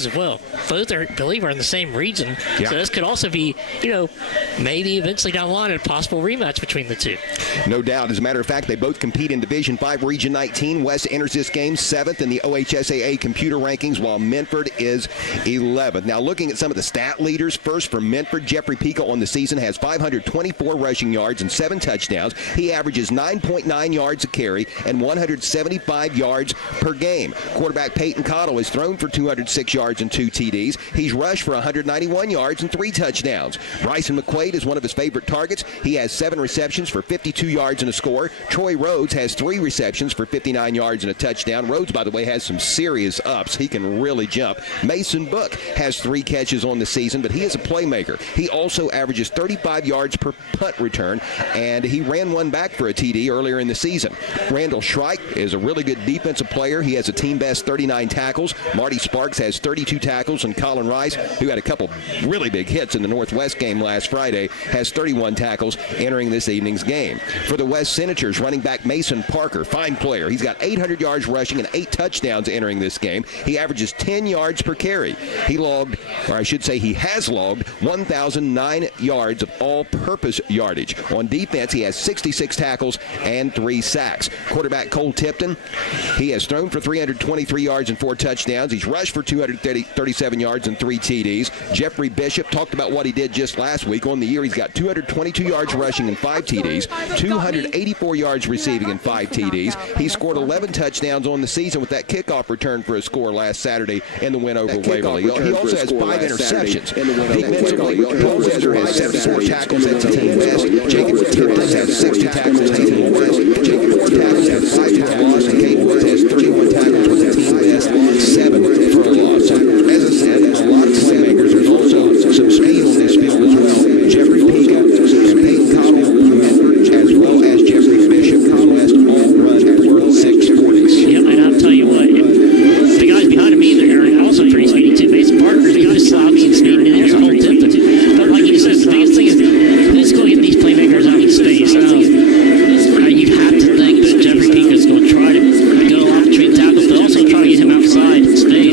Texas as well. Both are, I believe, are in the same region. Yeah. So this could also be, maybe eventually down the line a possible rematch between the two. No doubt. As a matter of fact, they both compete in Division 5, Region 19. West enters this game 7th in the OHSAA computer rankings, while Minford is 11th. Now, looking at some of the stat leaders, first for Minford, Jeffrey Pico on the season has 524 rushing yards and 7 touchdowns. He averages 9.9 yards a carry and 175 yards per game. Quarterback Peyton Cottle has thrown for 206 yards and 2 TDs. He's rushed for 191 yards and 3 touchdowns. Bryson McQuaid is one of his favorite targets. He has 7 receptions for 52 yards and a score. Troy Rhodes has 3 receptions for 59 yards and a touchdown. Rhodes, by the way, has some serious ups. He can really jump. Mason Book has 3 catches on the season, but he is a playmaker. He also averages 35 yards per punt return, and he ran one back for a TD earlier in the season. Randall Shrike is a really good defensive player. He has a team-best 39 tackles. Marty Sparks has 32 tackles, and Colin Rice, who had a couple really big hits in the Northwest game last Friday, has 31 tackles entering this evening's game. For the West Senators, running back Mason Parker, fine player. He's got 800 yards rushing and 8 touchdowns entering this game. He averages 10 yards per carry. He has logged 1,009 yards of all-purpose yardage. On defense, he has 66 tackles and 3 sacks. Quarterback Cole Tipton, he has thrown for 323 yards and 4 touchdowns. He's rushed for 237 yards and 3 TDs. Jeffrey Bishop talked about what he did just last week. On the year, he's got 222 yards rushing and 5 TDs, 284 yards receiving and 5 TDs. He scored 11 touchdowns on the season with that kickoff return for a score last Saturday in the win over Waverly. He also has 5 interceptions. Defensively, Cole Zezer has 74 tackles at team best. Jacob Tipton has 60 tackles at team west. Jacob Fortas has 5 for a loss, and Kate Woods has 31 tackles with a team best, 7 for a loss. So, as I said, a lot of playmakers. There's also some speed on this field as well. Jeffrey Pica and Peyton Cottle from Minford, as well as Jeffrey Bishop from West, all run for 640s. Yep, and I'll tell you what, the guys behind him either are also pretty speedy too. Mason Parker, the guy's sloppy and speedy, and there's a whole Tipton. But like you said, the biggest thing is who's going to get these playmakers out in space? You have to think that Jeffrey Pica is going to try to go off between tackles, but also try to get him outside in space.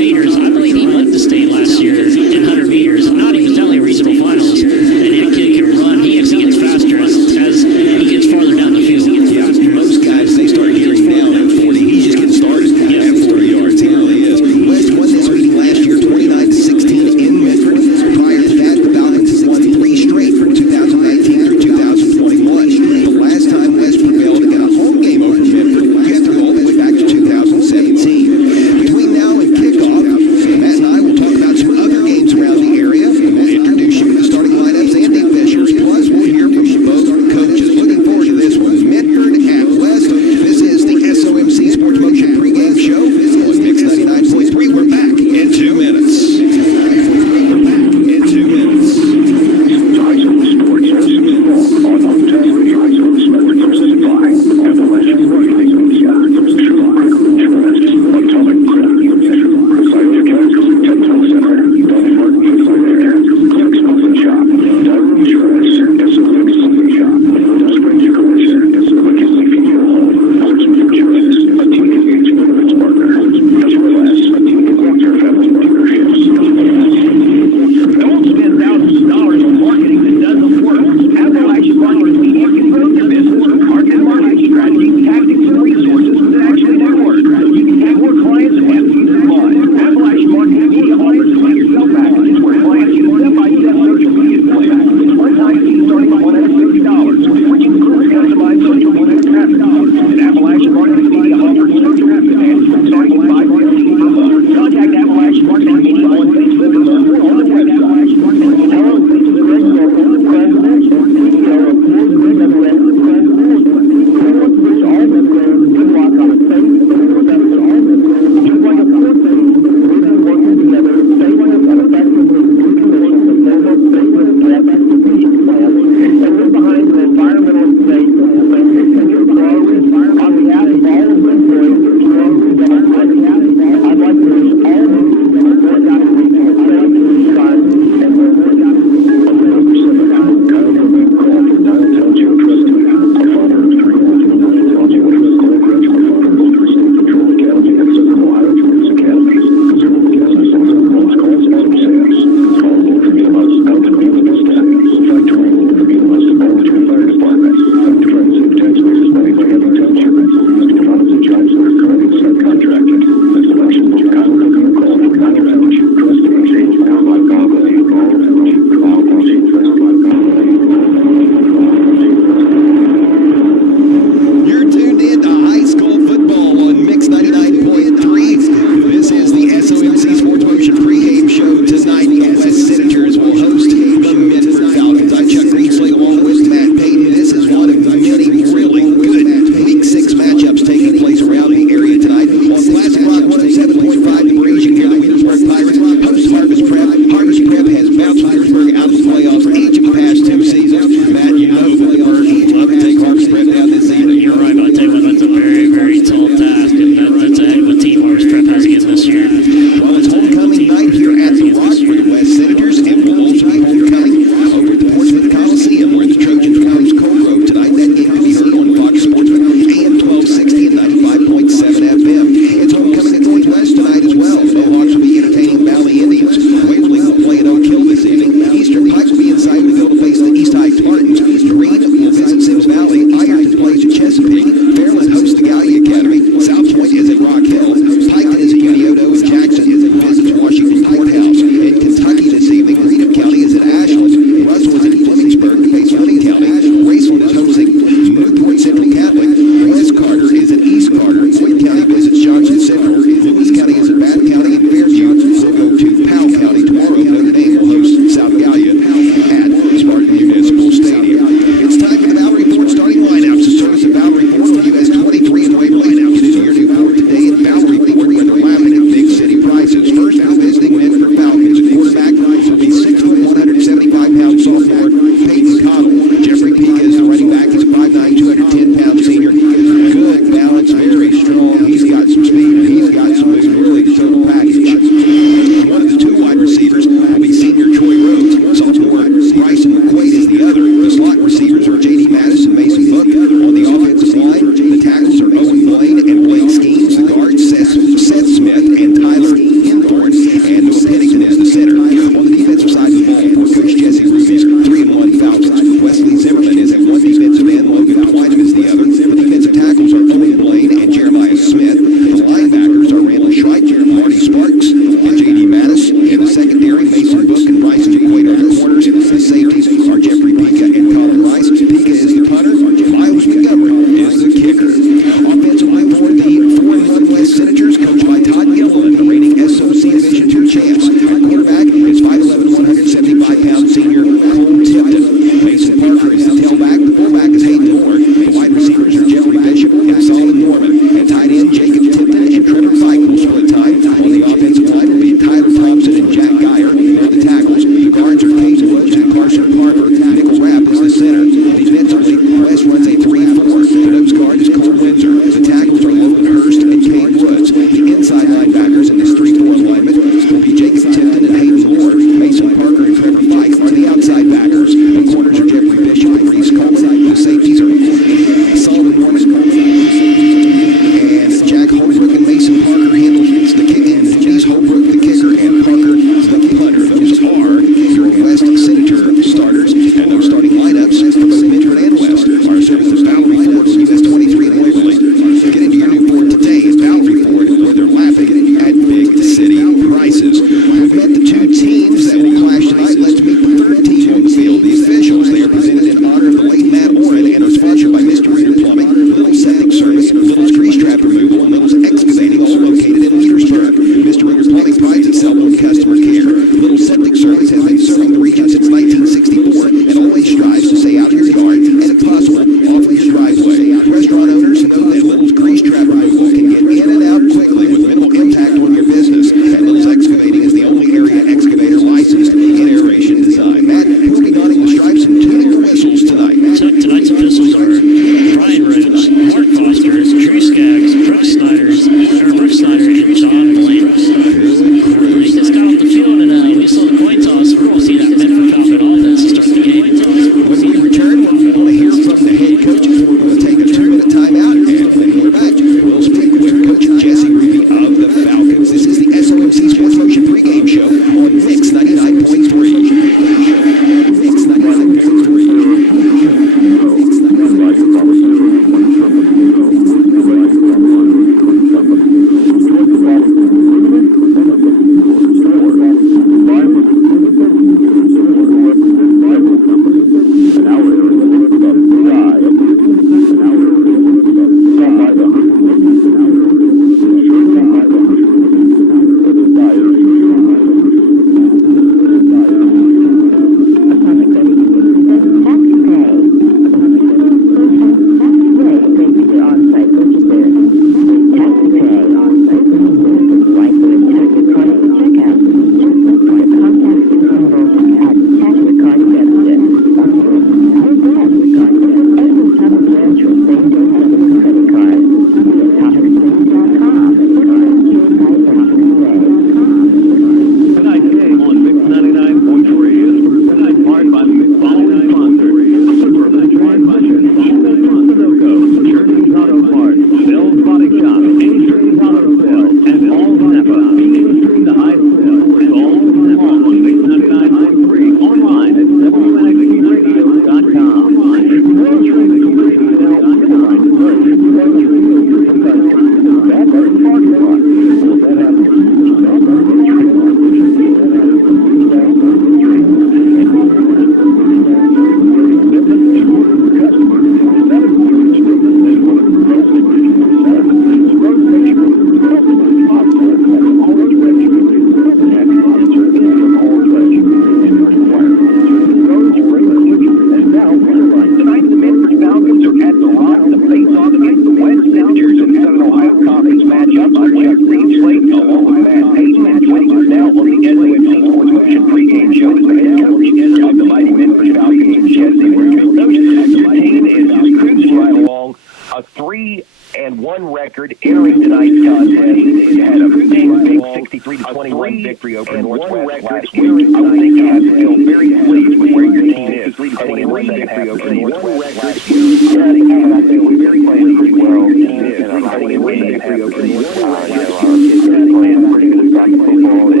tonight's contest. You had a Pregame big 63-21 victory over Northwest last week. I would think you have to feel very pleased with where your team is heading into the second half of the Northwest last week. Yeah, I feel very pleased pretty well. Team is heading into the second half of the Northwest. Our kids are playing pretty good football, and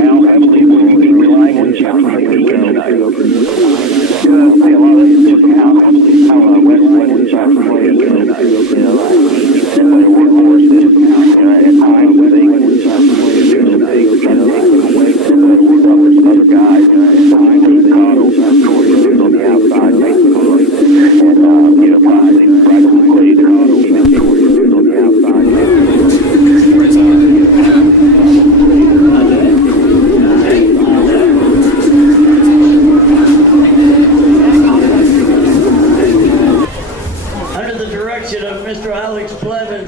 how heavily will you be relying on Jeffrey tonight?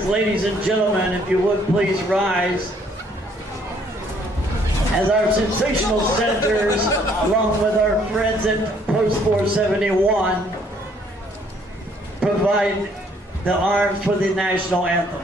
Ladies and gentlemen, if you would please rise as our sensational senators, along with our friends at Post 471, provide the arms for the national anthem.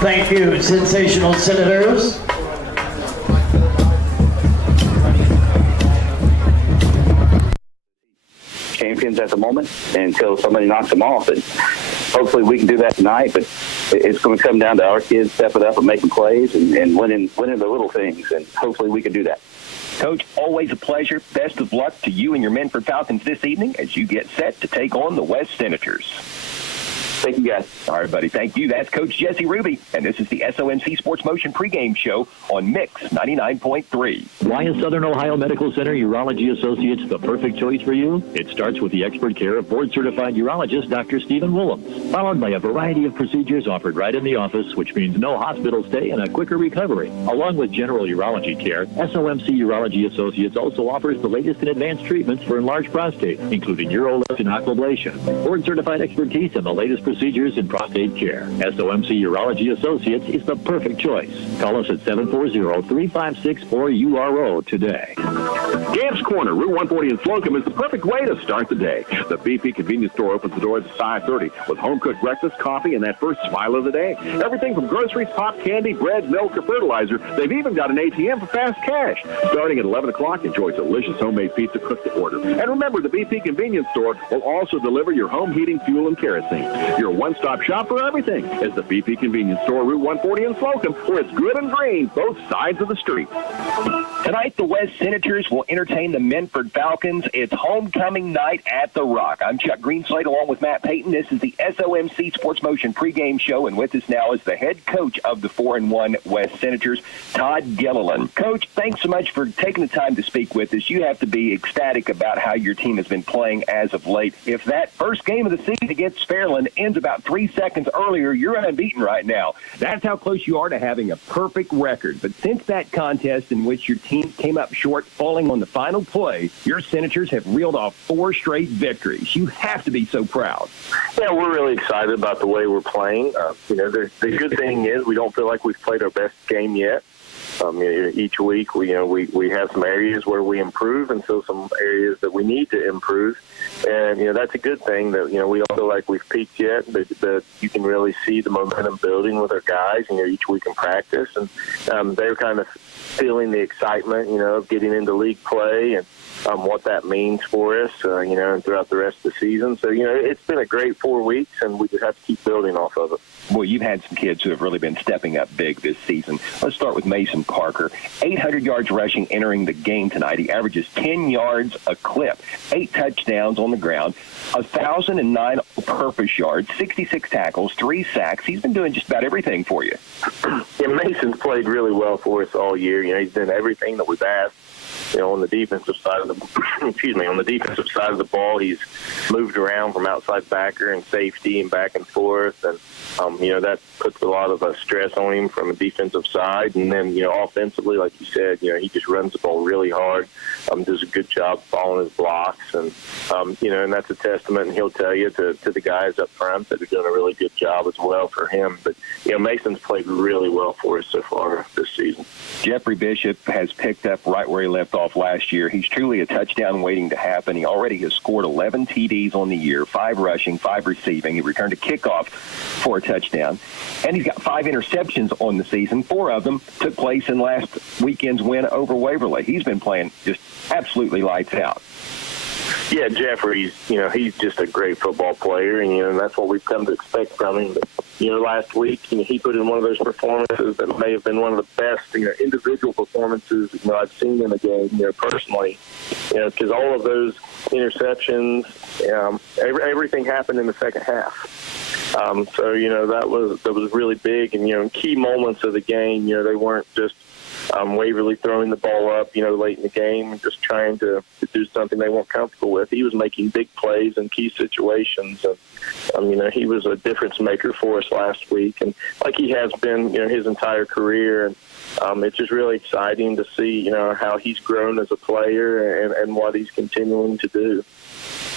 Thank you, sensational senators. Champions at the moment until somebody knocks them off. And hopefully we can do that tonight, but it's going to come down to our kids stepping up and making plays and winning the little things, and hopefully we can do that. Coach, always a pleasure. Best of luck to you and your Minford Falcons this evening as you get set to take on the West Senators. Thank you, guys. All right, buddy. Thank you. That's Coach Jesse Ruby, and this is the SOMC Sports Motion pregame show on Mix 99.3. Why is Southern Ohio Medical Center Urology Associates the perfect choice for you? It starts with the expert care of board-certified urologist Dr. Stephen Willems, followed by a variety of procedures offered right in the office, which means no hospital stay and a quicker recovery. Along with general urology care, SOMC Urology Associates also offers the latest in advanced treatments for enlarged prostate, including urolift and aquablation, board-certified expertise, and the latest procedures in prostate care. SOMC Urology Associates is the perfect choice. Call us at 740-356-4URO today. Gamp's Corner, Route 140 in Slocum, is the perfect way to start the day. The BP convenience store opens the doors at 5:30 with home-cooked breakfast, coffee, and that first smile of the day. Everything from groceries, pop, candy, bread, milk, or fertilizer. They've even got an ATM for fast cash. Starting at 11 o'clock, enjoy delicious homemade pizza cooked to order. And remember, the BP convenience store will also deliver your home heating, fuel, and kerosene. Your one-stop shop for everything is the BP convenience store, Route 140 in Slocum, where it's good and green, both sides of the street. Tonight, the West Senators will entertain the Minford Falcons. It's homecoming night at The Rock. I'm Chuck Greenslade along with Matt Payton. This is the SOMC Sports Motion pregame show, and with us now is the head coach of the 4-1 West Senators, Todd Gilliland. Coach, thanks so much for taking the time to speak with us. You have to be ecstatic about how your team has been playing as of late. If that first game of the season against Fairland ends about 3 seconds earlier, you're unbeaten right now. That's how close you are to having a perfect record. But since that contest in which your team came up short, falling on the final play, your Senators have reeled off 4 straight victories. You have to be so proud. Yeah, we're really excited about the way we're playing. The good thing is we don't feel like we've played our best game yet. Each week we have some areas where we improve, and so some areas that we need to improve. And that's a good thing that we don't feel like we've peaked yet, but you can really see the momentum building with our guys. Each week in practice, and they're kind of feeling the excitement, of getting into league play and what that means for us, and throughout the rest of the season. So, it's been a great 4 weeks, and we just have to keep building off of it. Well, you've had some kids who have really been stepping up big this season. Let's start with Mason Parker. 800 yards rushing entering the game tonight. He averages 10 yards a clip, 8 touchdowns on the ground, 1,009 all-purpose yards, 66 tackles, 3 sacks. He's been doing just about everything for you. Yeah, Mason's played really well for us all year. He's done everything that we've asked. On the defensive side of the ball, he's moved around from outside backer and safety and back and forth, and that puts a lot of stress on him from a defensive side. And then offensively, like you said, he just runs the ball really hard, does a good job following his blocks, and and that's a testament. And he'll tell you to the guys up front that are doing a really good job as well for him. But Mason's played really well for us so far this season. Jeffrey Bishop has picked up right where he left off last year. He's truly a touchdown waiting to happen. He already has scored 11 TDs on the year, 5 rushing, 5 receiving. He returned a kickoff for a touchdown. And he's got 5 interceptions on the season. 4 of them took place in last weekend's win over Waverly. He's been playing just absolutely lights out. Yeah, Jeffrey's, he's just a great football player, and that's what we've come to expect from him. But, last week, he put in one of those performances that may have been one of the best, individual performances, I've seen in a game, personally, because all of those interceptions, everything happened in the second half. So, that was really big, and, in key moments of the game, they weren't just Waverly throwing the ball up, late in the game and just trying to do something they weren't comfortable with. He was making big plays in key situations, and he was a difference maker for us last week, and like he has been, his entire career. And it's just really exciting to see, how he's grown as a player and what he's continuing to do.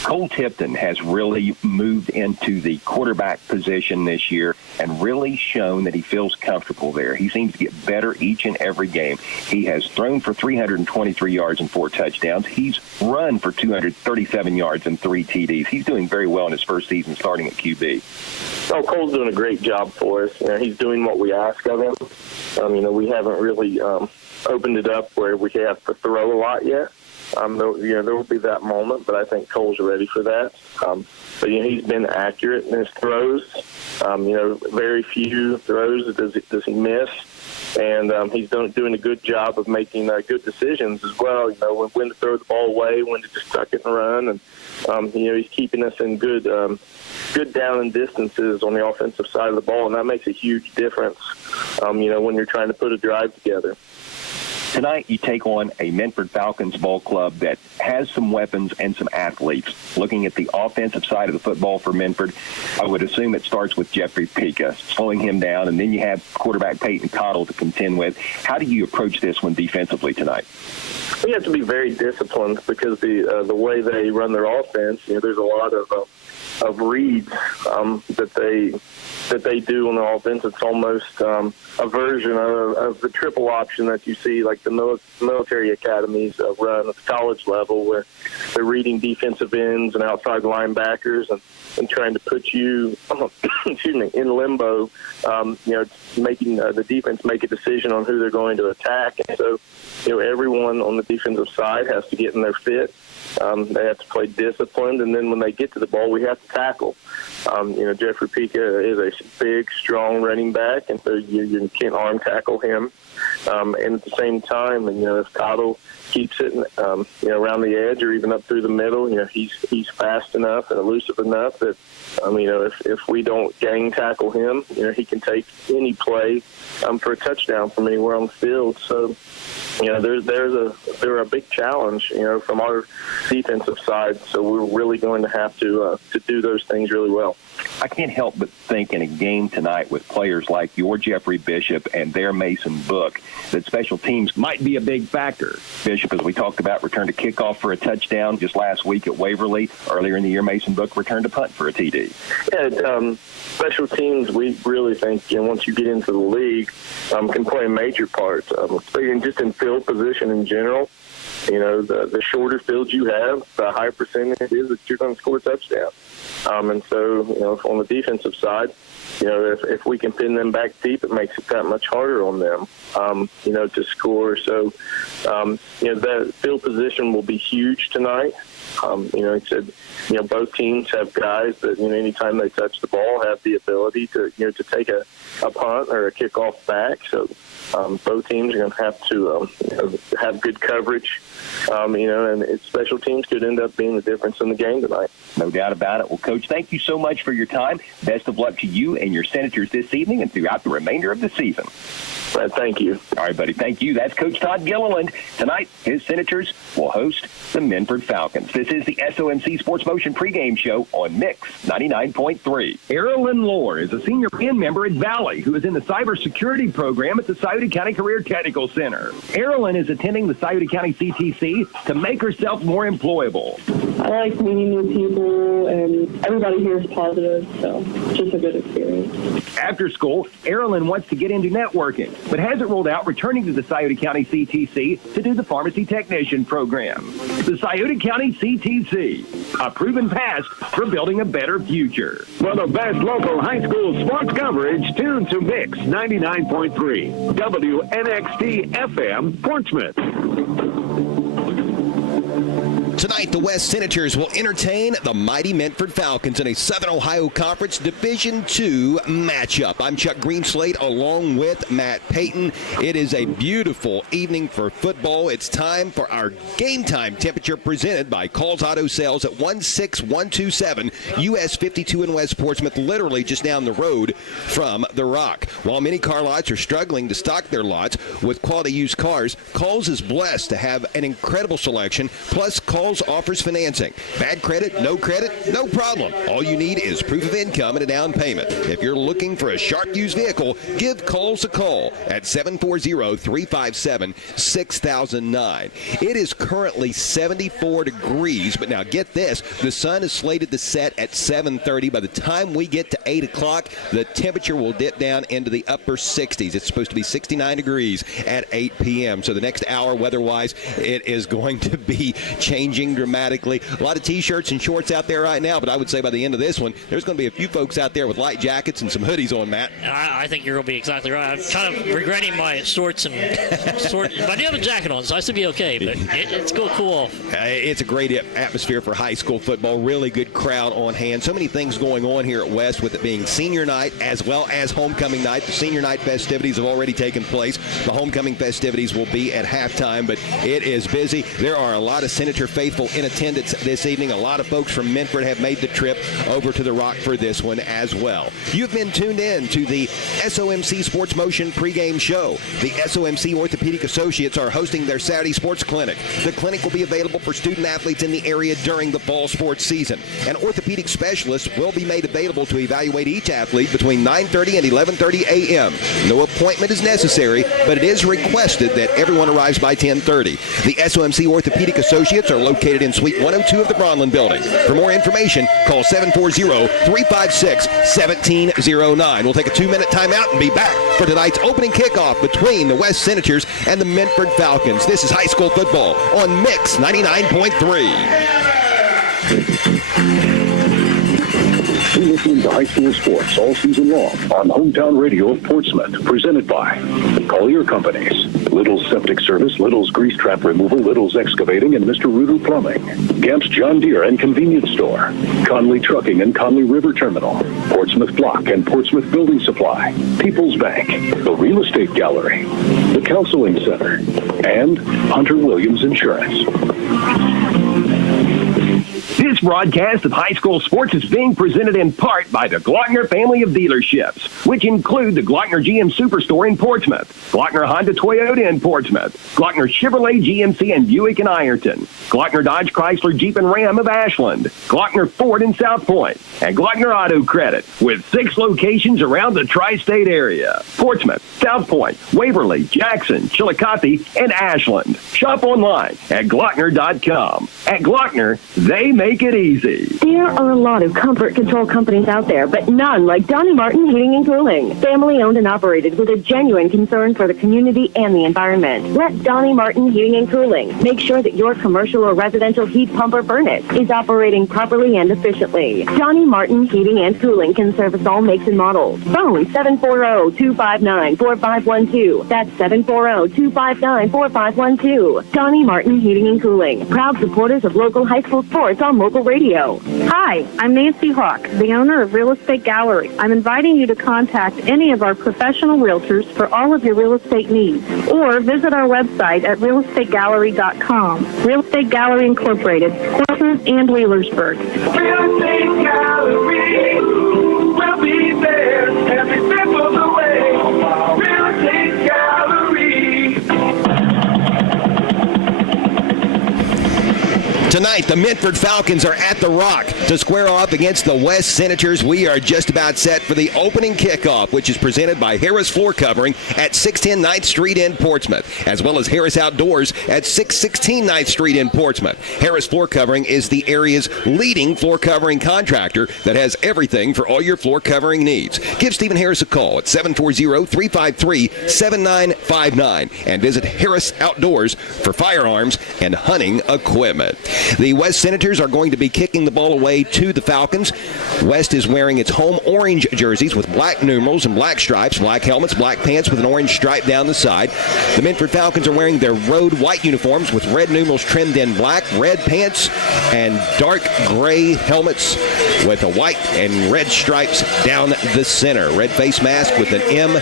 Cole Tipton has really moved into the quarterback position this year and really shown that he feels comfortable there. He seems to get better each and every game. He has thrown for 323 yards and 4 touchdowns. He's run for 237 yards and 3 TDs. He's doing very well in his first season starting at QB. Oh, Cole's doing a great job for us. He's doing what we ask of him. We haven't really opened it up where we have to throw a lot yet. There will be that moment, but I think Cole's ready for that. But he's been accurate in his throws. Very few throws does he miss, and he's doing a good job of making good decisions as well. When to throw the ball away, when to just tuck it and run, and he's keeping us in good down and distances on the offensive side of the ball, and that makes a huge difference. When you're trying to put a drive together. Tonight, you take on a Minford Falcons ball club that has some weapons and some athletes. Looking at the offensive side of the football for Minford, I would assume it starts with Jeffrey Pica, slowing him down, and then you have quarterback Peyton Cottle to contend with. How do you approach this one defensively tonight? We have to be very disciplined because the way they run their offense, there's a lot of reads that they do on the offense. It's almost a version of the triple option that you see like the military academies run at the college level, where they're reading defensive ends and outside linebackers and trying to put you in limbo, making the defense make a decision on who they're going to attack. And so everyone on the defensive side has to get in their fit. They have to play disciplined, and then when they get to the ball, we have to tackle. Jeffrey Pica is a big, strong running back, and so you can't arm tackle him. And at the same time, if Cottle keeps hitting, around the edge or even up through the middle, he's fast enough and elusive enough that, if we don't gang tackle him, he can take any play for a touchdown from anywhere on the field. So, they're a big challenge, from our defensive side. So we're really going to have to do those things really well. I can't help but think in a game tonight with players like your Jeffrey Bishop and their Mason Book that special teams might be a big factor. Bishop, as we talked about, returned a kickoff for a touchdown just last week at Waverly. Earlier in the year, Mason Book returned a punt for a TD. Yeah, special teams, we really think, once you get into the league, can play a major part. Just in field position in general, the shorter field you have, the higher percentage it is that you're going to score a touchdown. And so, on the defensive side, if we can pin them back deep, it makes it that much harder on them, to score. So, that field position will be huge tonight. He said, both teams have guys that, anytime they touch the ball, have the ability to take a punt or a kickoff back. So both teams are going to have to have good coverage, and special teams could end up being the difference in the game tonight. No doubt about it. Well, Coach, thank you so much for your time. Best of luck to you and your Senators this evening and throughout the remainder of the season. Thank you. All right, buddy. Thank you. That's Coach Todd Gilliland. Tonight, his Senators will host the Minford Falcons. This is the SOMC Sports Motion pregame show on Mix 99.3. Erilyn Lohr is a senior band member at Valley who is in the cybersecurity program at the Scioto County Career Technical Center. Erilyn is attending the Scioto County CTC to make herself more employable. I like meeting new people, and everybody here is positive, so it's just a good experience. After school, Erilyn wants to get into networking, but hasn't ruled out returning to the Scioto County CTC to do the pharmacy technician program. The Scioto County CTC, a proven past for building a better future. For the best local high school sports coverage, tune to Mix 99.3, WNXT FM, Portsmouth. Tonight, the West Senators will entertain the mighty Minford Falcons in a Southern Ohio Conference Division II matchup. I'm Chuck Greenslade along with Matt Payton. It is a beautiful evening for football. It's time for our game time temperature presented by Coles Auto Sales at 16127 US 52 in West Portsmouth, literally just down the road from the Rock. While many car lots are struggling to stock their lots with quality used cars, Coles is blessed to have an incredible selection, plus Coles offers financing. Bad credit, no problem. All you need is proof of income and a down payment. If you're looking for a sharp used vehicle, give Coles a call at 740-357-6009. It is currently 74 degrees, but now get this, the sun is slated to set at 7:30. By the time we get to 8 o'clock, the temperature will dip down into the upper 60s. It's supposed to be 69 degrees at 8 p.m. So the next hour, weather-wise, it is going to be changing dramatically. A lot of T-shirts and shorts out there right now, but I would say by the end of this one, there's going to be a few folks out there with light jackets and some hoodies on, Matt. I think you're going to be exactly right. I'm kind of regretting my shorts and shorts. But I do have a jacket on, so I should be okay, but it's going to cool off. It's a great atmosphere for high school football. Really good crowd on hand. So many things going on here at West, with it being senior night as well as homecoming night. The senior night festivities have already taken place. The homecoming festivities will be at halftime, but it is busy. There are a lot of Senator faithful in attendance this evening. A lot of folks from Minford have made the trip over to the Rock for this one as well. You've been tuned in to the SOMC Sports Motion pregame show. The SOMC Orthopedic Associates are hosting their Saturday sports clinic. The clinic will be available for student athletes in the area during the fall sports season. An orthopedic specialist will be made available to evaluate each athlete between 9:30 and 11:30 a.m. No appointment is necessary, but it is requested that everyone arrives by 10:30. The SOMC Orthopedic Associates are located in Suite 102 of the Bronlin Building. For more information, call 740-356-1709. We'll take a 2-minute timeout and be back for tonight's opening kickoff between the West Senators and the Minford Falcons. This is high school football on Mix 99.3. You're listening to high school sports all season long on Hometown Radio of Portsmouth, presented by Collier Companies, Little's Septic Service, Little's Grease Trap Removal, Little's Excavating, and Mr. Ruder Plumbing, Gamp's John Deere and Convenience Store, Conley Trucking and Conley River Terminal, Portsmouth Block and Portsmouth Building Supply, People's Bank, the Real Estate Gallery, the Counseling Center, and Hunter Williams Insurance. This broadcast of high school sports is being presented in part by the Glockner family of dealerships, which include the Glockner GM Superstore in Portsmouth, Glockner Honda Toyota in Portsmouth, Glockner Chevrolet GMC and Buick in Ironton, Glockner Dodge Chrysler Jeep and Ram of Ashland, Glockner Ford in South Point, and Glockner Auto Credit, with 6 locations around the tri-state area: Portsmouth, South Point, Waverly, Jackson, Chillicothe, and Ashland. Shop online at Glockner.com. At Glockner, they make it easy. There are a lot of comfort control companies out there, but none like Donnie Martin Heating and Cooling. Family owned and operated with a genuine concern for the community and the environment. Let Donnie Martin Heating and Cooling make sure that your commercial or residential heat pump or furnace is operating properly and efficiently. Donnie Martin Heating and Cooling can service all makes and models. Phone 740-259-4512. That's 740-259-4512. Donnie Martin Heating and Cooling, proud supporters of local high school sports on local radio. Hi, I'm Nancy Hawk, the owner of Real Estate Gallery. I'm inviting you to contact any of our professional realtors for all of your real estate needs, or visit our website at realestategallery.com. Real Estate Gallery Incorporated, Portsmouth and Wheelersburg. Real Estate Gallery, we'll be there every step of the way. Real Estate Gallery. Tonight, the Minford Falcons are at the Rock to square off against the West Senators. We are just about set for the opening kickoff, which is presented by Harris Floor Covering at 610 9th Street in Portsmouth, as well as Harris Outdoors at 616 9th Street in Portsmouth. Harris Floor Covering is the area's leading floor covering contractor that has everything for all your floor covering needs. Give Stephen Harris a call at 740-353-7959 and visit Harris Outdoors for firearms and hunting equipment. The West Senators are going to be kicking the ball away to the Falcons. West is wearing its home orange jerseys with black numerals and black stripes, black helmets, black pants with an orange stripe down the side. The Minford Falcons are wearing their road white uniforms with red numerals trimmed in black, red pants, and dark gray helmets with a white and red stripes down the center. Red face mask with an M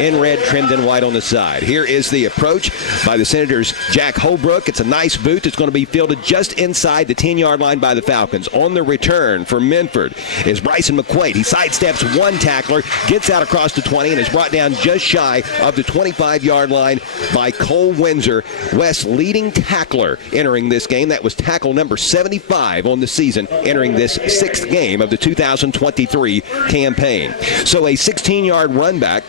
in red trimmed in white on the side. Here is the approach by the Senators' Jack Holbrook. It's a nice boot that's going to be fielded just inside the 10-yard line by the Falcons. On the return for Minford is Bryson McQuaid. He sidesteps one tackler, gets out across the 20, and is brought down just shy of the 25-yard line by Cole Windsor, West's leading tackler entering this game. That was tackle number 75 on the season, entering this 6th game of the 2023 campaign. So a 16-yard run back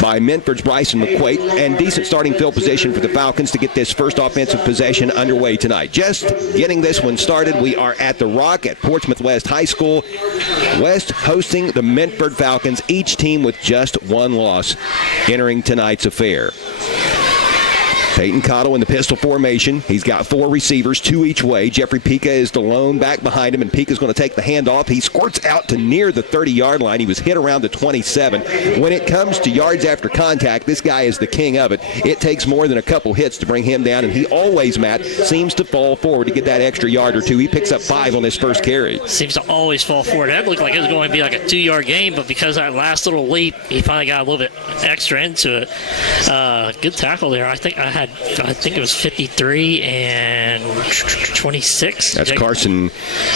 by Minford's Bryson McQuaid, and decent starting field position for the Falcons to get this first offensive possession underway tonight. Just getting this one started, we are at the Rock at Portsmouth West High School. West hosting the Minford Falcons, each team with just one loss entering tonight's affair. Peyton Cotto in the pistol formation. He's got 4 receivers, 2 each way. Jeffrey Pica is the lone back behind him, and Pica's going to take the handoff. He squirts out to near the 30-yard line. He was hit around the 27. When it comes to yards after contact, this guy is the king of it. It takes more than a couple hits to bring him down, and he always, Matt, seems to fall forward to get that extra yard or 2. He picks up 5 on his first carry. Seems to always fall forward. That looked like it was going to be like a 2-yard game, but because of that last little leap, he finally got a little bit extra into it. Good tackle there. I think it was 53 and 26. That's Carson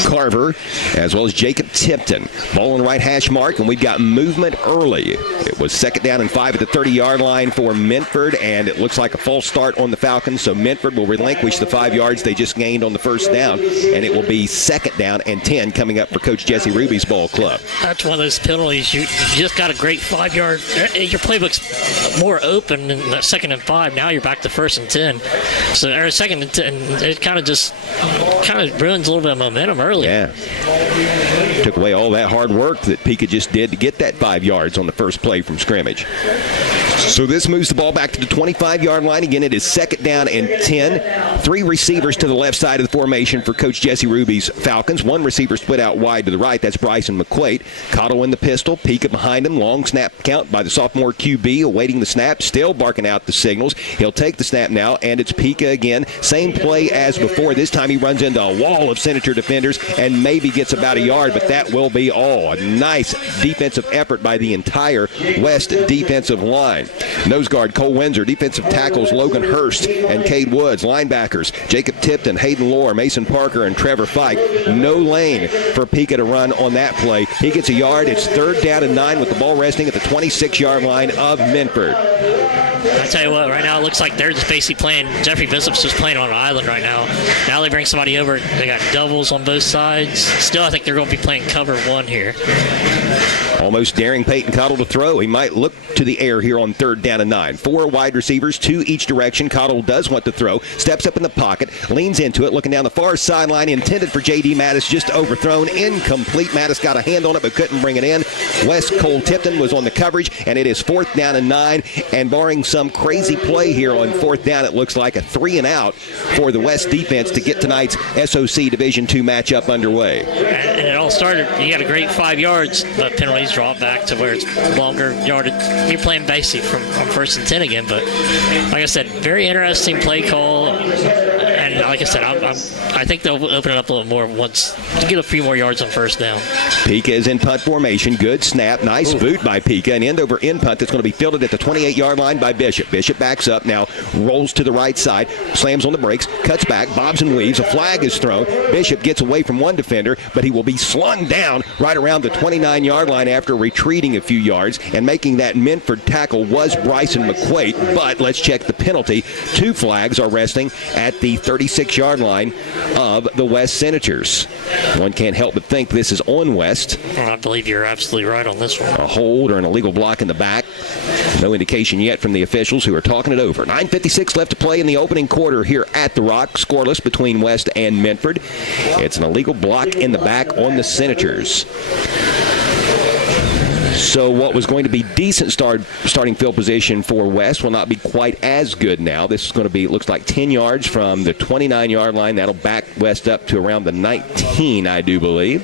Carver, as well as Jacob Tipton. Ball on the right hash mark, and we've got movement early. It was 2nd down and 5 at the 30-yard line for Minford, and it looks like a false start on the Falcons, so Minford will relinquish the 5 yards they just gained on the first down, and it will be 2nd down and 10 coming up for Coach Jesse Ruby's ball club. That's one of those penalties. You just got a great 5-yard. Your playbook's more open in the 2nd and 5. Now you're back to 1st and 10. So our 2nd and 10, it kind of ruins a little bit of momentum early. Yeah. Took away all that hard work that Pica just did to get that 5 yards on the first play from scrimmage. So this moves the ball back to the 25-yard line. Again, it is 2nd down and 10. 3 receivers to the left side of the formation for Coach Jesse Ruby's Falcons. 1 receiver split out wide to the right. That's Bryson McQuaid. Cotto in the pistol. Pica behind him. Long snap count by the sophomore QB, awaiting the snap, still barking out the signals. He'll take the snap now, and it's Pica again. Same play as before. This time he runs into a wall of Senator defenders and maybe gets about a yard, but that will be all. A nice defensive effort by the entire West defensive line. Nose guard Cole Windsor, defensive tackles Logan Hurst and Cade Woods, linebacker backers. Jacob Tipton, Hayden Lohr, Mason Parker, and Trevor Fike. No lane for Pika to run on that play. He gets a yard. It's 3rd down and 9 with the ball resting at the 26-yard line of Minford. I tell you what, right now it looks like they're just basically playing. Jeffrey Bishop's just playing on an island right now. Now they bring somebody over. They got doubles on both sides. Still, I think they're going to be playing cover 1 here. Almost daring Peyton Cottle to throw. He might look to the air here on 3rd down and 9. 4 wide receivers, 2 each direction. Cottle does want to throw. Steps up in the pocket, leans into it, looking down the far sideline, intended for J.D. Mattis, just overthrown. Incomplete. Mattis got a hand on it but couldn't bring it in. Wes Cole Tipton was on the coverage, and it is 4th down and 9. And barring some crazy play here on 4th down, it looks like a 3 and out for the West defense to get tonight's SOC Division II matchup underway. And it all started, you got a great 5 yards, but penalties drop back to where it's longer yardage. You're playing basically from 1st and 10 again, but like I said, very interesting play call. And like I said, I think they'll open it up a little more once to get a few more yards on 1st down. Pika is in punt formation. Good snap. Nice boot by Pika. An end-over-end punt that's going to be fielded at the 28-yard line by Bishop. Bishop backs up now, rolls to the right side, slams on the brakes, cuts back, bobs and weaves. A flag is thrown. Bishop gets away from one defender, but he will be slung down right around the 29-yard line after retreating a few yards. And making that Minford tackle was Bryson McQuaid, but let's check the penalty. 2 flags are resting at the 36-yard line of the West Senators. One can't help but think this is on West. Well, I believe you're absolutely right on this one. A hold or an illegal block in the back. No indication yet from the officials who are talking it over. 9:56 left to play in the opening quarter here at the Rock. Scoreless between West and Minford. It's an illegal block in the back on the Senators. So what was going to be decent starting field position for West will not be quite as good now. This is going to be, it looks like 10 yards from the 29-yard line. That'll back West up to around the 19, I do believe.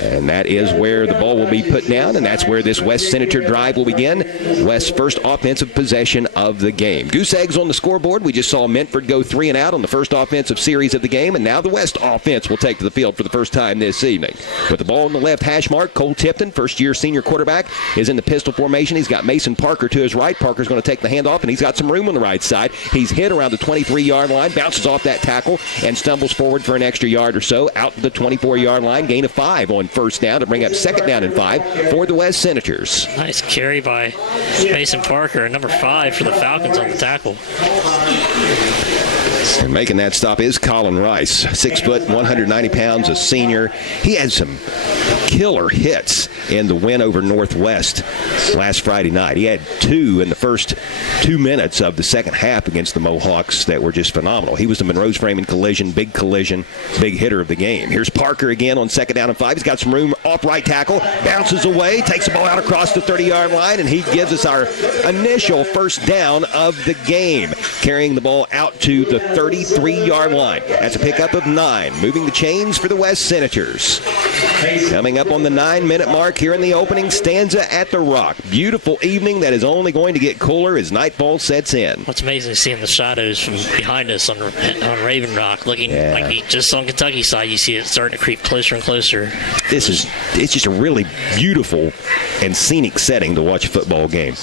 And that is where the ball will be put down, and that's where this West Senator drive will begin. West's first offensive possession of the game. Goose eggs on the scoreboard. We just saw Minford go 3 and out on the first offensive series of the game, and now the West offense will take to the field for the first time this evening. With the ball on the left hash mark, Cole Tipton, first-year senior quarterback, is in the pistol formation. He's got Mason Parker to his right. Parker's going to take the handoff, and he's got some room on the right side. He's hit around the 23-yard line, bounces off that tackle, and stumbles forward for an extra yard or so out to the 24-yard line. Gain of 5 on 1st down to bring up 2nd down and 5 for the West Senators. Nice carry by Mason Parker, number 5 for the Falcons on the tackle. And making that stop is Colin Rice, 6 foot, 190 pounds, a senior. He had some killer hits in the win over Northwest last Friday night. He had 2 in the first 2 minutes of the second half against the Mohawks that were just phenomenal. He was the Monroe's Framing collision, big hitter of the game. Here's Parker again on 2nd down and 5. He's got some room off right tackle, bounces away, takes the ball out across the 30-yard line, and he gives us our initial first down of the game, carrying the ball out to the 33-yard line. That's a pickup of 9, moving the chains for the West Senators. Coming up on the 9-minute mark here in the opening stanza at the Rock. Beautiful evening that is only going to get cooler as nightfall sets in. What's amazing is seeing the shadows from behind us on Raven Rock, looking like just on Kentucky side, you see it starting to creep closer and closer. It's just a really beautiful and scenic setting to watch a football game.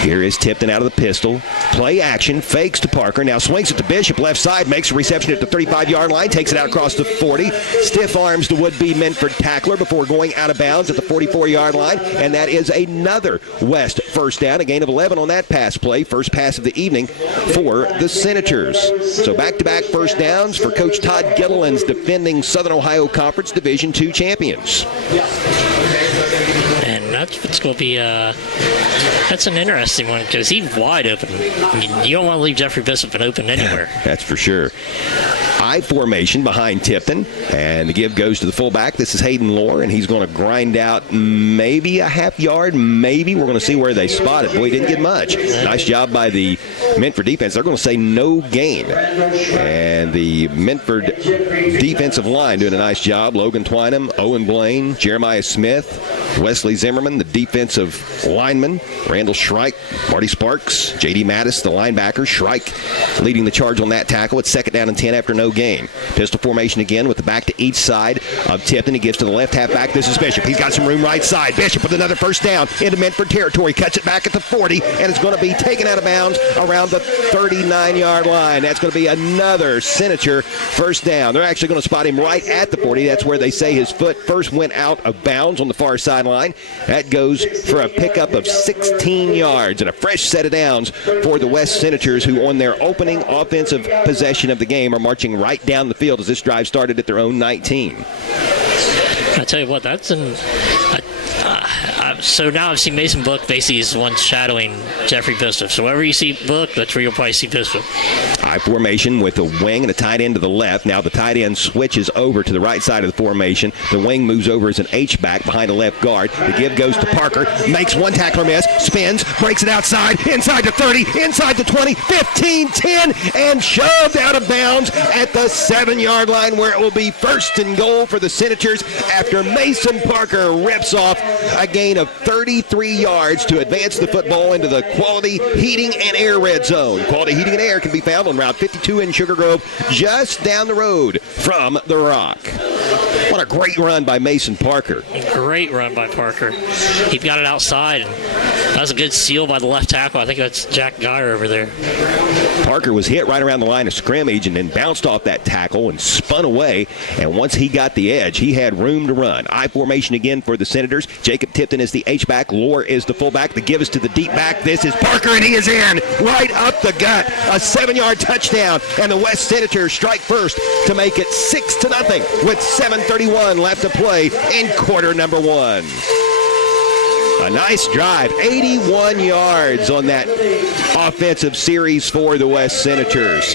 Here is Tipton out of the pistol. Play action, fakes to Parker, now swings it to Bishop, left side, makes a reception at the 35-yard line, takes it out across the 40, stiff arms the would-be Minford tackler before going out of bounds at the 44-yard line, and that is another West first down, a gain of 11 on that pass play, first pass of the evening for the Senators. So back-to-back first downs for Coach Todd Gilliland's defending Southern Ohio Conference Division II champions. And that's going to be that's an interesting one because he's wide open. You don't want to leave Jeffrey Bishop open anywhere. That's for sure. I formation behind Tipton, and the give goes to the fullback. This is Hayden Lohr, and he's going to grind out maybe a half yard, maybe. We're going to see where they spot it. Boy, he didn't get much. Nice job by the Minford defense. They're going to say no gain. And the Minford defensive line doing a nice job. Logan Twynham, Owen Blaine, Jeremiah Smith, Wesley Zimmerman, the defensive lineman, Randall Shrike, Marty Sparks, J.D. Mattis, the linebacker. Shrike leading the charge on that tackle. It's 2nd down and 10 after no no gain. Pistol formation again with the back to each side of Tipton. He gives to the left halfback. This is Bishop. He's got some room right side. Bishop with another first down into Minford territory. Cuts it back at the 40, and it's going to be taken out of bounds around the 39-yard line. That's going to be another Senator first down. They're actually going to spot him right at the 40. That's where they say his foot first went out of bounds on the far sideline. That goes for a pickup of 16 yards and a fresh set of downs for the West Senators, who on their opening offensive possession of the game are marching right down the field as this drive started at their own 19. I tell you what, that's so now I've seen Mason Book basically is the one shadowing Jeffrey Bishop. So wherever you see Book, that's where you'll probably see Bishop. I formation with the wing and a tight end to the left. Now the tight end switches over to the right side of the formation. The wing moves over as an H-back behind a left guard. The give goes to Parker. Makes one tackler miss. Spins. Breaks it outside. Inside the 30. Inside the 20. 15, 10. And shoved out of bounds at the 7-yard line, where it will be first and goal for the Senators after Mason Parker rips off a gain of 33 yards to advance the football into the Quality Heating and Air red zone. Quality Heating and Air can be found on Route 52 in Sugar Grove, just down the road from the Rock. What a great run by Mason Parker. Great run by Parker. He got it outside, and that was a good seal by the left tackle. I think that's Jack Geyer over there. Parker was hit right around the line of scrimmage and then bounced off that tackle and spun away. And once he got the edge, he had room to run. I formation again for the Senators. Jacob Tipton is the H-back. Lohr is the fullback. The give is to the deep back. This is Parker, and he is in right up the gut. A 7-yard touchdown, and the West Senators strike first to make it 6-0 with 7:31 left to play in quarter number 1. A nice drive, 81 yards on that offensive series for the West Senators.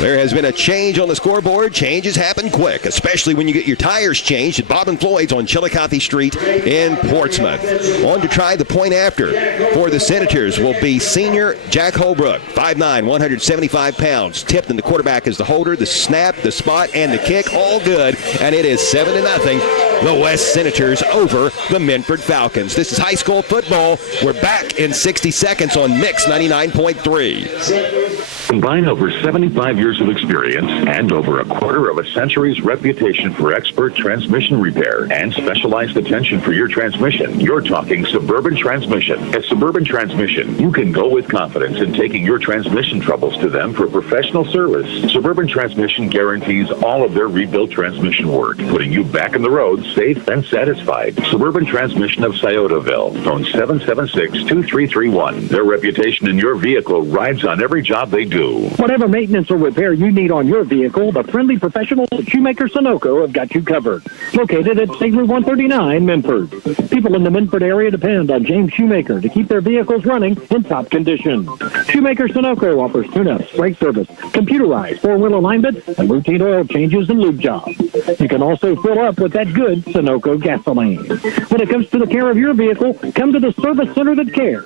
There has been a change on the scoreboard. Changes happen quick, especially when you get your tires changed at Bob and Floyd's on Chillicothe Street in Portsmouth. On to try the point after for the Senators will be senior Jack Holbrook, 5'9", 175 pounds. Tipton, the quarterback, is the holder. The snap, the spot, and the kick, all good. And it is 7-0. The West Senators over the Minford Falcons. This is high school football. We're back in 60 seconds on Mix 99.3. Combine over 75 years of experience and over a quarter of a century's reputation for expert transmission repair and specialized attention for your transmission. You're talking Suburban Transmission. At Suburban Transmission, you can go with confidence in taking your transmission troubles to them for professional service. Suburban Transmission guarantees all of their rebuilt transmission work, putting you back on the road safe and satisfied. Suburban Transmission of Sciotaville, phone 776-2331. Their reputation in your vehicle rides on every job they do. Whatever maintenance or repair you need on your vehicle, the friendly professionals at Shoemaker Sunoco have got you covered. Located at State Route 139, Minford. People in the Minford area depend on James Shoemaker to keep their vehicles running in top condition. Shoemaker Sunoco offers tune-ups, brake service, computerized four-wheel alignment, and routine oil changes and lube jobs. You can also fill up with that good Sunoco gasoline. When it comes to the care of your vehicle, come to the service center that cares.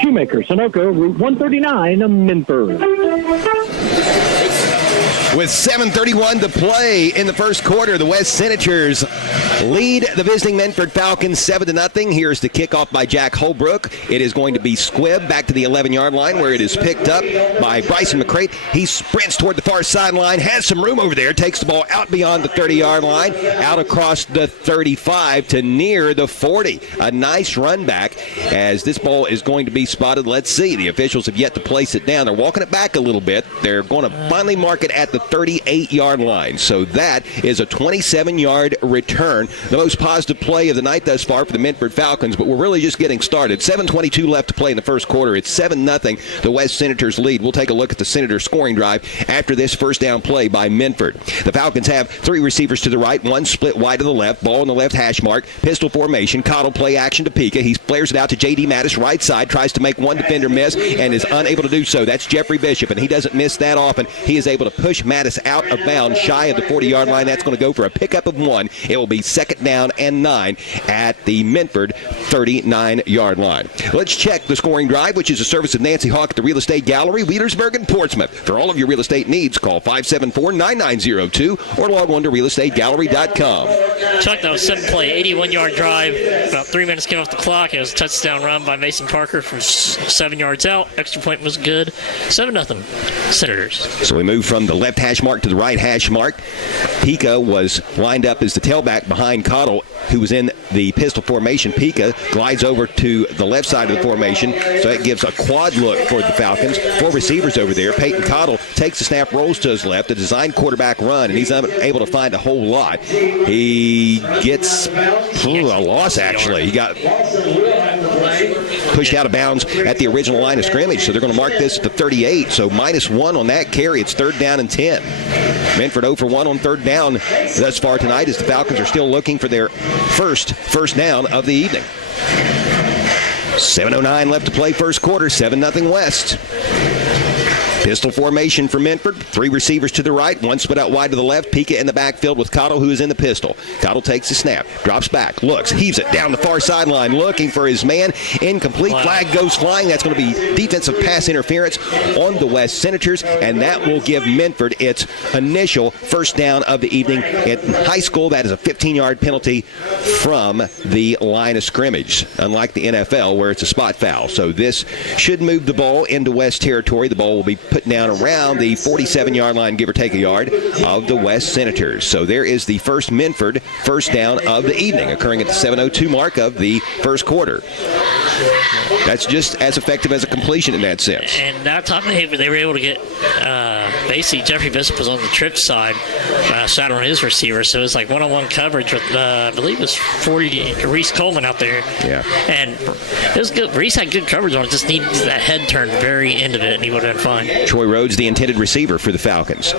Shoemaker Sunoco, Route 139, Minford. With 7:31 to play in the first quarter, the West Senators lead the visiting Minford Falcons 7-0. Here's the kickoff by Jack Holbrook. It is going to be squibbed back to the 11-yard line, where it is picked up by Bryson McCrate. He sprints toward the far sideline, has some room over there, takes the ball out beyond the 30-yard line, out across the 35 to near the 40. A nice run back as this ball is going to be spotted. Let's see. The officials have yet to place it down. They're walking it back a little bit. They're going to finally mark it at the 38-yard line. So that is a 27-yard return. The most positive play of the night thus far for the Minford Falcons, but we're really just getting started. 7:22 left to play in the first quarter. It's 7-0. The West Senators lead. We'll take a look at the Senators scoring drive after this first down play by Minford. The Falcons have three receivers to the right, one split wide to the left, ball on the left hash mark, pistol formation, Cottle play action to Pika. He flares it out to J.D. Mattis right side, tries to make one defender miss and is unable to do so. That's Jeffrey Bishop, and he doesn't miss that often. He is able to push Mattis out of bounds shy of the 40-yard line. That's going to go for a pickup of 1. It will be 2nd down and 9 at the Minford 39-yard line. Let's check the scoring drive, which is a service of Nancy Hawk at the Real Estate Gallery, Wheelersburg and Portsmouth. For all of your real estate needs, call 574-9902 or log on to realestategallery.com. Chuck, that was 7-play, 81-yard drive. About 3 minutes came off the clock. It was a touchdown run by Mason Parker from 7 yards out. Extra point was good. 7-0 Senators. So we move from the left left hash mark to the right hash mark. Pika was lined up as the tailback behind Cottle, who was in the pistol formation. Pika glides over to the left side of the formation, so it gives a quad look for the Falcons. 4 receivers over there. Peyton Cottle takes the snap, rolls to his left, a design quarterback run, and he's unable to find a whole lot. He gets a loss, actually. He got pushed out of bounds at the original line of scrimmage, so they're going to mark this at the 38. So -1 on that carry. It's 3rd down and 10. Minford 0 for 1 on 3rd down thus far tonight, as the Falcons are still looking for their first down of the evening. 7:09 left to play first quarter, 7-0 West. Pistol formation for Minford. 3 receivers to the right, 1 split out wide to the left. Pika in the backfield with Cottle, who is in the pistol. Cottle takes the snap, drops back, looks, heaves it down the far sideline, looking for his man. Incomplete. Flag goes flying. That's going to be defensive pass interference on the West Senators, and that will give Minford its initial first down of the evening. In high school, that is a 15-yard penalty from the line of scrimmage, unlike the NFL where it's a spot foul. So this should move the ball into West territory. The ball will be put down around the 47-yard line, give or take a yard, of the West Senators. So there is the first Minford first down of the evening, occurring at the 7:02 mark of the first quarter. That's just as effective as a completion in that sense. And that time they were able to get, basically Jeffrey Bishop was on the trip side, shot on his receiver, so it was like one-on-one coverage with, I believe it was Reese Coleman out there. Yeah. And it was good. Reese had good coverage on it, just needed that head turn very end of it, and he would have been fine. Troy Rhodes, the intended receiver for the Falcons.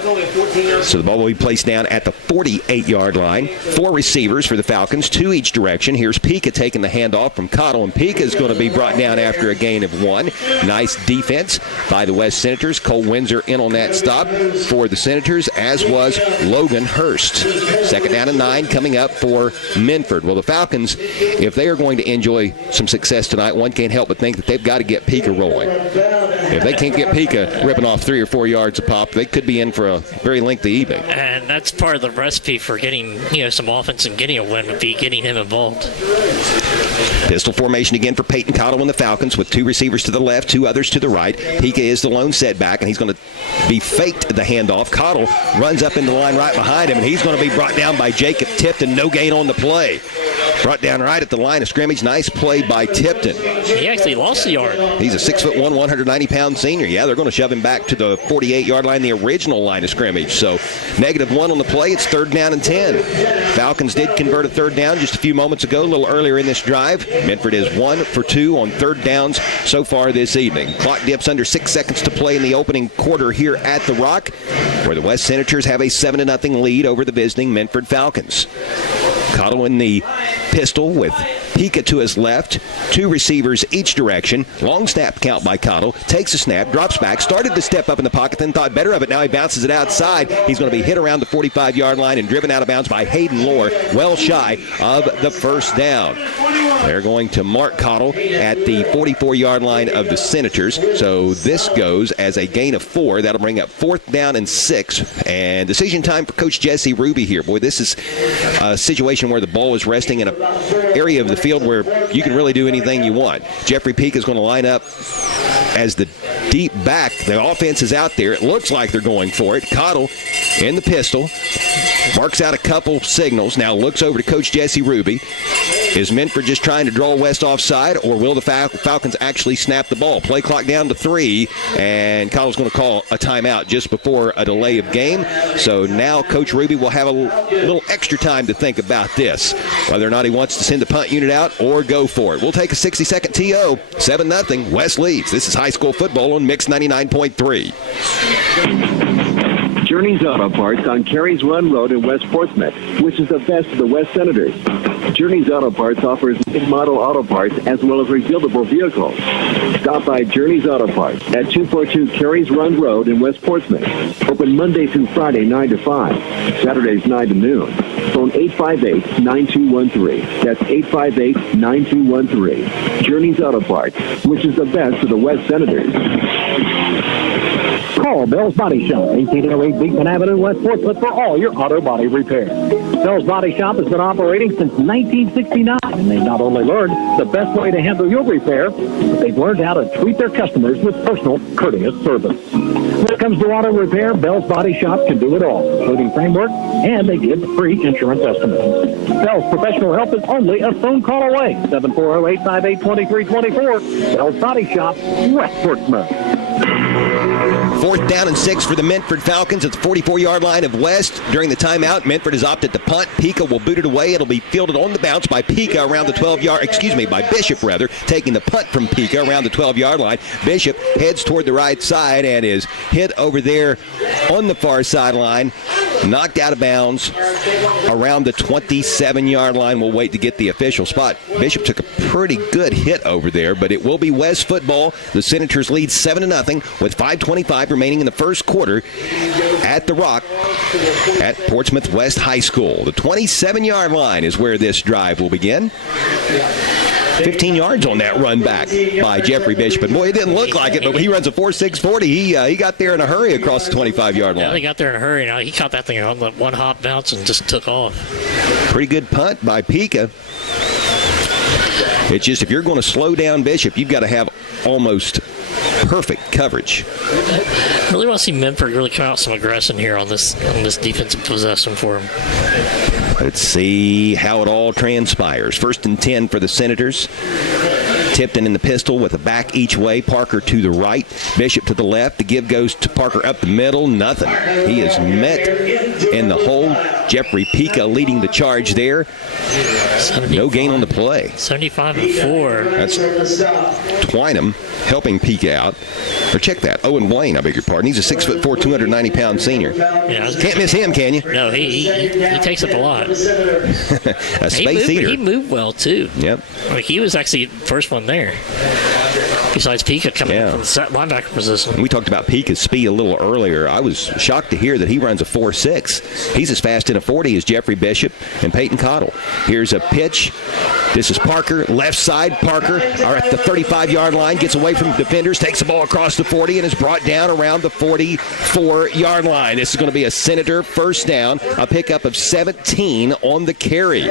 So the ball will be placed down at the 48-yard line. 4 receivers for the Falcons, 2 each direction. Here's Pika taking the handoff from Cottle, and Pika is going to be brought down after a gain of 1. Nice defense by the West Senators. Cole Windsor in on that stop for the Senators, as was Logan Hurst. 2nd down and 9 coming up for Minford. Well, the Falcons, if they are going to enjoy some success tonight, one can't help but think that they've got to get Pika rolling. If they can't get Pika ripping off 3 or 4 yards a pop, they could be in for a very lengthy evening. And that's part of the recipe for getting some offense and getting a win, would be getting him involved. Pistol formation again for Peyton Cottle and the Falcons, with 2 receivers to the left, 2 others to the right. Pika is the lone setback, and he's going to be faked the handoff. Cottle runs up into the line right behind him, and he's going to be brought down by Jacob Tipton. No gain on the play. Brought down right at the line of scrimmage. Nice play by Tipton. He actually lost a yard. He's a 6'1", 190-pound senior. Yeah, they're going to shove him back to the 48-yard line, the original line of scrimmage. So -1 on the play. It's 3rd down and 10. Falcons did convert a 3rd down just a few moments ago, a little earlier in this drive. Minford is 1 for 2 on 3rd downs so far this evening. Clock dips under 6 seconds to play in the opening quarter here at the Rock, where the West Senators have a 7-0 lead over the visiting Minford Falcons. Cottle in the pistol with Pika to his left, 2 receivers each direction. Long snap count by Cottle. Takes a snap, drops back, started to step up in the pocket, then thought better of it. Now he bounces it outside. He's going to be hit around the 45-yard line and driven out of bounds by Hayden Lohr, well shy of the first down. They're going to mark Cottle at the 44-yard line of the Senators. So this goes as a gain of 4. That'll bring up 4th down and 6. And decision time for Coach Jesse Ruby here. Boy, this is a situation where the ball is resting in an area of the field where you can really do anything you want. Jeffrey Peak is going to line up as the deep back. The offense is out there. It looks like they're going for it. Cottle in the pistol. Marks out a couple signals. Now looks over to Coach Jesse Ruby. Is Minford just trying to draw West offside, or will the Falcons actually snap the ball? Play clock down to 3, and Cottle's going to call a timeout just before a delay of game. So now Coach Ruby will have a little extra time to think about this, whether or not he wants to send the punt unit out or go for it. We'll take a 60-second TO. 7-0. West leads. This is high school football on Mix 99.3. Journey's Auto Parts on Carey's Run Road in West Portsmouth, which is the best of the West Senators. Journey's Auto Parts offers mid-model auto parts as well as rebuildable vehicles. Stop by Journey's Auto Parts at 242 Carey's Run Road in West Portsmouth. Open Monday through Friday 9 to 5, Saturdays 9 to noon. Phone 858-9213. That's 858-9213. Journey's Auto Parts, which is the best of the West Senators. Call Bell's Body Shop, 1808 Beekman Avenue, West Portsmouth, for all your auto body repair. Bell's Body Shop has been operating since 1969, and they've not only learned the best way to handle your repair, but they've learned how to treat their customers with personal, courteous service. When it comes to auto repair, Bell's Body Shop can do it all, including framework, and they give free insurance estimates. Bell's professional help is only a phone call away. 740-858-2324. Bell's Body Shop, West Portsmouth. 4th down and 6 for the Minford Falcons at the 44-yard line of West. During the timeout, Minford has opted to punt. Pika will boot it away. It'll be fielded on the bounce by Pika around the 12-yard, by Bishop rather, taking the punt from Pika around the 12-yard line. Bishop heads toward the right side and is hit over there on the far sideline. Knocked out of bounds around the 27-yard line. We'll wait to get the official spot. Bishop took a pretty good hit over there, but it will be West football. The Senators lead 7-0 with 5:25 remaining in the first quarter at the Rock at Portsmouth West High School. The 27-yard line is where this drive will begin. 15 yards on that run back by Jeffrey Bishop. And boy, it didn't look like it, but he runs a 4.640. He got there in a hurry across the 25-yard line. Yeah, he got there in a hurry. Now he caught that thing on the one hop bounce and just took off. Pretty good punt by Pika. It's just if you're going to slow down Bishop, you've got to have almost perfect coverage. I really want to see Minford really come out some aggression here on this defensive possession for him. Let's see how it all transpires. 1st and 10 for the Senators. Tipton in the pistol with a back each way. Parker to the right. Bishop to the left. The give goes to Parker up the middle. Nothing. He is met in the hole. Jeffrey Pika leading the charge there. No gain on the play. 75-4. That's Twynham helping Pika out. Or check that. Owen Blaine, I beg your pardon. He's a 6'4", 290-pound senior. Yeah, can't miss him, can you? No, he takes up a lot. A space eater. He moved well, too. Yep. I mean, he was actually the first one there. Besides Pika coming in from the linebacker position. We talked about Pika's speed a little earlier. I was shocked to hear that he runs a 4.6. He's as fast in a 40 as Jeffrey Bishop and Peyton Cottle. Here's a pitch. This is Parker, left side. Parker are at the 35-yard line, gets away from defenders, takes the ball across the 40, and is brought down around the 44-yard line. This is going to be a Senator first down, a pickup of 17 on the carry.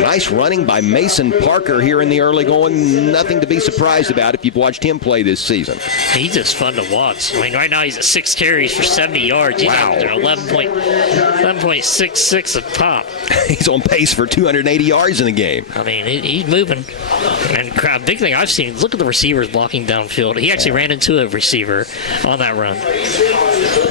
Nice running by Mason Parker here in the early going. Nothing to be surprised about if you've watched him play this season. He's just fun to watch. I mean, right now he's at 6 carries for 70 yards. He's out there 11.66 a pop. He's on pace for 280 yards in the game. I mean, he's moving. And a big thing I've seen, look at the receivers blocking downfield. He actually ran into a receiver on that run.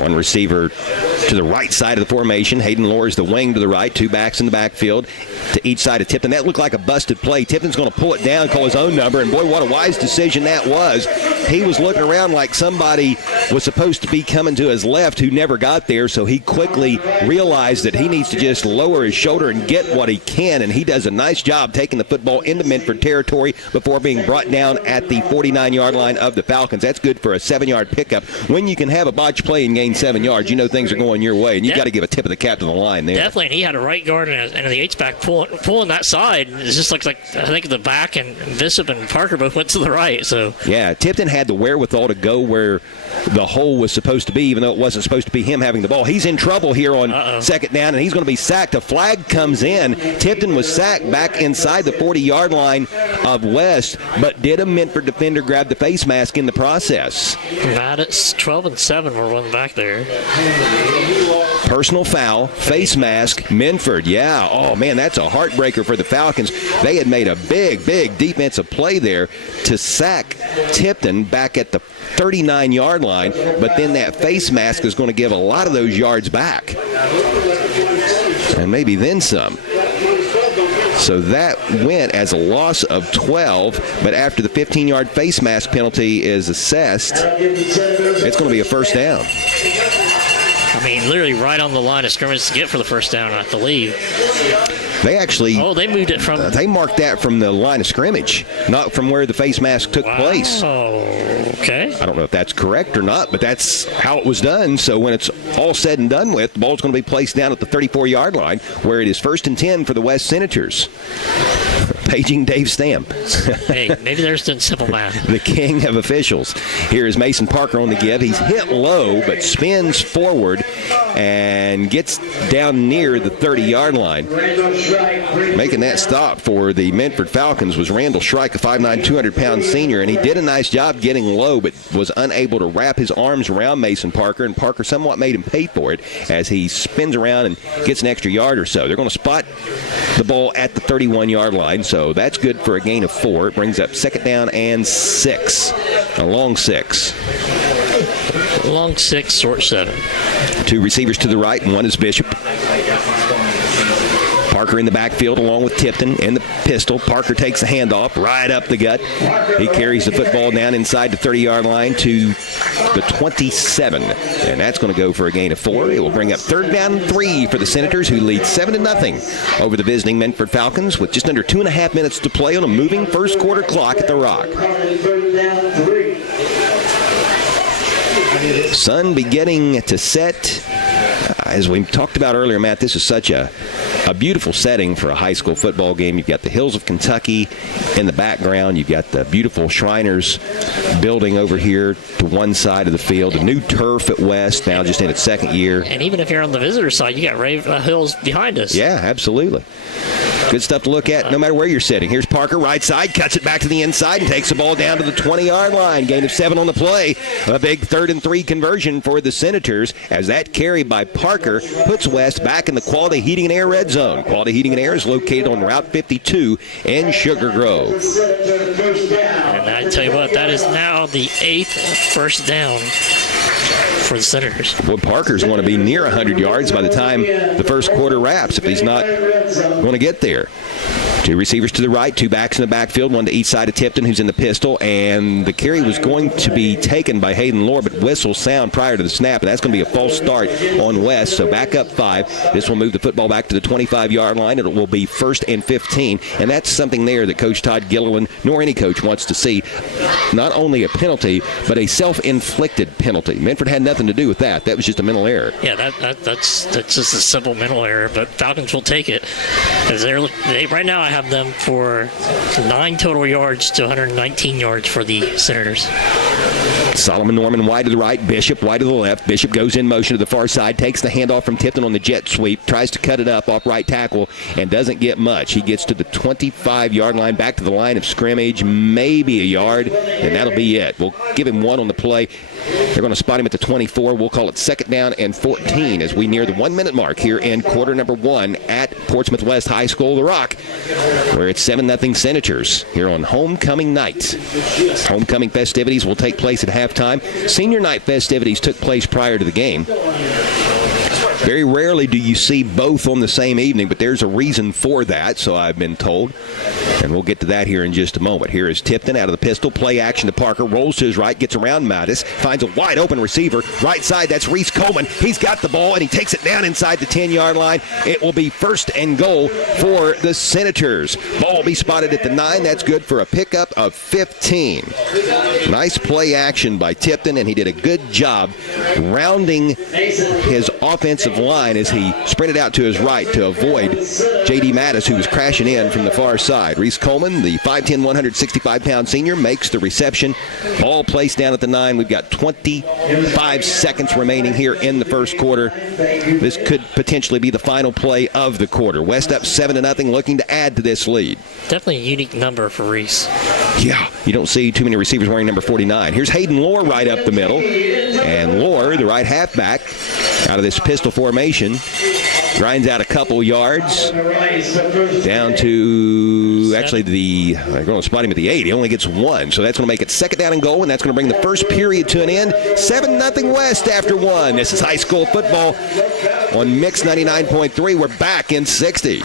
One receiver to the right side of the formation. Hayden Lohr the wing to the right. 2 backs in the backfield to each side of Tipton. That looked like a busted play. Tipton's going to pull it down, call his own number, and boy, what a wise decision that was. He was looking around like somebody was supposed to be coming to his left who never got there, so he quickly realized that he needs to just lower his shoulder and get what he can, and he does a nice job taking the football into Minford territory before being brought down at the 49-yard line of the Falcons. That's good for a 7-yard pickup. When you can have a botch play and gain 7 yards, you know things are going your way, and you've got to give a tip of the cap to the line there. Definitely, and he had a right guard and the H-back pulling that side. It just looks like, I think the back and Bishop and Parker both went to the right. So yeah, Tipton had the wherewithal to go where the hole was supposed to be, even though it wasn't supposed to be him having the ball. He's in trouble here on second down, and he's going to be sacked. A flag comes in. Tipton was sacked back inside the 40-yard line of West, but did a Minford defender grab the face mask in the process? Maddox, 12-7 were one back there. Personal foul, face mask, Minford. Yeah, oh man, that's a heartbreaker for the Falcons. They had made a big defensive play there to sack Tipton back at the 39-yard line, but then that face mask is going to give a lot of those yards back. And maybe then some. So that went as a loss of 12, but after the 15-yard face mask penalty is assessed, it's going to be a first down. I mean, literally right on the line of scrimmage to get for the first down, I believe. They actually... Oh, they moved it from... they marked that from the line of scrimmage, not from where the face mask took place. Oh, okay. I don't know if that's correct or not, but that's how it was done. So when it's all said and done with, the ball's going to be placed down at the 34-yard line, where it is 1st and 10 for the West Senators. Paging Dave Stamp. Hey, maybe there's some simple math. The king of officials. Here is Mason Parker on the give. He's hit low, but spins forward and gets down near the 30-yard line. Making that stop for the Minford Falcons was Randall Shrike, a 5'9", 200-pound senior, and he did a nice job getting low, but was unable to wrap his arms around Mason Parker, and Parker somewhat made him pay for it as he spins around and gets an extra yard or so. They're going to spot the ball at the 31-yard line, so that's good for a gain of 4. It brings up 2nd down and 6. A long 6. Long 6, short 7. 2 receivers to the right, and 1 is Bishop. Parker in the backfield along with Tipton in the pistol. Parker takes the handoff right up the gut. He carries the football down inside the 30-yard line to the 27, and that's going to go for a gain of 4. It will bring up 3rd down and 3 for the Senators, who lead 7-0 over the visiting Minford Falcons with just under 2.5 minutes to play on a moving first quarter clock at the Rock. Sun beginning to set. As we talked about earlier, Matt, this is such a beautiful setting for a high school football game. You've got the hills of Kentucky in the background. You've got the beautiful Shriners building over here to one side of the field. The new turf at West, now just in its 2nd year. And even if you're on the visitor side, you got Raven Hills behind us. Yeah, absolutely. Good stuff to look at no matter where you're sitting. Here's Parker, right side, cuts it back to the inside and takes the ball down to the 20-yard line. Gain of 7 on the play. A big 3rd and 3 conversion for the Senators as that carry by Parker puts West back in the Quality Heating and Air red zone. Quality Heating and Air is located on Route 52 in Sugar Grove. And I tell you what, that is now the 8th first down for the Senators. Well, Parker's going to be near 100 yards by the time the first quarter wraps if he's not going to get there. 2 receivers to the right, 2 backs in the backfield, 1 to each side of Tipton, who's in the pistol, and the carry was going to be taken by Hayden Lohr, but whistle sound prior to the snap, and that's going to be a false start on West, so back up 5. This will move the football back to the 25-yard line. It will be 1st and 15, and that's something there that Coach Todd Gilliland, nor any coach, wants to see. Not only a penalty, but a self-inflicted penalty. Minford had nothing to do with that. That was just a mental error. Yeah, that's just a simple mental error, but Falcons will take it. As right now, I have them for 9 total yards to 119 yards for the Senators. Solomon Norman wide to the right, Bishop wide to the left. Bishop goes in motion to the far side, takes the handoff from Tipton on the jet sweep, tries to cut it up off right tackle, and doesn't get much. He gets to the 25-yard line, back to the line of scrimmage, maybe a yard, and that'll be it. We'll give him 1 on the play. They're going to spot him at the 24. We'll call it 2nd down and 14 as we near the 1-minute mark here in quarter number 1 at Portsmouth West High School, The Rock, where it's 7-0 Senators here on homecoming night. Homecoming festivities will take place at halftime. Senior night festivities took place prior to the game. Very rarely do you see both on the same evening, but there's a reason for that, so I've been told. And we'll get to that here in just a moment. Here is Tipton out of the pistol. Play action to Parker. Rolls to his right. Gets around Mattis. Finds a wide open receiver. Right side, that's Reese Coleman. He's got the ball, and he takes it down inside the 10-yard line. It will be 1st and goal for the Senators. Ball will be spotted at the 9. That's good for a pickup of 15. Nice play action by Tipton, and he did a good job rounding his offensive line as he sprinted out to his right to avoid J.D. Mattis, who was crashing in from the far side. Reese Coleman, the 5'10", 165-pound senior, makes the reception. Ball placed down at the 9. We've got 25 seconds remaining here in the first quarter. This could potentially be the final play of the quarter. West up 7-0, looking to add to this lead. Definitely a unique number for Reese. Yeah, you don't see too many receivers wearing number 49. Here's Hayden Lohr right up the middle. And Lohr, the right halfback, out of this pistol formation, grinds out a couple yards down to, actually, they're going to spot him at the 8. He only gets 1, so that's going to make it 2nd down and goal, and that's going to bring the first period to an end. 7-0 West after 1. This is high school football on Mix 99.3. We're back in 60.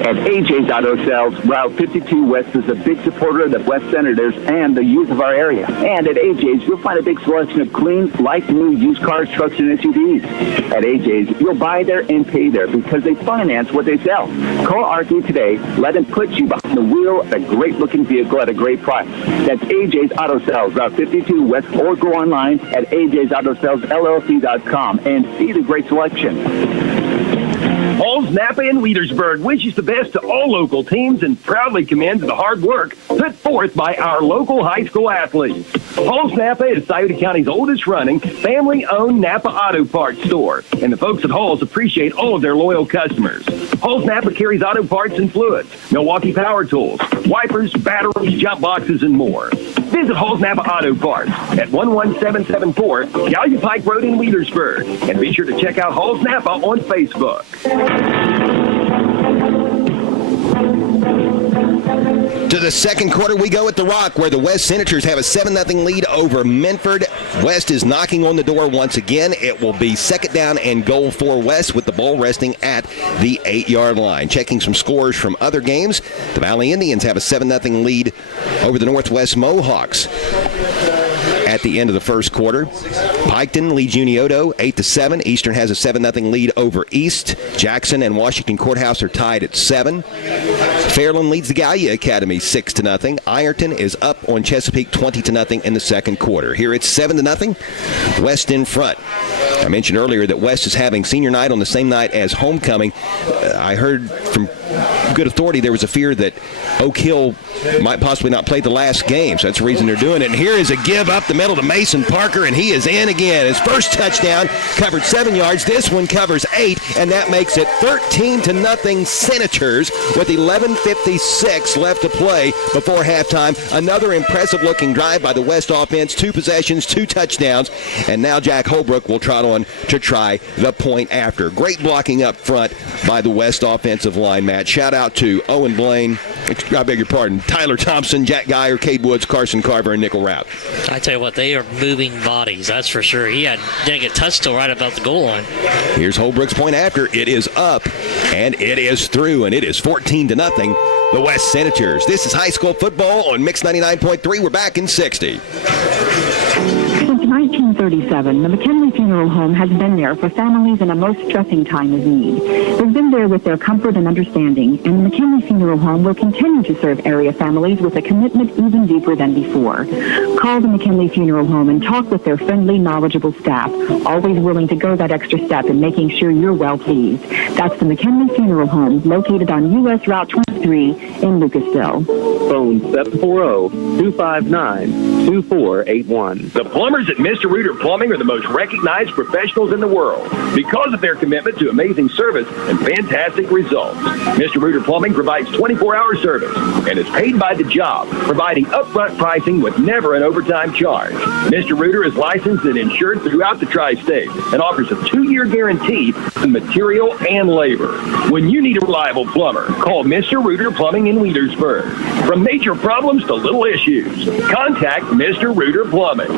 At AJ's Auto Sales, Route 52 West is a big supporter of the West Senators and the youth of our area. And at AJ's, you'll find a big selection of clean, light new used cars, trucks, and SUVs. At AJ's, you'll buy there and pay there because they finance what they sell. Call Arky today. Let him put you behind the wheel of a great-looking vehicle at a great price. That's AJ's Auto Sales, Route 52 West, or go online at ajsautosales.llc.com and see the great selection. Halls, Napa, and Leadersburg wishes the best to all local teams and proudly commends the hard work put forth by our local high school athletes. Halls Napa is Scioto County's oldest running, family-owned Napa Auto Parts store, and the folks at Halls appreciate all of their loyal customers. Halls Napa carries auto parts and fluids, Milwaukee power tools, wipers, batteries, jump boxes, and more. Visit Halls Napa Auto Parts at 11774 Gallia Pike Road in Leadersburg, and be sure to check out Halls Napa on Facebook. To the second quarter we go at the Rock, where the West Senators have a 7-0 lead over Minford. West is knocking on the door once again. It will be second down and goal for West with the ball resting at the 8-yard line. Checking some scores from other games, the Valley Indians have a 7-0 lead over the Northwest Mohawks at the end of the first quarter. Piketon leads Unioto 8-7. Eastern has a 7-0 lead over East. Jackson and Washington Courthouse are tied at 7. Fairland leads the Gallia Academy 6-0. Ironton is up on Chesapeake 20-0 in the second quarter. Here it's 7-0. West in front. I mentioned earlier that West is having senior night on the same night as homecoming. I heard from good authority there was a fear that Oak Hill might possibly not play the last game, so that's the reason they're doing it. And here is a give up the middle to Mason Parker, and he is in again. His first touchdown covered 7 yards. This one covers 8, and that makes it 13-0 Senators with 11:56 left to play before halftime. Another impressive-looking drive by the West offense. 2 possessions, 2 touchdowns, and now Jack Holbrook will trot on to try the point after. Great blocking up front by the West offensive line, Matt. Shout out to Owen Blaine, I beg your pardon, Tyler Thompson, Jack Geyer, Cade Woods, Carson Carver, and Nickel Rout. I tell you what, they are moving bodies, that's for sure. He didn't get touched till right about the goal line. Here's Holbrook's point after. It is up, and it is through, and it is 14-0. The West Senators. This is high school football on Mix 99.3. We're back in 60. Since 1937, the McKinley Funeral Home has been there for families in a most stressing time of need. They've been there with their comfort and understanding, and the McKinley Funeral Home will continue to serve area families with a commitment even deeper than before. Call the McKinley Funeral Home and talk with their friendly, knowledgeable staff, always willing to go that extra step in making sure you're well pleased. That's the McKinley Funeral Home, located on U.S. Route 23 in Lucasville. Phone 740-259-2481. The plumbers at Mr. Reuter Plumbing are the most recognized professionals in the world because of their commitment to amazing service and fantastic results. Mr. Reuter Plumbing provides 24-hour service and is paid by the job, providing upfront pricing with never an overtime charge. Mr. Reuter is licensed and insured throughout the tri-state and offers a 2-year guarantee on material and labor. When you need a reliable plumber, call Mr. Reuter Plumbing in Leadersburg. From major problems to little issues, contact Mr. Reuter Plumbing.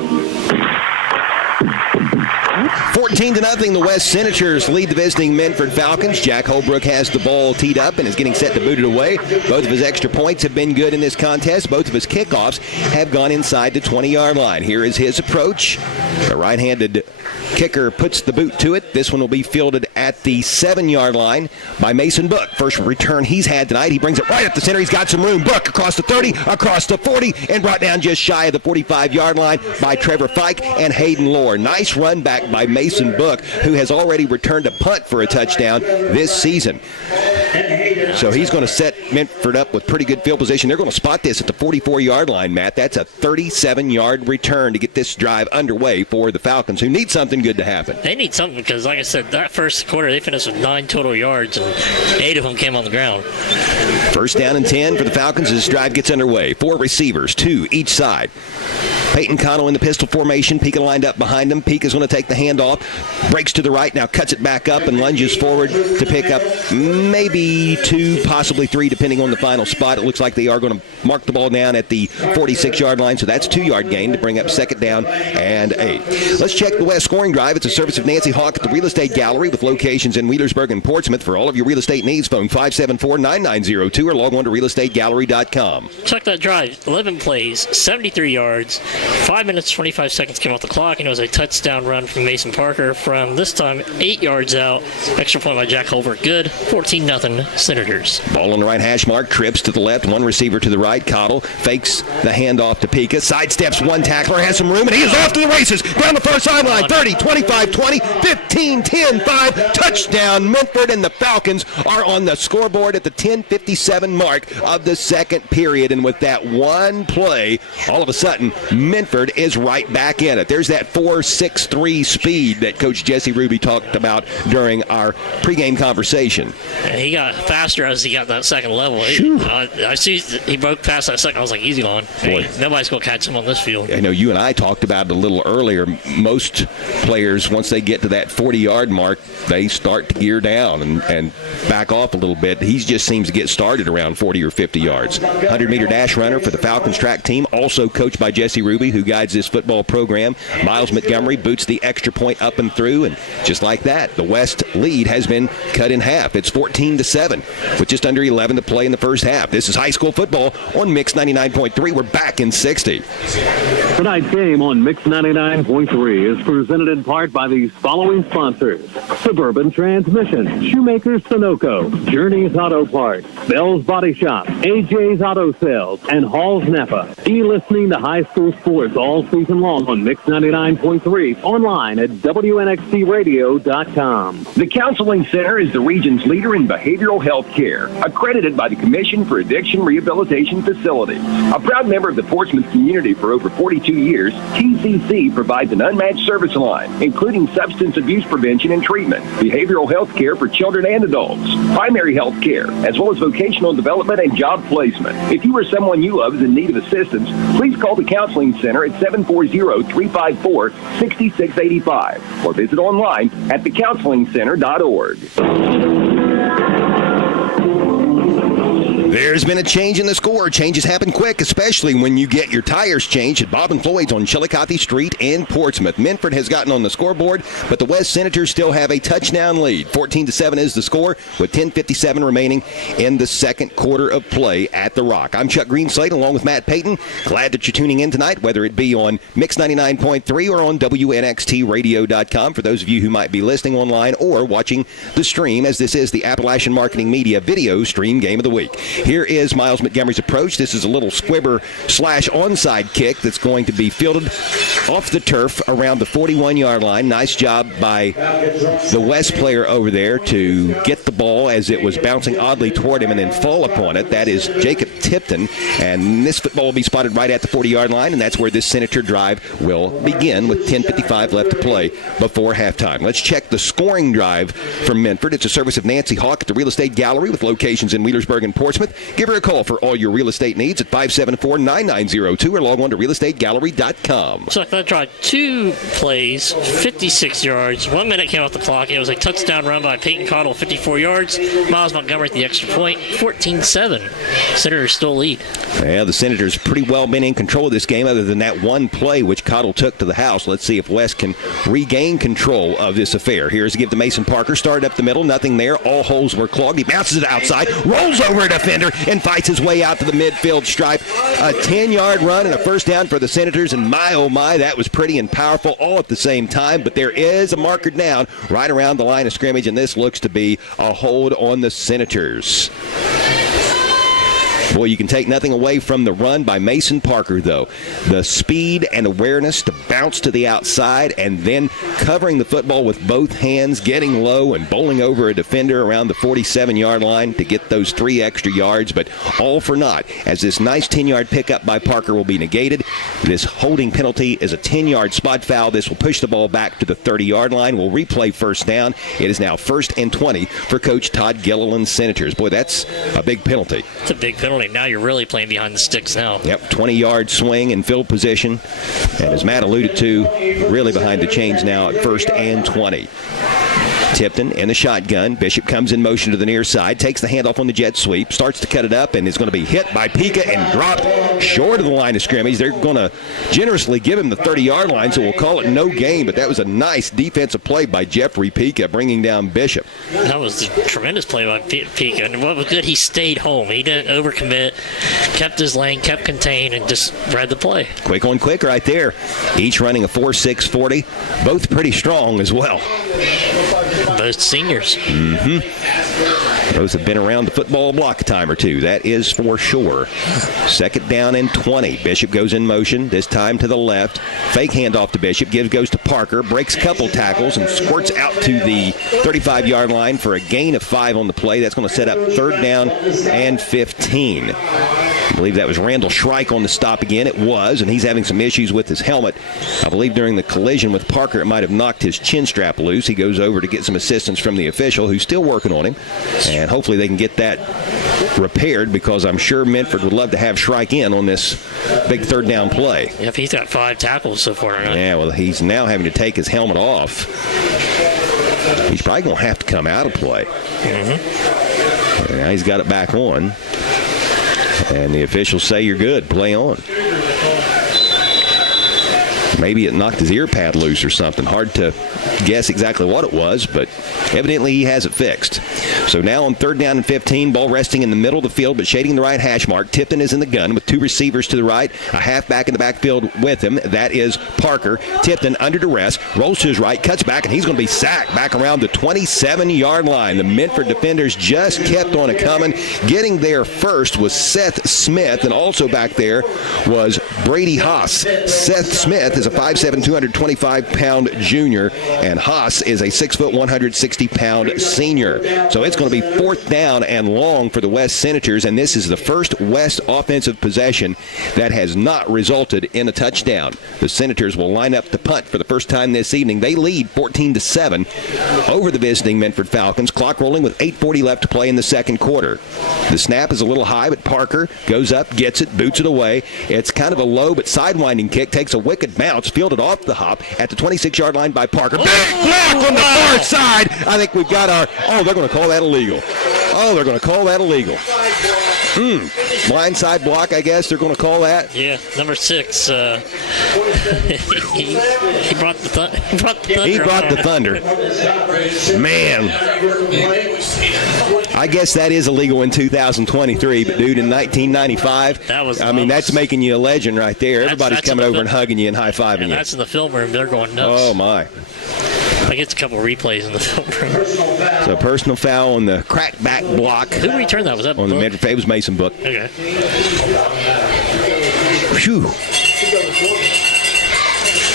14-0, the West Senators lead the visiting Minford Falcons. Jack Holbrook has the ball teed up and is getting set to boot it away. Both of his extra points have been good in this contest. Both of his kickoffs have gone inside the 20-yard line. Here is his approach. The right-handed kicker puts the boot to it. This one will be fielded at the 7-yard line by Mason Book. First return he's had tonight. He brings it right up the center. He's got some room. Book across the 30, across the 40, and brought down just shy of the 45-yard line by Trevor Fike and Hayden Lohr. Nice run back by Mason Book, who has already returned a punt for a touchdown this season. So he's going to set Minford up with pretty good field position. They're going to spot this at the 44-yard line, Matt. That's a 37-yard return to get this drive underway for the Falcons, who need something good to happen. They need something because, like I said, that first quarter they finished with 9 total yards, and 8 of them came on the ground. First down and 10 for the Falcons as this drive gets underway. 4 receivers, 2 each side. Peyton Connell in the pistol formation. Pika lined up behind him. Pika's going to take the handoff, breaks to the right, now cuts it back up and lunges forward to pick up maybe 2, possibly 3, depending on the final spot. It looks like they are going to mark the ball down at the 46-yard line, so that's 2-yard gain to bring up second down and 8. Let's check the West scoring drive. It's a service of Nancy Hawk at the Real Estate Gallery with locations in Wheelersburg and Portsmouth. For all of your real estate needs, phone 574-9902 or log on to realestategallery.com. Check that drive. 11 plays, 73 yards, 5 minutes, 25 seconds came off the clock, and it was a touchdown run from Mason Parker from this time 8 yards out. Extra point by Jack Holbert. Good. 14-0 Senators. Ball on the right hash mark. Trips to the left. One receiver to the right. Cottle fakes the handoff to Pika. Sidesteps one tackler. Has some room, and he is off to the races. Down the far sideline. 30, 25, 20, 15, 10, 5. Touchdown. Minford and the Falcons are on the scoreboard at the 10:57 mark of the second period. And with that one play, all of a sudden, Minford is right back in it. There's that 4.63 speed that Coach Jesse Ruby talked about during our pregame conversation. And he got faster as he got that second level. I see he broke past that second. I was like, easy on. Hey, nobody's going to catch him on this field. I know you and I talked about it a little earlier. Most players, once they get to that 40-yard mark, they start to gear down and back off a little bit. He just seems to get started around 40 or 50 yards. 100-meter dash runner for the Falcons track team, also coached by Jesse Ruby, who guides this football program. Miles Montgomery boots the extra point up and through, and just like that, the West lead has been cut in half. It's 14-7 with just under 11 to play in the first half. This is high school football on Mix 99.3. We're back in 60. Tonight's game on Mix 99.3 is presented in part by these following sponsors: Suburban Transmission, Shoemaker Sunoco, Journeys Auto Parts, Bell's Body Shop, AJ's Auto Sales, and Hall's Napa. Be listening to high school sports all season long on Mix 99.3, online at WNXTradio.com. The Counseling Center is the region's leader in behavioral health care, accredited by the Commission for Addiction Rehabilitation Facilities. A proud member of the Portsmouth community for over 42 years, TCC provides an unmatched service line, including substance abuse prevention and treatment, behavioral health care for children and adults, primary health care, as well as vocational development and job placement. If you or someone you love is in need of assistance, please call the Counseling Center at 740-354-6685 or visit online at thecounselingcenter.org. There's been a change in the score. Changes happen quick, especially when you get your tires changed at Bob and Floyd's on Chillicothe Street in Portsmouth. Minford has gotten on the scoreboard, but the West Senators still have a touchdown lead. 14-7 is the score with 10:57 remaining in the second quarter of play at the Rock. I'm Chuck Greenslade along with Matt Payton. Glad that you're tuning in tonight, whether it be on Mix 99.3 or on WNXTradio.com for those of you who might be listening online or watching the stream, as this is the Appalachian Marketing Media video stream game of the week. Here is Miles Montgomery's approach. This is a little squibber/onside kick that's going to be fielded off the turf around the 41-yard line. Nice job by the West player over there to get the ball as it was bouncing oddly toward him and then fall upon it. That is Jacob Tipton, and this football will be spotted right at the 40-yard line, and that's where this Senator drive will begin with 10:55 left to play before halftime. Let's check the scoring drive from Minford. It's a service of Nancy Hawk at the Real Estate Gallery with locations in Wheelersburg and Portsmouth. Give her a call for all your real estate needs at 574-9902 or log on to realestategallery.com. So that tried 2 plays, 56 yards. 1 minute came off the clock. It was a touchdown run by Peyton Cottle, 54 yards. Miles Montgomery at the extra point, 14-7. Senators still lead. Yeah, the Senators pretty well been in control of this game other than that one play which Cottle took to the house. Let's see if West can regain control of this affair. Here's a give to Mason Parker. Started up the middle, nothing there. All holes were clogged. He bounces it outside, rolls over a defender, and fights his way out to the midfield stripe. A 10-yard run and a first down for the Senators, and my, oh my, that was pretty and powerful all at the same time, but there is a marker down right around the line of scrimmage, and this looks to be a hold on the Senators. Boy, you can take nothing away from the run by Mason Parker, though. The speed and awareness to bounce to the outside and then covering the football with both hands, getting low and bowling over a defender around the 47-yard line to get those 3 extra yards, but all for naught, as this nice 10-yard pickup by Parker will be negated. This holding penalty is a 10-yard spot foul. This will push the ball back to the 30-yard line. We'll replay first down. It is now 1st and 20 for Coach Todd Gilliland's Senators. Boy, that's a big penalty. It's a big penalty. Now you're really playing behind the sticks now. Yep, 20-yard swing and field position. And as Matt alluded to, really behind the chains now at 1st and 20. Tipton in the shotgun. Bishop comes in motion to the near side, takes the handoff on the jet sweep, starts to cut it up, and is going to be hit by Pika and dropped short of the line of scrimmage. They're going to generously give him the 30-yard line, so we'll call it no gain, but that was a nice defensive play by Jeffrey Pika, bringing down Bishop. That was a tremendous play by Pika, and what was good, he stayed home. He didn't overcommit, kept his lane, kept contained, and just read the play. Quick on quick right there. Each running a 4.6 40. Both pretty strong as well. Both seniors. Both have been around the football block a time or two. That is for sure. Second down and 20. Bishop goes in motion, this time to the left. Fake handoff to Bishop. Goes to Parker. Breaks a couple tackles and squirts out to the 35-yard line for a gain of 5 on the play. That's going to set up third down and 15. I believe that was Randall Shrike on the stop again. It was, and he's having some issues with his helmet. I believe during the collision with Parker, it might have knocked his chin strap loose. He goes over to get some assistance from the official, who's still working on him, and hopefully they can get that repaired, because I'm sure Minford would love to have Shrike in on this big third down play. Yeah, if he's got 5 tackles so far. Yeah, well, he's now having to take his helmet off. He's probably going to have to come out of play. Now he's got it back on. And the officials say you're good. Play on. Maybe it knocked his ear pad loose or something. Hard to guess exactly what it was, but evidently he has it fixed. So now on third down and 15, ball resting in the middle of the field but shading the right hash mark. Tipton is in the gun with 2 receivers to the right, a halfback in the backfield with him. That is Parker. Tipton under duress, rolls to his right, cuts back, and he's going to be sacked back around the 27-yard line. The Minford defenders just kept on it coming. Getting there first was Seth Smith, and also back there was Brady Haas. Seth Smith is a 5'7", 225-pound junior, and Haas is a 6', 160-pound senior. So it's going to be fourth down and long for the West Senators, and this is the first West offensive possession that has not resulted in a touchdown. The Senators will line up to punt for the first time this evening. They lead 14-7 over the visiting Minford Falcons. Clock rolling with 8:40 left to play in the second quarter. The snap is a little high, but Parker goes up, gets it, boots it away. It's kind of a low but sidewinding kick, takes a wicked bounce, fielded off the hop at the 26-yard line by Parker. Big block on the far side. I think we've got our... Oh, they're going to call that illegal. They're going to call that illegal. Blindside block, I guess they're going to call that. Yeah, number 6. He brought the thunder. He brought the thunder. Man. I guess that is illegal in 2023, but dude, in 1995, that's making you a legend right there. Everybody's coming over and hugging you and high-fiving you. That's in the film room. They're going nuts. Oh, my. I get a couple of replays in the film room. So personal foul on the crackback block. Who returned that? Was that on Book? The Minford? It was Mason Book. Okay. Phew.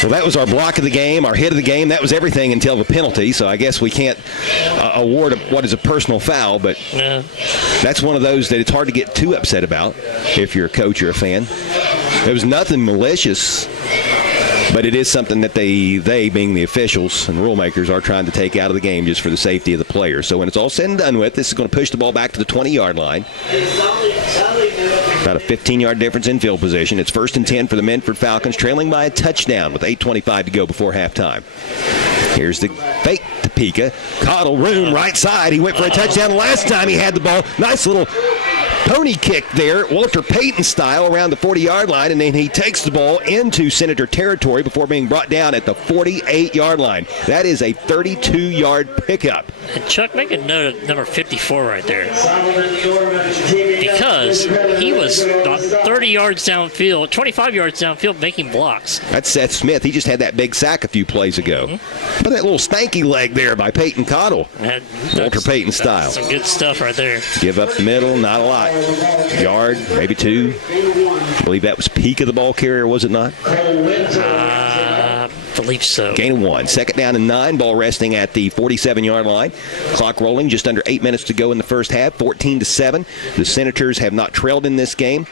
Well, that was our block of the game, our hit of the game. That was everything until the penalty, so I guess we can't award what is a personal foul, but that's one of those that it's hard to get too upset about if you're a coach or a fan. There was nothing malicious, but it is something that they being the officials and rule makers, are trying to take out of the game just for the safety of the players. So when it's all said and done with, this is going to push the ball back to the 20-yard line. About a 15-yard difference in field position. It's 1st and 10 for the Minford Falcons, trailing by a touchdown with 8:25 to go before halftime. Here's the fake to Pika. Cottle, room, right side. He went for a touchdown last time he had the ball. Nice little pony kick there, Walter Payton style, around the 40-yard line, and then he takes the ball into Senator territory before being brought down at the 48-yard line. That is a 32-yard pickup. And Chuck, make a note of number 54 right there, because he was about 30 yards downfield, 25 yards downfield, making blocks. That's Seth Smith. He just had that big sack a few plays ago. But that little stanky leg there by Peyton Cottle, Walter Payton style. Some good stuff right there. Give up the middle, not a lot. Yard, maybe 2. I believe that was Pika, the ball carrier, was it not? I believe so. Gain of 1. Second down and 9. Ball resting at the 47-yard line. Clock rolling. Just under 8 minutes to go in the first half. 14-7. The Senators have not trailed in this game.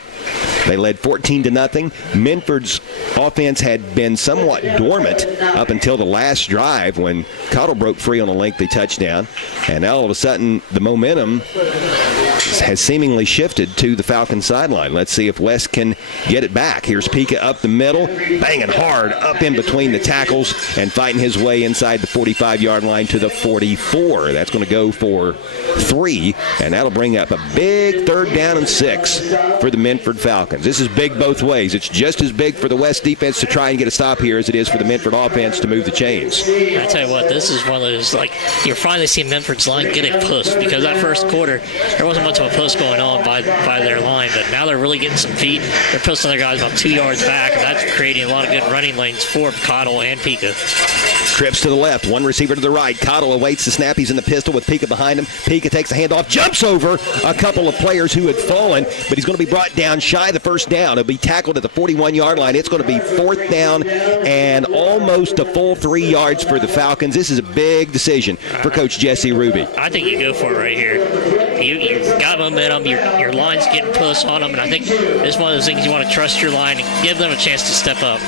They led 14-0. Minford's offense had been somewhat dormant up until the last drive when Cottle broke free on a lengthy touchdown. And now all of a sudden, the momentum has seemingly shifted to the Falcon sideline. Let's see if West can get it back. Here's Pika up the middle, banging hard up in between the tackles and fighting his way inside the 45-yard line to the 44. That's going to go for 3, and that'll bring up a big 3rd down and 6 for the Minford Falcons. This is big both ways. It's just as big for the West defense to try and get a stop here as it is for the Minford offense to move the chains. I tell you what, this is one of those, like, you're finally seeing Minford's line get a push, because that first quarter, there wasn't much of a push going on by their line, but now they're really getting some feet. They're pushing their guys about 2 yards back, and that's creating a lot of good running lanes for Cottle and Pika. Trips to the left, one receiver to the right. Cottle awaits the snap. He's in the pistol with Pika behind him. Pika takes the handoff, jumps over a couple of players who had fallen, but he's going to be brought down shy of the first down. He'll be tackled at the 41-yard line. It's going to be 4th down and almost a full 3 yards for the Falcons. This is a big decision for Coach Jesse Ruby. I think you go for it right here. You've got momentum. Your line's getting pushed on them, and I think it's one of those things you want to trust your line and give them a chance to step up.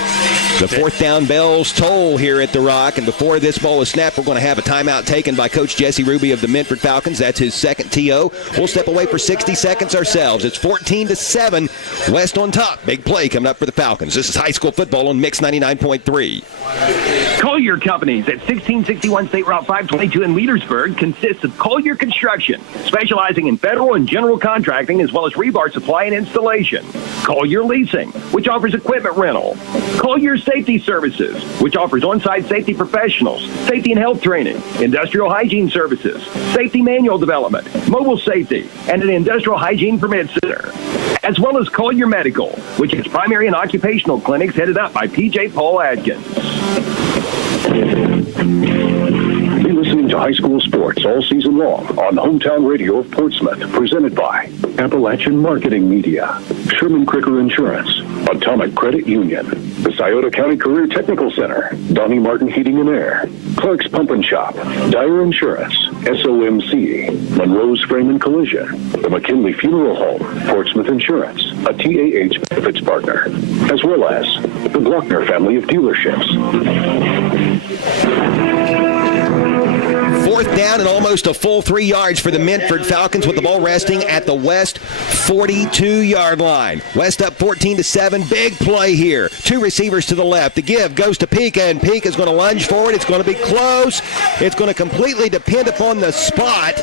The 4th down bells toll here at the Rock, and before this ball is snapped, we're going to have a timeout taken by Coach Jesse Ruby of the Minford Falcons. That's his second TO. We'll step away for 60 seconds ourselves. It's 14-7, West on top. Big play coming up for the Falcons. This is high school football on Mix 99.3. Collier Companies at 1661 State Route 522 in Leadersburg consists of Collier Construction, specializing in federal and general contracting as well as rebar supply and installation. Collier Leasing, which offers equipment rental. Collier Safety Services, which offers on-site safety professionals, safety and health training, industrial hygiene services, safety manual development, mobile safety, and an industrial hygiene permit center. As well as Collier Medical, which is primary and occupational clinics headed up by P.J. Paul Adkins. Be listening to high school sports all season long on Hometown Radio of Portsmouth, presented by Appalachian Marketing Media, Sherman Cricker Insurance, Atomic Credit Union, the Scioto County Career Technical Center, Donnie Martin Heating and Air, Clark's Pump and Shop, Dyer Insurance, SOMC, Monroe's Frame and Collision, the McKinley Funeral Home, Portsmouth Insurance, a TAH benefits partner, as well as the Glockner family of dealerships. 4th down and almost a full 3 yards for the Minford Falcons with the ball resting at the West 42-yard line. West up 14-7. Big play here. 2 receivers to the left. The give goes to Pika, and Pika's going to lunge forward. It's going to be close. It's going to completely depend upon the spot.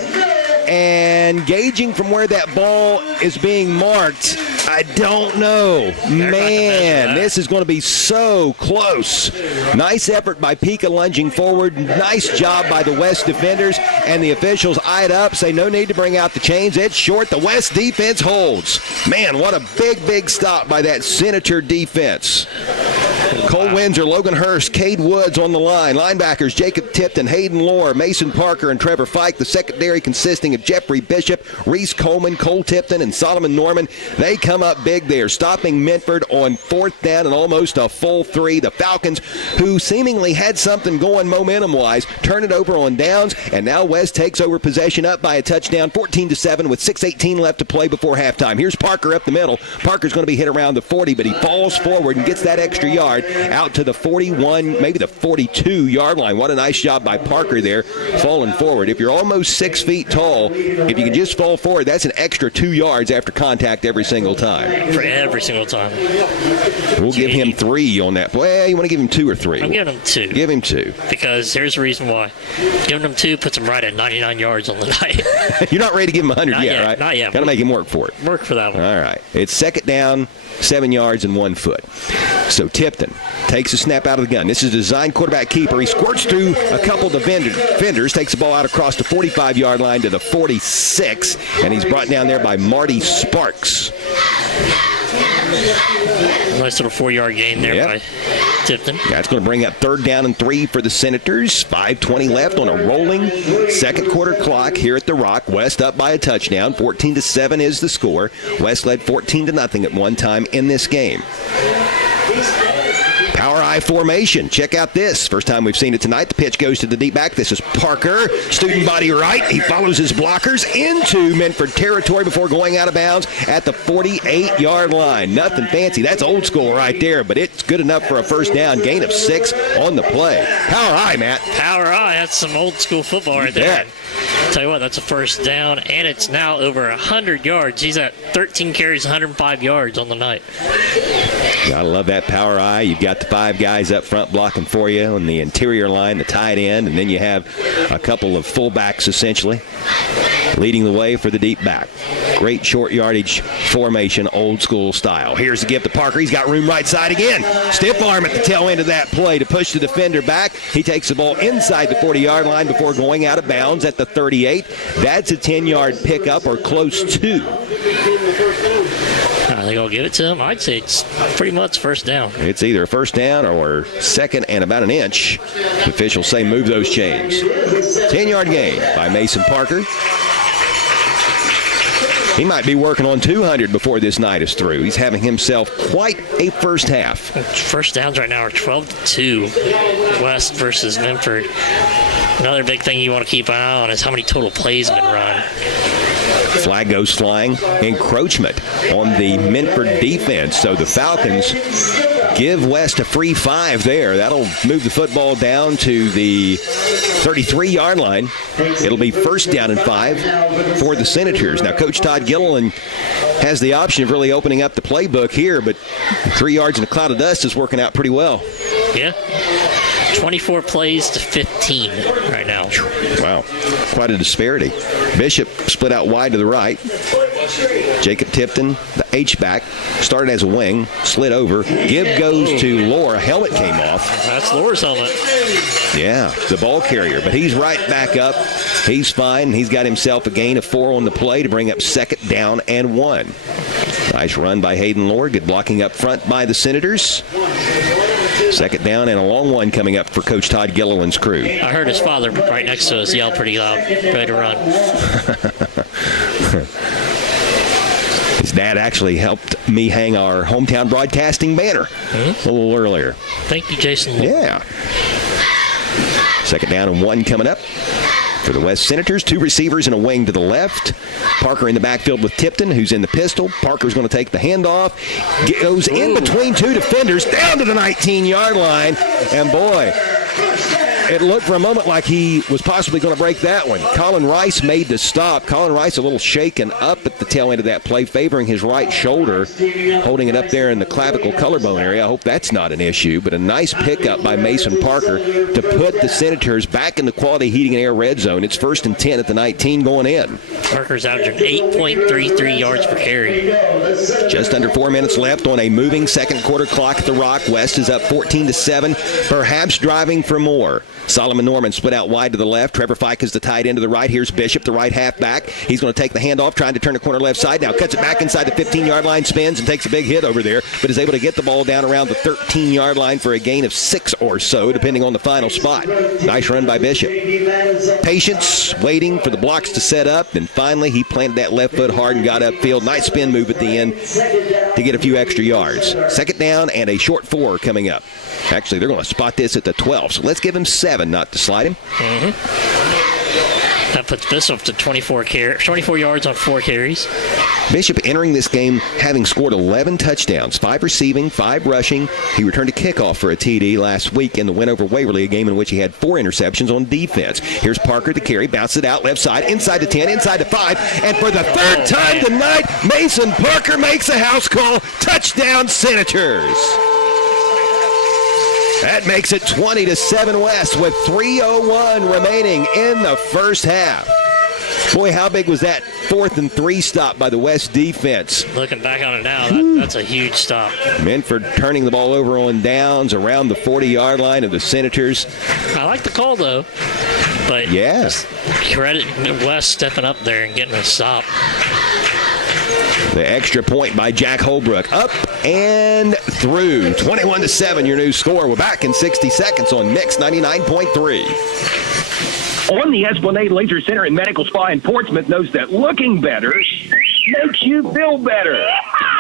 And gauging from where that ball is being marked, I don't know. Man, this is going to be so close. Nice effort by Pika lunging forward. Nice job by the West defenders. And the officials eye it up, say no need to bring out the chains. It's short. The West defense holds. Man, what a big stop by that Senator defense. Cole Windsor, Logan Hurst, Cade Woods on the line. Linebackers Jacob Tipton, Hayden Lohr, Mason Parker, and Trevor Fike. The secondary consisting of Jeffrey Bishop, Reese Coleman, Cole Tipton, and Solomon Norman. They come up big there, stopping Minford on 4th down and almost a full 3. The Falcons, who seemingly had something going momentum-wise, turn it over on downs, and now West takes over possession up by a touchdown, 14-7 with 6:18 left to play before halftime. Here's Parker up the middle. Parker's going to be hit around the 40, but he falls forward and gets that extra yard out to the 41, maybe the 42-yard line. What a nice job by Parker there, falling forward. If you're almost 6 feet tall, if you can just fall forward, that's an extra 2 yards after contact every single time. For every single time. We'll give him 3 on that. Well, you want to give him 2 or 3? I'm giving him 2. Give him 2. Because here's the reason why. Giving him 2 puts him right at 99 yards on the night. You're not ready to give him 100 yet, right? Not yet. Got to make him work for it. Work for that one. All right. It's 2nd down, 7 yards and 1 foot. So Tipton takes a snap out of the gun. This is a design quarterback keeper. He squirts through a couple of defenders, takes the ball out across the 45-yard line to the 46, and he's brought down there by Marty Sparks. Nice little 4-yard gain there by Tipton. That's going to bring up 3rd down and 3 for the Senators. 5:20 left on a rolling second quarter clock here at the Rock. West up by a touchdown. 14-7 is the score. West led 14-0 at one time in this game. Power I formation. Check out this. First time we've seen it tonight. The pitch goes to the deep back. This is Parker. Student body right. He follows his blockers into Minford territory before going out of bounds at the 48-yard line. Nothing fancy. That's old school right there, but it's good enough for a first down. Gain of 6 on the play. Power I, Matt. Power I. That's some old school football right there. Tell you what, that's a first down, and it's now over 100 yards. He's at 13 carries, 105 yards on the night. Gotta love that power eye. You've got the 5 guys up front blocking for you on the interior line, the tight end, and then you have a couple of fullbacks essentially leading the way for the deep back. Great short yardage formation, old school style. Here's the give to Parker. He's got room right side again. Stiff arm at the tail end of that play to push the defender back. He takes the ball inside the 40-yard line before going out of bounds at the 38. That's a 10-yard pickup or close to. I think I'll give it to him. I'd say it's pretty much first down. It's either a first down or second and about an inch. The officials say move those chains. 10-yard gain by Mason Parker. He might be working on 200 before this night is through. He's having himself quite a first half. First downs right now are 12-2, West versus Minford. Another big thing you want to keep an eye on is how many total plays have been run. Flag goes flying. Encroachment on the Minford defense. So the Falcons give West a free 5 there. That'll move the football down to the 33-yard line. It'll be first down and 5 for the Senators. Now, Coach Todd Gilliland has the option of really opening up the playbook here, but 3 yards in a cloud of dust is working out pretty well. Yeah. 24 plays to 15 right now. Wow. Quite a disparity. Bishop split out wide to the right. Jacob Tipton, the H-back, started as a wing, slid over. Give goes to Lohr. Helmet came off. That's Lohr's helmet. Yeah, the ball carrier. But he's right back up. He's fine. He's got himself a gain of 4 on the play to bring up second down and 1. Nice run by Hayden Lohr. Good blocking up front by the Senators. Second down and a long one coming up for Coach Todd Gilliland's crew. I heard his father right next to us yell pretty loud, ready to run. His dad actually helped me hang our hometown broadcasting banner a little earlier. Thank you, Jason. Yeah. Second down and 1 coming up for the West Senators. 2 receivers and a wing to the left. Parker in the backfield with Tipton, who's in the pistol. Parker's going to take the handoff. Goes in between 2 defenders, down to the 19-yard line. And boy, it looked for a moment like he was possibly going to break that one. Colin Rice made the stop. Colin Rice a little shaken up at the tail end of that play, favoring his right shoulder, holding it up there in the clavicle collarbone area. I hope that's not an issue, but a nice pickup by Mason Parker to put the Senators back in the quality heating and air red zone. It's 1st and 10 at the 19 going in. Parker's averaging 8.33 yards per carry. Just under 4 minutes left on a moving second quarter clock at the Rock. West is up 14-7, perhaps driving for more. Solomon Norman split out wide to the left. Trevor Fike is the tight end to the right. Here's Bishop, the right halfback. He's going to take the handoff, trying to turn the corner left side. Now cuts it back inside the 15-yard line, spins and takes a big hit over there, but is able to get the ball down around the 13-yard line for a gain of 6 or so, depending on the final spot. Nice run by Bishop. Patience, waiting for the blocks to set up, and finally he planted that left foot hard and got upfield. Nice spin move at the end to get a few extra yards. Second down and a short 4 coming up. Actually, they're going to spot this at the 12, so let's give him 7 not to slide him. That puts Bishop to 24 yards on 4 carries. Bishop entering this game having scored 11 touchdowns, 5 receiving, 5 rushing. He returned a kickoff for a TD last week in the win over Waverly, a game in which he had 4 interceptions on defense. Here's Parker to carry, bounces it out left side, inside to 10, inside to 5, and for the 3rd time tonight, Mason Parker makes a house call. Touchdown, Senators. That makes it 20-7 West with 3:01 remaining in the first half. Boy, how big was that 4th and 3 stop by the West defense? Looking back on it now, that's a huge stop. Minford turning the ball over on downs around the 40-yard line of the Senators. I like the call, though. But yes, credit West stepping up there and getting a stop. The extra point by Jack Holbrook. Up and through. 21-7, your new score. We're back in 60 seconds on Mix 99.3. On the Esplanade Laser Center and Medical Spa in Portsmouth knows that looking better makes you feel better.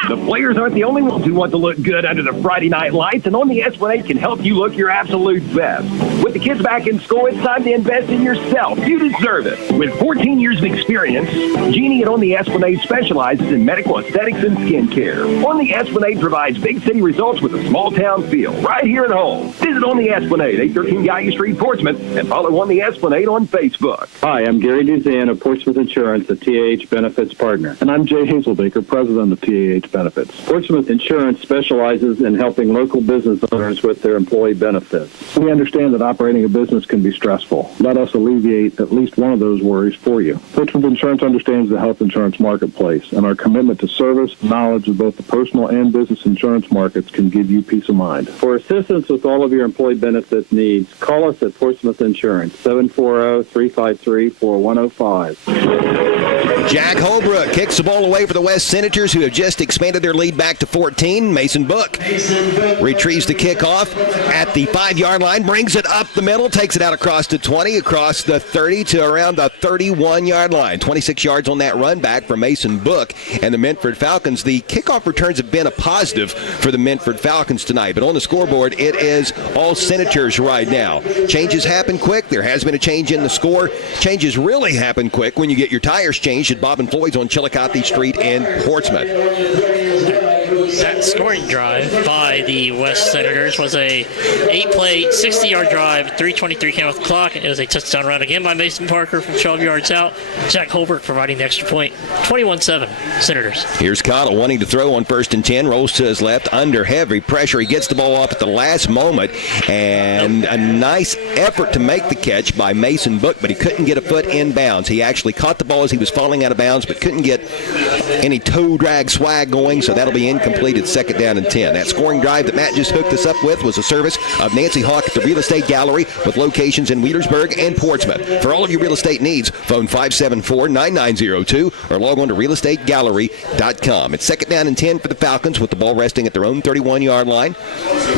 The players aren't the only ones who want to look good under the Friday night lights, and On the Esplanade can help you look your absolute best. With the kids back in school, it's time to invest in yourself. You deserve it. With 14 years of experience, Jeannie at On the Esplanade specializes in medical aesthetics and skincare. On the Esplanade provides big city results with a small town feel, right here at home. Visit On the Esplanade, 813 Gallia Street, Portsmouth, and follow On the Esplanade on Facebook. Hi, I'm Gary Duzan of Portsmouth Insurance, a TAH Benefits partner. And I'm Jay Hazelbaker, president of TAH Benefits. Portsmouth Insurance specializes in helping local business owners with their employee benefits. We understand that operating a business can be stressful. Let us alleviate at least one of those worries for you. Portsmouth Insurance understands the health insurance marketplace, and our commitment to service, knowledge of both the personal and business insurance markets can give you peace of mind. For assistance with all of your employee benefit needs, call us at Portsmouth Insurance, 740-353-4105. Jack Holbrook kicks the ball away for the West Senators, who have just expanded their lead back to 14. Mason Book retrieves the kickoff at the 5-yard line, brings it up the middle, takes it out across the 20, across the 30 to around the 31-yard line. 26 yards on that run back for Mason Book and the Minford Falcons. The kickoff returns have been a positive for the Minford Falcons tonight, but on the scoreboard, it is all Senators right now. Changes happen quick. There has been a change in the score. Changes really happen quick when you get your tires changed at Bob and Floyd's on Chillicothe Street in Portsmouth. That scoring drive by the West Senators was a 8-play, 60-yard drive, 3:23 came off the clock. It was a touchdown run again by Mason Parker from 12 yards out. Jack Holbrook providing the extra point. 21-7, Senators. Here's Cottle wanting to throw on 1st and 10, rolls to his left under heavy pressure. He gets the ball off at the last moment, and a nice effort to make the catch by Mason Book, but he couldn't get a foot in bounds. He actually caught the ball as he was falling out of bounds, but couldn't get any toe drag swag going, so that'll be incomplete at 2nd down and 10. That scoring drive that Matt just hooked us up with was a service of Nancy Hawk at the Real Estate Gallery with locations in Wheelersburg and Portsmouth. For all of your real estate needs, phone 574-9902 or log on to realestategallery.com. It's 2nd down and 10 for the Falcons with the ball resting at their own 31-yard line.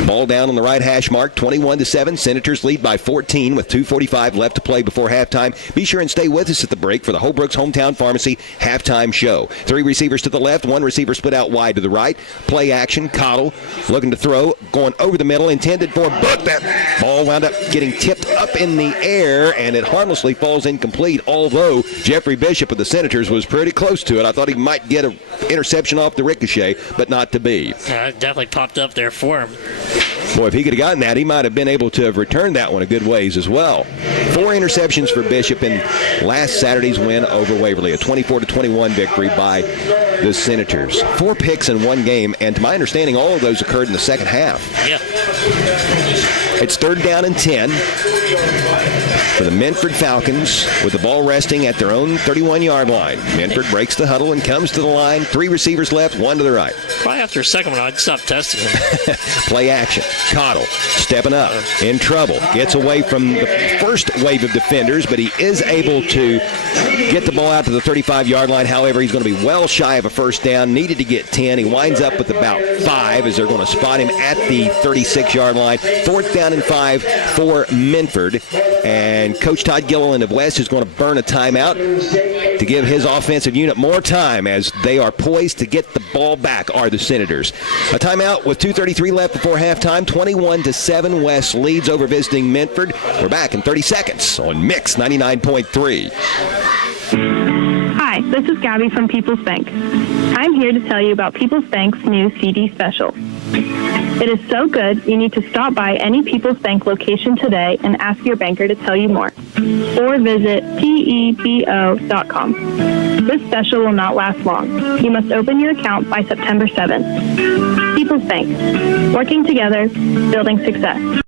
Ball down on the right hash mark, 21-7. Senators lead by 14 with 2:45 left to play before halftime. Be sure and stay with us at the break for the Holbrook's Hometown Pharmacy halftime show. 3 receivers to the left, 1 receiver split out wide to the right. Play action. Cottle looking to throw, going over the middle, intended for Book. That ball wound up getting tipped up in the air, and it harmlessly falls incomplete, although Jeffrey Bishop of the Senators was pretty close to it. I thought he might get an interception off the ricochet, but not to be. It definitely popped up there for him. Boy, if he could have gotten that, he might have been able to have returned that one a good ways as well. 4 interceptions for Bishop in last Saturday's win over Waverly, a 24-21 victory by the Senators. 4 picks in one game, and to my understanding, all of those occurred in the second half. Yeah. It's 3rd down and 10 for the Minford Falcons with the ball resting at their own 31-yard line. Minford breaks the huddle and comes to the line. 3 receivers left, 1 to the right. Probably after a second one, I'd stop testing him. Play action. Cottle stepping up, in trouble. Gets away from the first wave of defenders, but he is able to get the ball out to the 35-yard line. However, he's going to be well shy of a first down. Needed to get 10. He winds up with about 5 as they're going to spot him at the 36-yard line. 4th down and 5 for Minford. And Coach Todd Gilliland of West is going to burn a timeout to give his offensive unit more time as they are poised to get the ball back, are the Senators. A timeout with 2:33 left before halftime. 21-7, West leads over visiting Minford. We're back in 30 seconds on Mix 99.3. Hi, this is Gabby from People's Bank. I'm here to tell you about People's Bank's new CD special. It is so good, you need to stop by any People's Bank location today and ask your banker to tell you more. Or visit pebo.com. This special will not last long. You must open your account by September 7th. People's Bank. Working together, building success.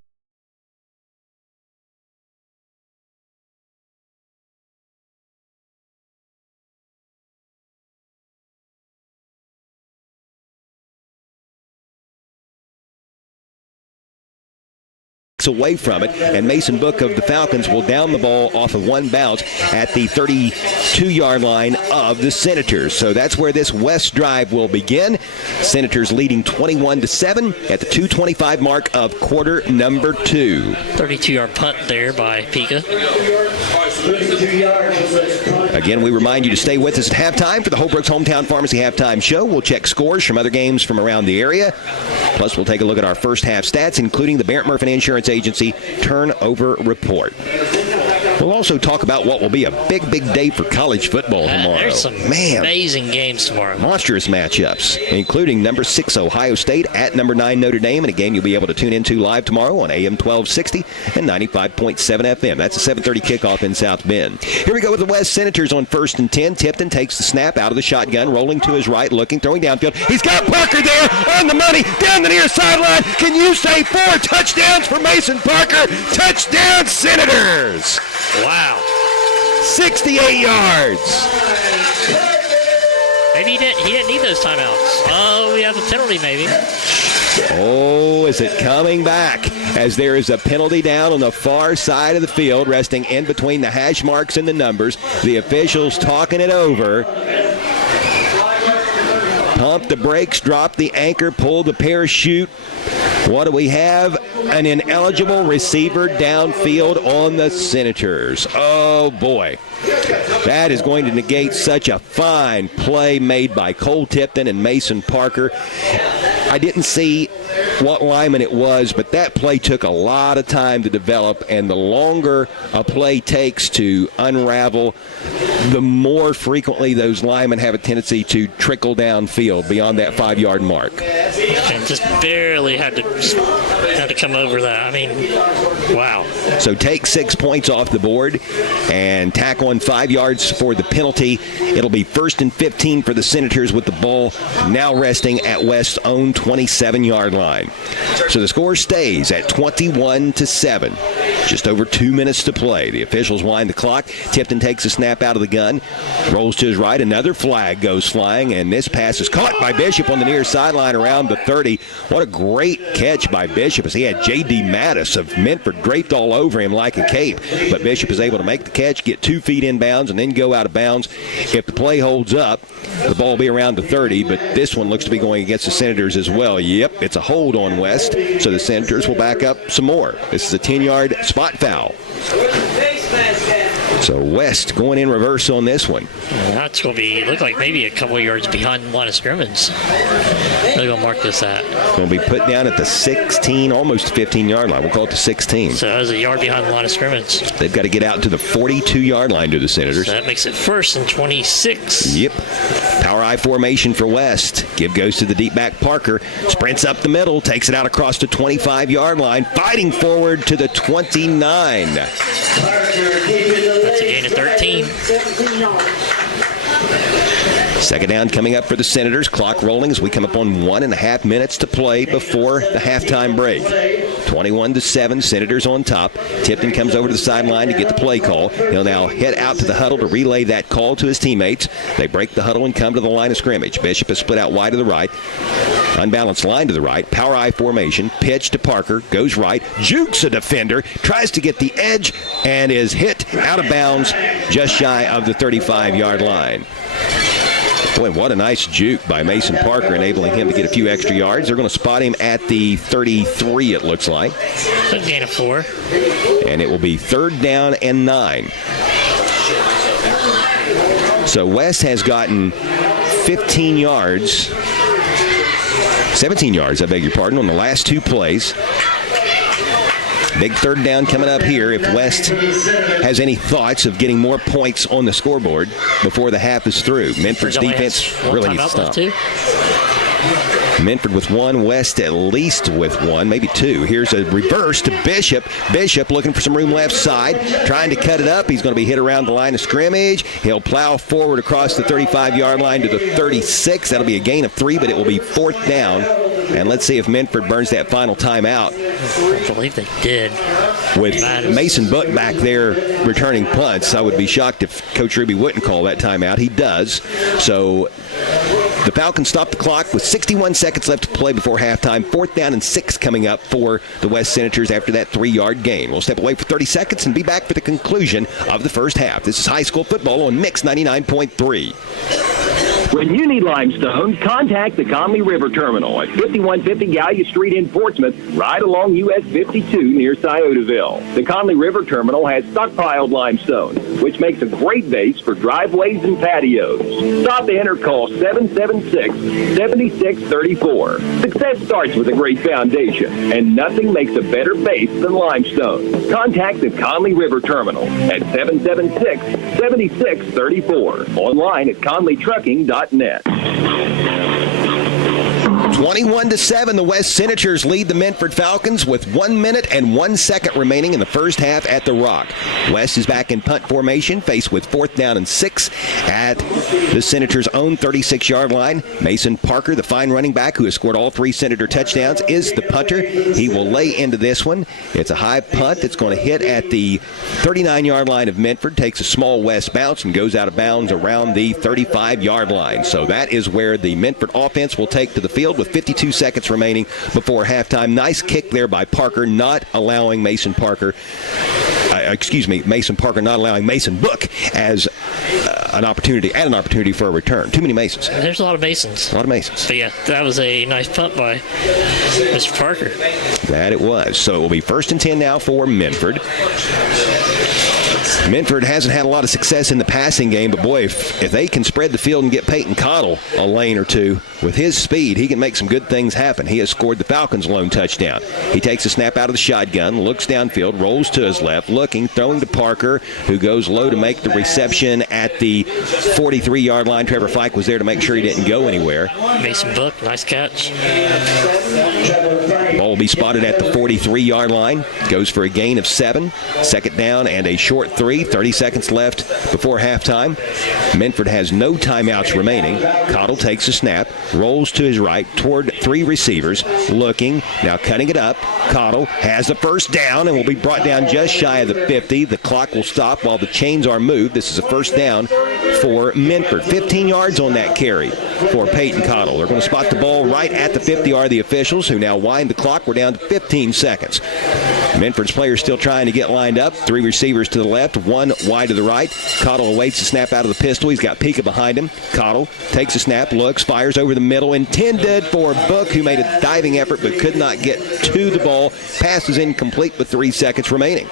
Away from it, and Mason Book of the Falcons will down the ball off of one bounce at the 32-yard line of the Senators. So that's where this West drive will begin. Senators leading 21-7 at the 2:25 mark of quarter number 2. 32-yard punt there by Pika. Again, we remind you to stay with us at halftime for the Holbrook's Hometown Pharmacy Halftime Show. We'll check scores from other games from around the area. Plus, we'll take a look at our first half stats, including the Barrett Murphy Insurance Agency turnover report. We'll also talk about what will be a big, big day for college football tomorrow. There's some amazing games tomorrow. Monstrous matchups, including number 6 Ohio State at number 9 Notre Dame, and a game you'll be able to tune into live tomorrow on AM 1260 and 95.7 FM. That's a 7:30 kickoff in South Bend. Here we go with the West Senators on 1st and 10. Tipton takes the snap out of the shotgun, rolling to his right, looking, throwing downfield. He's got Parker there on the money, down the near sideline. Can you say 4 touchdowns for Mason Parker? Touchdown, Senators! Wow. 68 yards. Maybe he didn't need those timeouts. Oh, we have a penalty maybe. Oh, is it coming back as there is a penalty down on the far side of the field, resting in between the hash marks and the numbers. The officials talking it over. Pump the brakes, drop the anchor, pull the parachute. What do we have? An ineligible receiver downfield on the Senators. Oh, boy. That is going to negate such a fine play made by Cole Tipton and Mason Parker. I didn't see what lineman it was, but that play took a lot of time to develop, and the longer a play takes to unravel, the more frequently those linemen have a tendency to trickle downfield beyond that 5-yard mark. And just barely had to come over that. I mean, wow. So take 6 points off the board and tack on 5 yards for the penalty. It'll be 1st and 15 for the Senators with the ball now resting at West's own 27-yard line. So the score stays at 21-7. Just over 2 minutes to play. The officials wind the clock. Tipton takes a snap out of the gun, rolls to his right. Another flag goes flying, and this pass is caught by Bishop on the near sideline around the 30. What a great catch by Bishop, as he had J.D. Mattis of Minford draped all over him like a cape. But Bishop is able to make the catch, get 2 feet in bounds, and then go out of bounds. If the play holds up, the ball will be around the 30, but this one looks to be going against the Senators as well. Yep, it's a hold on West, so the Senators will back up some more. This is a 10-yard spot foul. So West going in reverse on this one. That's going to look like maybe a couple of yards behind the line of scrimmage. They're going to mark this at. Going to be put down at the 16, almost 15-yard line. We'll call it the 16. So that was a yard behind the line of scrimmage. They've got to get out to the 42-yard line to the Senators. So that makes it 1st and 26. Yep. Power I formation for West. Give goes to the deep back Parker. Sprints up the middle, takes it out across the 25-yard line, fighting forward to the 29. That's a gain of 13. Second down coming up for the Senators. Clock rolling as we come up on 1.5 minutes to play before the halftime break. 21-7, Senators on top. Tipton comes over to the sideline to get the play call. He'll now head out to the huddle to relay that call to his teammates. They break the huddle and come to the line of scrimmage. Bishop is split out wide to the right. Unbalanced line to the right. Power I formation. Pitch to Parker. Goes right. Jukes a defender. Tries to get the edge and is hit out of bounds just shy of the 35-yard line. Boy, what a nice juke by Mason Parker, enabling him to get a few extra yards. They're going to spot him at the 33, it looks like. A gain of 4. And it will be 3rd down and 9. So West has gotten 17 yards, I beg your pardon, on the last 2 plays. Big 3rd down coming up here if West has any thoughts of getting more points on the scoreboard before the half is through. Minford's defense really needs to stop. Minford with 1, West at least with 1, maybe 2. Here's a reverse to Bishop. Bishop looking for some room left side, trying to cut it up. He's going to be hit around the line of scrimmage. He'll plow forward across the 35-yard line to the 36. That'll be a gain of 3, but it will be 4th down. And let's see if Minford burns that final timeout. I believe they did. With Mason Book back there returning punts, I would be shocked if Coach Ruby wouldn't call that timeout. He does. So the Falcons stop the clock with 61 seconds left to play before halftime. 4th down and 6 coming up for the West Senators after that 3-yard gain. We'll step away for 30 seconds and be back for the conclusion of the first half. This is high school football on Mix 99.3. When you need limestone, contact the Conley River Terminal at 5150 Gallia Street in Portsmouth, right along US 52 near Sciotaville. The Conley River Terminal has stockpiled limestone, which makes a great base for driveways and patios. Stop in or call 776-7634. Success starts with a great foundation, and nothing makes a better base than limestone. Contact the Conley River Terminal at 776-7634. Online at conleytrucking.net. 21-7, the West Senators lead the Minford Falcons with 1 minute and 1 second remaining in the first half at the Rock. West is back in punt formation, faced with 4th down and 6 at the Senators' own 36-yard line. Mason Parker, the fine running back who has scored all 3 Senator touchdowns, is the punter. He will lay into this one. It's a high punt that's going to hit at the 39-yard line of Minford, takes a small West bounce, and goes out of bounds around the 35-yard line. So that is where the Minford offense will take to the field with 52 seconds remaining before halftime. Nice kick there by Parker, not allowing Mason Parker not allowing Mason Book as an opportunity for a return. Too many Masons. There's a lot of Masons. But yeah, that was a nice punt by Mr. Parker. That it was. So it will be 1st and 10 now for Minford. Minford hasn't had a lot of success in the passing game, but boy, if they can spread the field and get Peyton Cottle a lane or two, with his speed, he can make some good things happen. He has scored the Falcons' lone touchdown. He takes a snap out of the shotgun, looks downfield, rolls to his left, looking, throwing to Parker, who goes low to make the reception at the 43-yard line. Trevor Fike was there to make sure he didn't go anywhere. Mason Book, nice catch. Ball will be spotted at the 43-yard line. Goes for a gain of 7. 2nd down and a short 3. 30 seconds left before halftime. Minford has no timeouts remaining. Cottle takes a snap, rolls to his right toward 3 receivers, looking, now cutting it up. Cottle has the first down and will be brought down just shy of the 50. The clock will stop while the chains are moved. This is a first down for Minford. 15 yards on that carry for Peyton Cottle. They're going to spot the ball right at the 50 are the officials, who now wind the clock. We're down to 15 seconds. Minford's players still trying to get lined up. 3 receivers to the left, 1 wide to the right. Cottle awaits the snap out of the pistol. He's got Pika behind him. Cottle takes a snap, looks, fires over the middle, intended for Book, who made a diving effort but could not get to the ball. Pass is incomplete with 3 seconds remaining.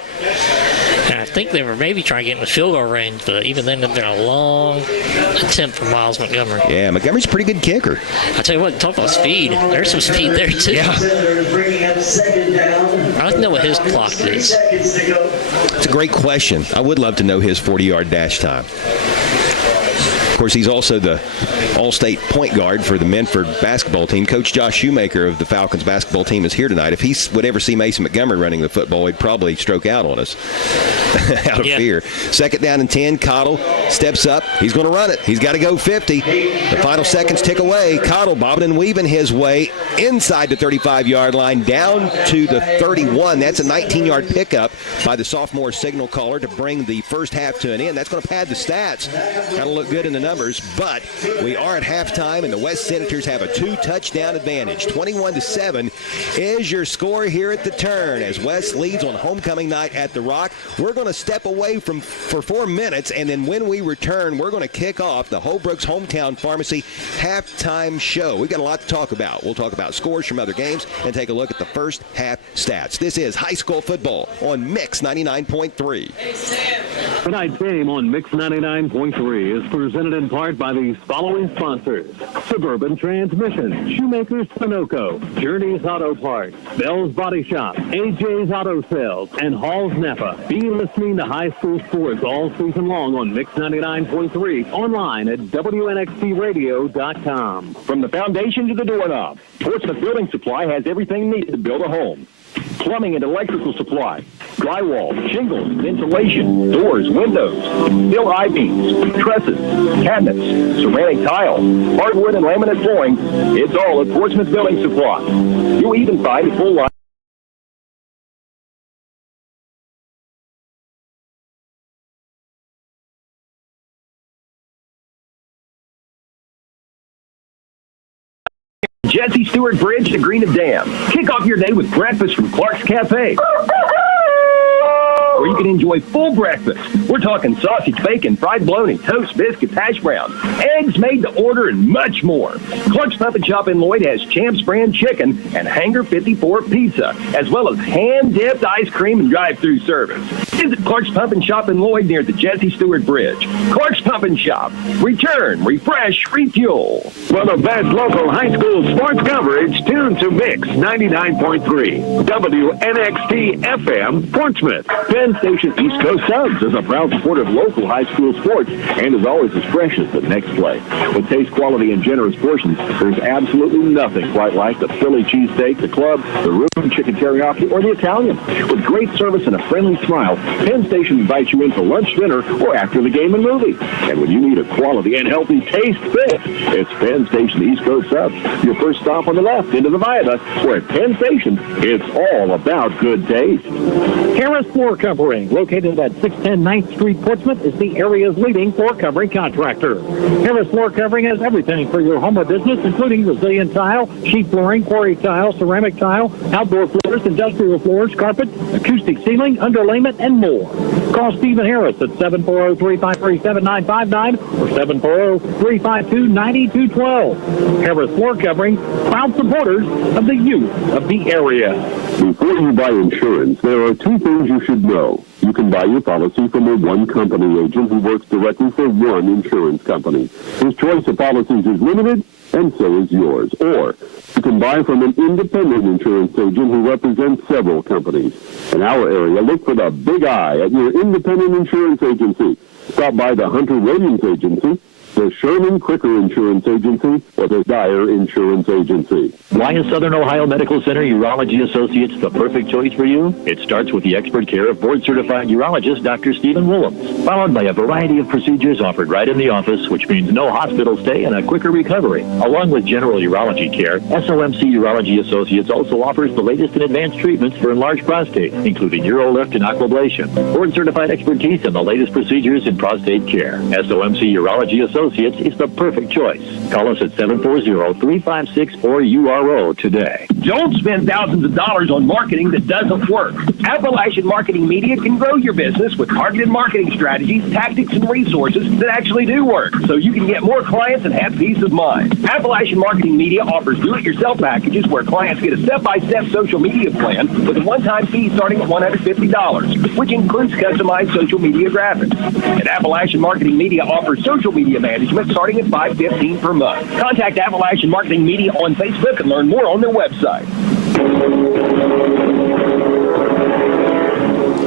And I think they were maybe trying to get in the field goal range, but even then, they're a long attempt for Miles Montgomery. Yeah, Montgomery's a pretty good kicker. I tell you what, talk about speed. There's some speed there, too. Yeah. I don't know what his clock is. It's a great question. I would love to know his 40-yard dash time. Of course, he's also the all-state point guard for the Minford basketball team. Coach Josh Shoemaker of the Falcons basketball team is here tonight. If he would ever see Mason Montgomery running the football, he'd probably stroke out on us out of fear. 2nd down and 10. Cottle steps up. He's going to run it. He's got to go 50. The final seconds tick away. Cottle bobbing and weaving his way inside the 35-yard line down to the 31. That's a 19-yard pickup by the sophomore signal caller to bring the first half to an end. That's going to pad the stats. Got to look good in the numbers, but we are at halftime, and the West Senators have a 2-touchdown advantage. 21-7 is your score here at the turn as West leads on homecoming night at the Rock. We're going to step away for 4 minutes, and then when we return, we're going to kick off the Holbrook's Hometown Pharmacy halftime show. We've got a lot to talk about. We'll talk about scores from other games and take a look at the first half stats. This is high school football on Mix 99.3. Tonight's game on Mix 99.3 is presented in part by these following sponsors: Suburban Transmission, Shoemaker's Sunoco, Journey's Auto Parts, Bell's Body Shop, AJ's Auto Sales, and Hall's Napa. Be listening to high school sports all season long on Mix 99.3, online at WNXTradio.com. From the foundation to the doorknob, Portsmouth Building Supply has everything needed to build a home. Plumbing and electrical supply, drywall, shingles, insulation, doors, windows, steel I-beams, trusses, cabinets, ceramic tile, hardwood and laminate flooring. It's all at Portsmouth Building Supply. You'll even find a full line. Jesse Stewart Bridge to Greenup Dam. Kick off your day with breakfast from Clark's Cafe. where you can enjoy full breakfast. We're talking sausage, bacon, fried bologna, toast, biscuits, hash browns, eggs made to order, and much more. Clark's Pump and Shop in Lloyd has Champs Brand Chicken and Hangar 54 Pizza, as well as hand-dipped ice cream and drive-through service. Visit Clark's Pump and Shop in Lloyd near the Jesse Stewart Bridge. Clark's Pump and Shop. Return, refresh, refuel. For the best local high school sports coverage, tune to Mix 99.3, WNXT FM, Portsmouth. Penn Station East Coast Subs is a proud supporter of local high school sports and is always as fresh as the next play. With taste, quality, and generous portions, there's absolutely nothing quite like the Philly cheesesteak, the club, the room chicken teriyaki, or the Italian. With great service and a friendly smile, Penn Station invites you in for lunch, dinner, or after the game and movie. And when you need a quality and healthy taste fit, it's Penn Station East Coast Subs. Your first stop on the left into the viaduct, where at Penn Station, it's all about good taste. Harris Floor Covering, located at 610 9th Street, Portsmouth, is the area's leading floor covering contractor. Harris Floor Covering has everything for your home or business, including resilient tile, sheet flooring, quarry tile, ceramic tile, outdoor floors, industrial floors, carpet, acoustic ceiling, underlayment, and more. Call Stephen Harris at 740-353-7959 or 740-352-9212. Harris Floor Covering, proud supporters of the youth of the area. Before you buy insurance, there are two things you should know. You can buy your policy from a one-company agent who works directly for one insurance company. His choice of policies is limited, and so is yours. Or you can buy from an independent insurance agent who represents several companies. In our area, look for the big I at your independent insurance agency. Stop by the Hunter Williams Agency, the Sherman Cricker Insurance Agency, or the Dyer Insurance Agency. Why is Southern Ohio Medical Center Urology Associates the perfect choice for you? It starts with the expert care of board-certified urologist Dr. Stephen Willems, followed by a variety of procedures offered right in the office, which means no hospital stay and a quicker recovery. Along with general urology care, SOMC Urology Associates also offers the latest and advanced treatments for enlarged prostate, including UroLift and aquablation, board-certified expertise in the latest procedures in prostate care. SOMC Urology Associates is the perfect choice. Call us at 740-356-4URO today. Don't spend thousands of dollars on marketing that doesn't work. Appalachian Marketing Media can grow your business with targeted marketing strategies, tactics, and resources that actually do work, so you can get more clients and have peace of mind. Appalachian Marketing Media offers do-it-yourself packages where clients get a step-by-step social media plan with a one-time fee starting at $150, which includes customized social media graphics. And Appalachian Marketing Media offers social media management starting at $5.15 per month. Contact Appalachian Marketing Media on Facebook and learn more on their website.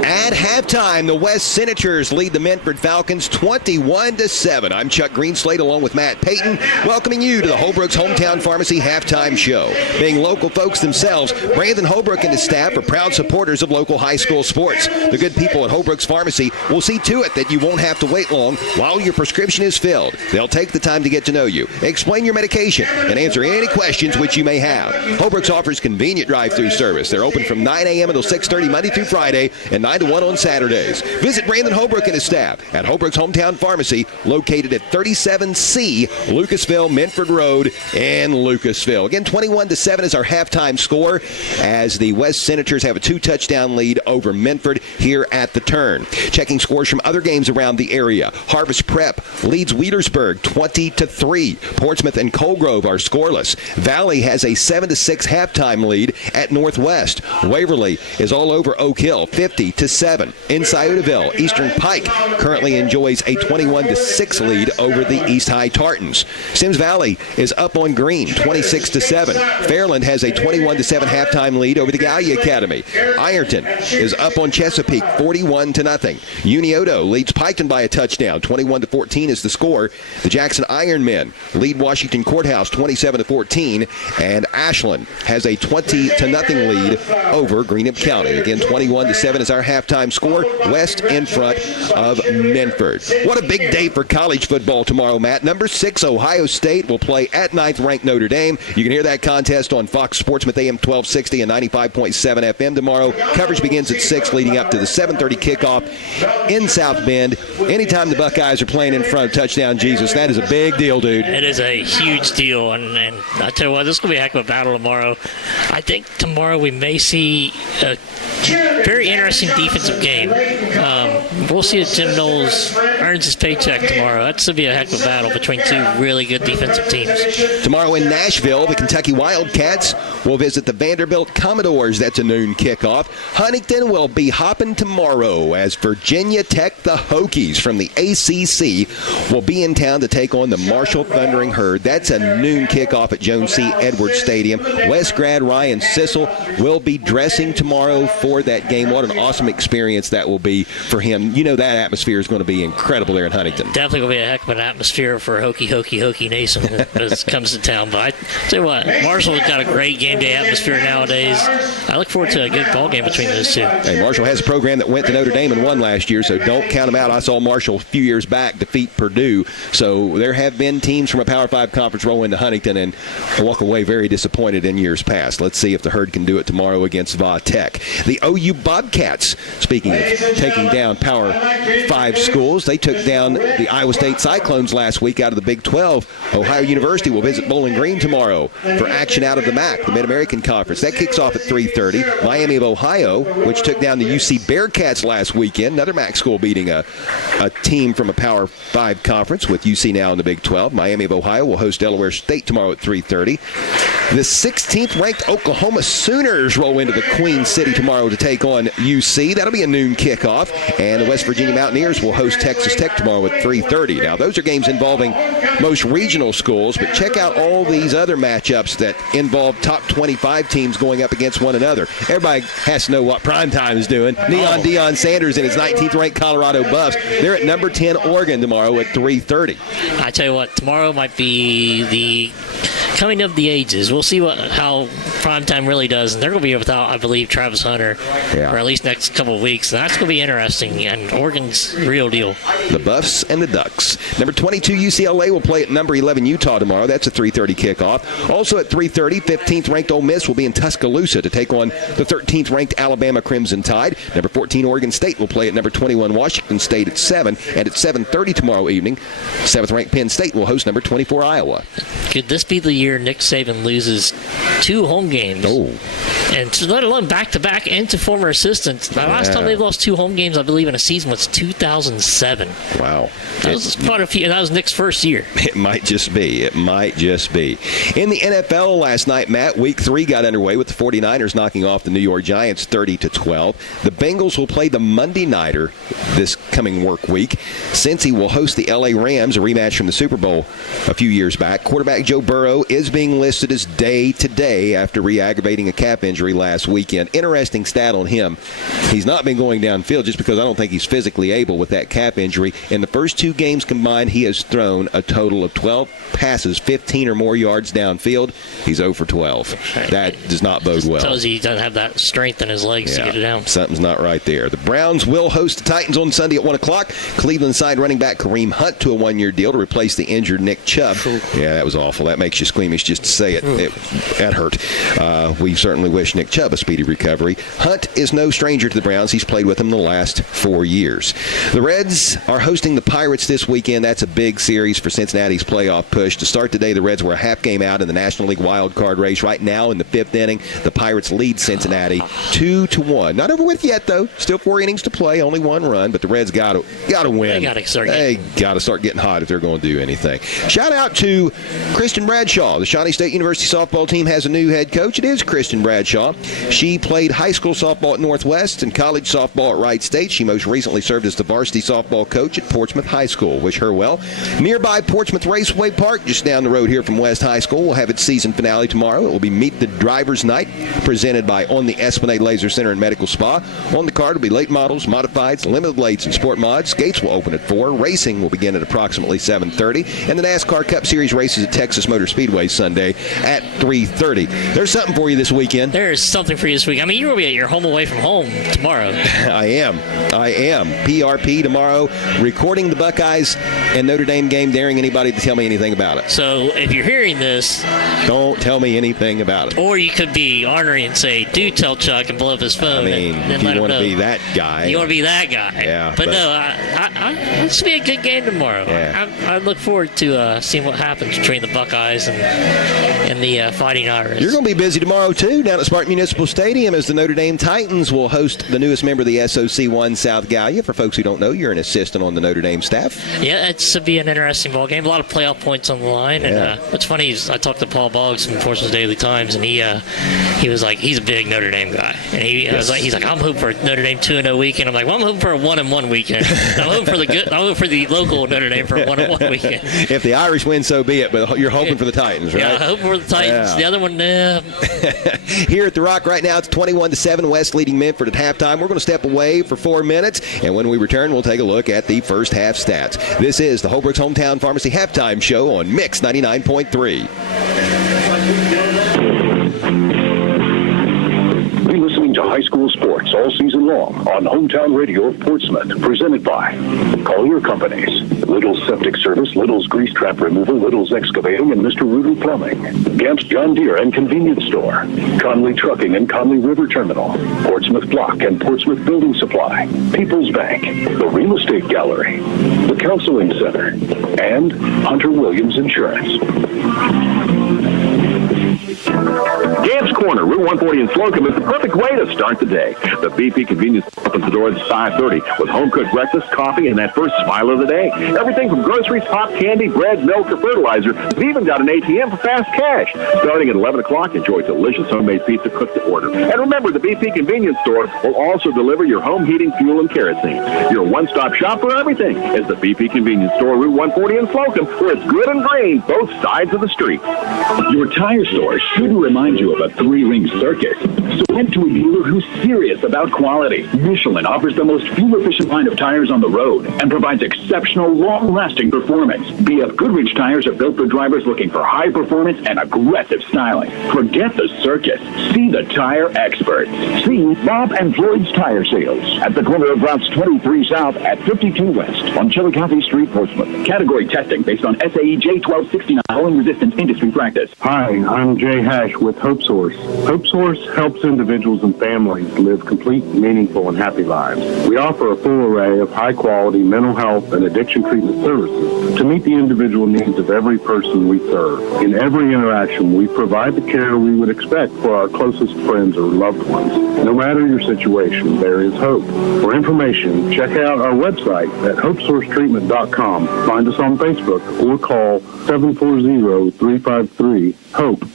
At halftime, the West Senators lead the Minford Falcons 21-7. I'm Chuck Greenslade along with Matt Payton, welcoming you to the Holbrook's Hometown Pharmacy Halftime Show. Being local folks themselves, Brandon Holbrook and his staff are proud supporters of local high school sports. The good people at Holbrook's Pharmacy will see to it that you won't have to wait long while your prescription is filled. They'll take the time to get to know you, explain your medication, and answer any questions which you may have. Holbrook's offers convenient drive-through service. They're open from 9 a.m. until 6:30 Monday through Friday and 9 to 1 on Saturdays. Visit Brandon Holbrook and his staff at Holbrook's Hometown Pharmacy, located at 37C Lucasville, Minford Road in Lucasville. Again, 21-7 is our halftime score as the West Senators have a 2-touchdown lead over Minford here at the turn. Checking scores from other games around the area. Harvest Prep leads Wheelersburg 20-3. Portsmouth and Colgrove are scoreless. Valley has a 7-6 halftime lead at Northwest. Waverly is all over Oak Hill 50-7. In Sciotoville, Eastern Pike currently enjoys a 21-6 lead over the East High Tartans. Sims Valley is up on Green 26-7. Fairland has a 21-7 halftime lead over the Gallia Academy. Ironton is up on Chesapeake 41-0. Unioto leads Piketon by a touchdown. 21-14 is the score. The Jackson Ironmen lead Washington Courthouse 27-14, and Ashland has a 20-0 lead over Greenup County. Again, 21-7 is our halftime score. West in front of Minford. What a big day for college football tomorrow, Matt. Number 6 Ohio State will play at 9th-ranked Notre Dame. You can hear that contest on Fox Sportsmouth AM 1260 and 95.7 FM tomorrow. Coverage begins at 6 leading up to the 7:30 kickoff in South Bend. Anytime the Buckeyes are playing in front of Touchdown Jesus, that is a big deal, dude. It is a huge deal, and I tell you what, this is going to be a heck of a battle tomorrow. I think tomorrow we may see a very interesting defense defensive game. We'll see if Jim Knowles earns his paycheck tomorrow. That's going to be a heck of a battle between two really good defensive teams. Tomorrow in Nashville, the Kentucky Wildcats will visit the Vanderbilt Commodores. That's a noon kickoff. Huntington will be hopping tomorrow as Virginia Tech, the Hokies from the ACC, will be in town to take on the Marshall Thundering Herd. That's a noon kickoff at Jones C. Edwards Stadium. West grad Ryan Sissel will be dressing tomorrow for that game. What an awesome experience that will be for him. You know that atmosphere is going to be incredible there in Huntington. Definitely going to be a heck of an atmosphere for Hokie Nation as it comes to town. But I tell you what, Marshall's got a great game day atmosphere nowadays. I look forward to a good ball game between those two. Hey, Marshall has a program that went to Notre Dame and won last year, so don't count them out. I saw Marshall a few years back defeat Purdue. So there have been teams from a Power 5 conference roll into Huntington and walk away very disappointed in years past. Let's see if the Herd can do it tomorrow against Va Tech. The OU Bobcats, speaking of taking down Power 5 schools, they took down the Iowa State Cyclones last week out of the Big 12. Ohio University will visit Bowling Green tomorrow for action out of the MAC, the Mid-American Conference. That kicks off at 3:30. Miami of Ohio, which took down the UC Bearcats last weekend, another MAC school beating a team from a Power 5 conference with UC now in the Big 12. Miami of Ohio will host Delaware State tomorrow at 3:30. The 16th-ranked Oklahoma Sooners roll into the Queen City tomorrow to take on UC. That'll be a noon kickoff. And the West Virginia Mountaineers will host Texas Tech tomorrow at 3:30. Now, those are games involving most regional schools, but check out all these other matchups that involve top 25 teams going up against one another. Everybody has to know what primetime is doing. Neon Deion Sanders and his 19th-ranked Colorado Buffs. They're at number 10 Oregon tomorrow at 3:30. I tell you what, tomorrow might be the coming of the ages. We'll see how primetime really does. And they're going to be without, I believe, Travis Hunter for at least next couple of weeks. And that's going to be interesting. And Oregon's real deal. The Buffs and the Ducks. Number 22 UCLA will play at number 11 Utah tomorrow. That's a 3:30 kickoff. Also at 3:30, 15th-ranked Ole Miss will be in Tuscaloosa to take on the 13th-ranked Alabama Crimson Tide. Number 14 Oregon State will play at number 21 Washington State at 7. And at 7:30 tomorrow evening, 7th-ranked Penn State will host number 24 Iowa. Could this be the year Nick Saban loses 2 home games? Oh. And let alone back-to-back and to former assistants. The last time they lost 2 home games, I believe, in a season was 2007. Wow. That was quite a few, and that was Nick's first year. It might just be. It might just be. In the NFL last night, Matt, Week 3 got underway with the 49ers knocking off the New York Giants 30-12. The Bengals will play the Monday Nighter this coming work week. Cincy will host the L.A. Rams, a rematch from the Super Bowl a few years back. Quarterback Joe Burrow is being listed as day-to-day after re-aggravating a calf injury last weekend. Interesting stat on him. He's not been going downfield just because I don't think he's physically able with that calf injury. In the first 2 games combined, he has thrown a total of 12 passes, 15 or more yards downfield. He's 0 for 12. That does not bode well. Tells you he doesn't have that strength in his legs to get it down. Something's not right there. The Browns will host the Titans on Sunday at 1 o'clock. Cleveland signed running back Kareem Hunt to a 1-year deal to replace the injured Nick Chubb. Yeah, that was awful. That makes you squeamish just to say it. That hurt. We certainly wish Nick Chubb a speedy recovery. Hunt is no stranger to the Browns. He's played with them the last 4 years. The Reds are hosting the Pirates this weekend. That's a big series for Cincinnati's playoff push. To start today, the Reds were a half game out in the National League wild card race. Right now in the 5th inning, the Pirates lead Cincinnati 2-1. Not over with yet, though. Still 4 innings to play, only 1 run, but the Reds got to win. They got to start getting hot if they're going to do anything. Shout out to Kristen Bradshaw. The Shawnee State University softball team has a new head coach. It is Kristen Bradshaw. She played high school softball at Northwest and college softball at Wright State. She most recently served as the varsity softball coach at Portsmouth High School. Wish her well. Nearby Portsmouth Raceway Park, just down the road here from West High School, will have its season finale tomorrow. It will be Meet the Drivers Night, presented by On the Esplanade Laser Center and Medical Spa. On the card will be late models, modifieds, limited lates, and sport mods. Gates will open at 4. Racing will begin at approximately 7:30. And the NASCAR Cup Series races at Texas Motor Speedway Sunday at 3:30. There's something for you this weekend. There's something for you this week. I mean, you're going to be at your home away from home tomorrow. I am. PRP tomorrow, recording the Buckeyes and Notre Dame game, daring anybody to tell me anything about it. So if you're hearing this, don't tell me anything about it. Or you could be ornery and say, do tell Chuck and blow up his phone. I mean, and you let him want know. to be that guy. You want to be that guy. Yeah. But It's be a good game tomorrow. Yeah. I look forward to seeing what happens between the Buckeyes and the Fighting Irish. You're going to be busy tomorrow, too, down at Spartan Municipal Stadium as the Notre Dame Titans will host the newest member of the SOC1 South Gallia. For folks who don't know, you're an assistant on the Notre Dame staff. Yeah, it's to be an interesting ball game. A lot of playoff points on the line. And what's funny is I talked to Paul Boggs from Portsmouth Daily Times, and he was like, he's a big Notre Dame guy. And he's like, I'm hoping for a Notre Dame 2-0 weekend. I'm like, well, I'm hoping for a 1-1 weekend. I'm hoping for the local Notre Dame for a 1-1 weekend. If the Irish win, so be it. But you're hoping for the Titans, right? Yeah, I hope for the Titans. The other one, Here at the Rock right now, it's 21-7, West leading Minford at halftime. We're going to step away for 4 minutes, and when we return, we'll take a look at the first half stats. This is the Holbrook's Hometown Pharmacy halftime show on Mix 99.3. Be listening to high school sports all season long on Hometown Radio of Portsmouth, presented by Collier Companies, Little's Septic Service, Little's Grease Trap Removal, Little's Excavating, and Mr. Rudy Plumbing, Gamp's John Deere and Convenience Store, Conley Trucking and Conley River Terminal, Portsmouth Block and Portsmouth Building Supply, People's Bank, the Real Estate Gallery, the Counseling Center, and Hunter Williams Insurance. Gamp's Corner, Route 140 in Slocum, is the perfect way to start the day. The BP convenience opens the doors at 5:30 with home-cooked breakfast, coffee, and that first smile of the day. Everything from groceries, pop candy, bread, milk, or fertilizer. We've even got an ATM for fast cash. Starting at 11 o'clock, enjoy delicious homemade pizza cooked to order. And remember, the BP convenience store will also deliver your home heating, fuel, and kerosene. Your one-stop shop for everything is the BP convenience store, Route 140 in Slocum, where it's good and green both sides of the street. Your tire store shouldn't remind you of a three-ring circus. So head to a dealer who's serious about quality. Michelin offers the most fuel-efficient line of tires on the road and provides exceptional, long-lasting performance. BF Goodrich tires are built for drivers looking for high performance and aggressive styling. Forget the circus. See the tire experts. See Bob and Floyd's Tire Sales at the corner of routes 23 South at 52 West on Chillicothe Street, Portsmouth. Category testing based on SAE J1269 hauling resistance industry practice. Hi, I'm Jay Hash with Hope Source. Hope Source helps individuals and families live complete, meaningful, and happy lives. We offer a full array of high-quality mental health and addiction treatment services to meet the individual needs of every person we serve. In every interaction, we provide the care we would expect for our closest friends or loved ones. No matter your situation, there is hope. For information, check out our website at hopesourcetreatment.com. Find us on Facebook or call 740-353-HOPE.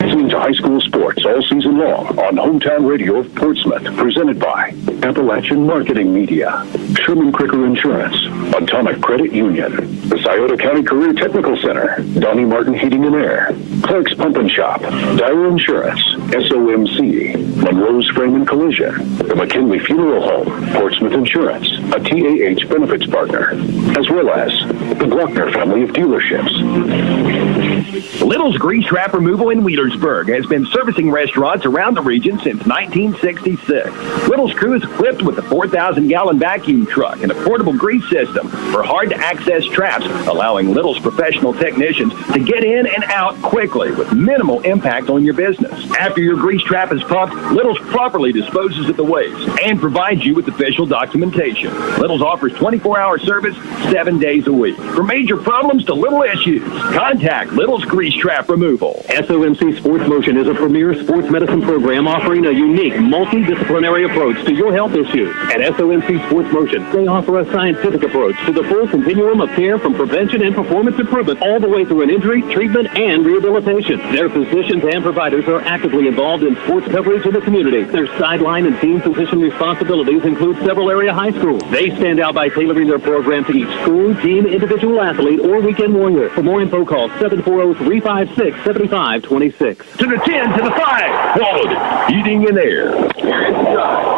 Listening to high school sports all season long on Hometown Radio of Portsmouth, presented by Appalachian Marketing Media, Sherman Cricker Insurance, Atomic Credit Union, the Scioto County Career Technical Center, Donnie Martin Heating and Air, Clark's Pump and Shop, Dyer Insurance, SOMC, Monroe's Frame and Collision, the McKinley Funeral Home, Portsmouth Insurance, a TAH benefits partner, as well as the Glockner family of dealerships. Little's Grease Trap Removal in Wheelersburg has been servicing restaurants around the region since 1966. Little's crew is equipped with a 4,000-gallon vacuum truck and a portable grease system for hard-to-access traps, allowing Little's professional technicians to get in and out quickly with minimal impact on your business. After your grease trap is pumped, Little's properly disposes of the waste and provides you with official documentation. Little's offers 24-hour service 7 days a week. For major problems to little issues, contact Little's Grease Trap Removal. SOMC Sports Motion is a premier sports medicine program offering a unique multidisciplinary approach to your health issues. At SOMC Sports Motion, they offer a scientific approach to the full continuum of care from prevention and performance improvement all the way through an injury, treatment, and rehabilitation. Their physicians and providers are actively involved in sports coverage in the community. Their sideline and team physician responsibilities include several area high schools. They stand out by tailoring their program to each school, team, individual athlete, or weekend warrior. For more info, call 740-356-7526. To the 10, to the 5. Quality heating and air.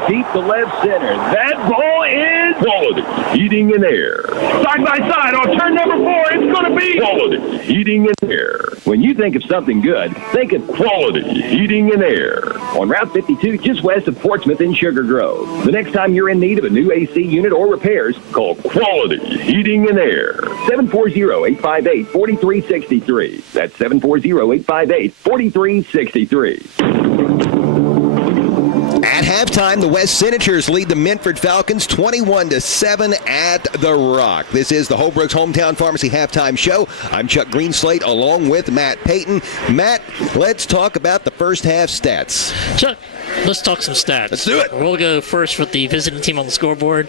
Deep to left center. That ball is quality heating and air. Side by side on turn number 4. It's going to be quality heating and air. When you think of something good, think of quality heating and air. On Route 52, just west of Portsmouth in Sugar Grove. The next time you're in need of a new AC unit or repairs, call Quality Heating and Air. 740-858-4363. That's 740-858-4363. At halftime, the West Senators lead the Minford Falcons 21-7 at the Rock. This is the Holbrook's Hometown Pharmacy halftime show. I'm Chuck Greenslade along with Matt Payton. Matt, let's talk about the first half stats. Chuck, let's talk some stats. Let's do it. We'll go first with the visiting team on the scoreboard,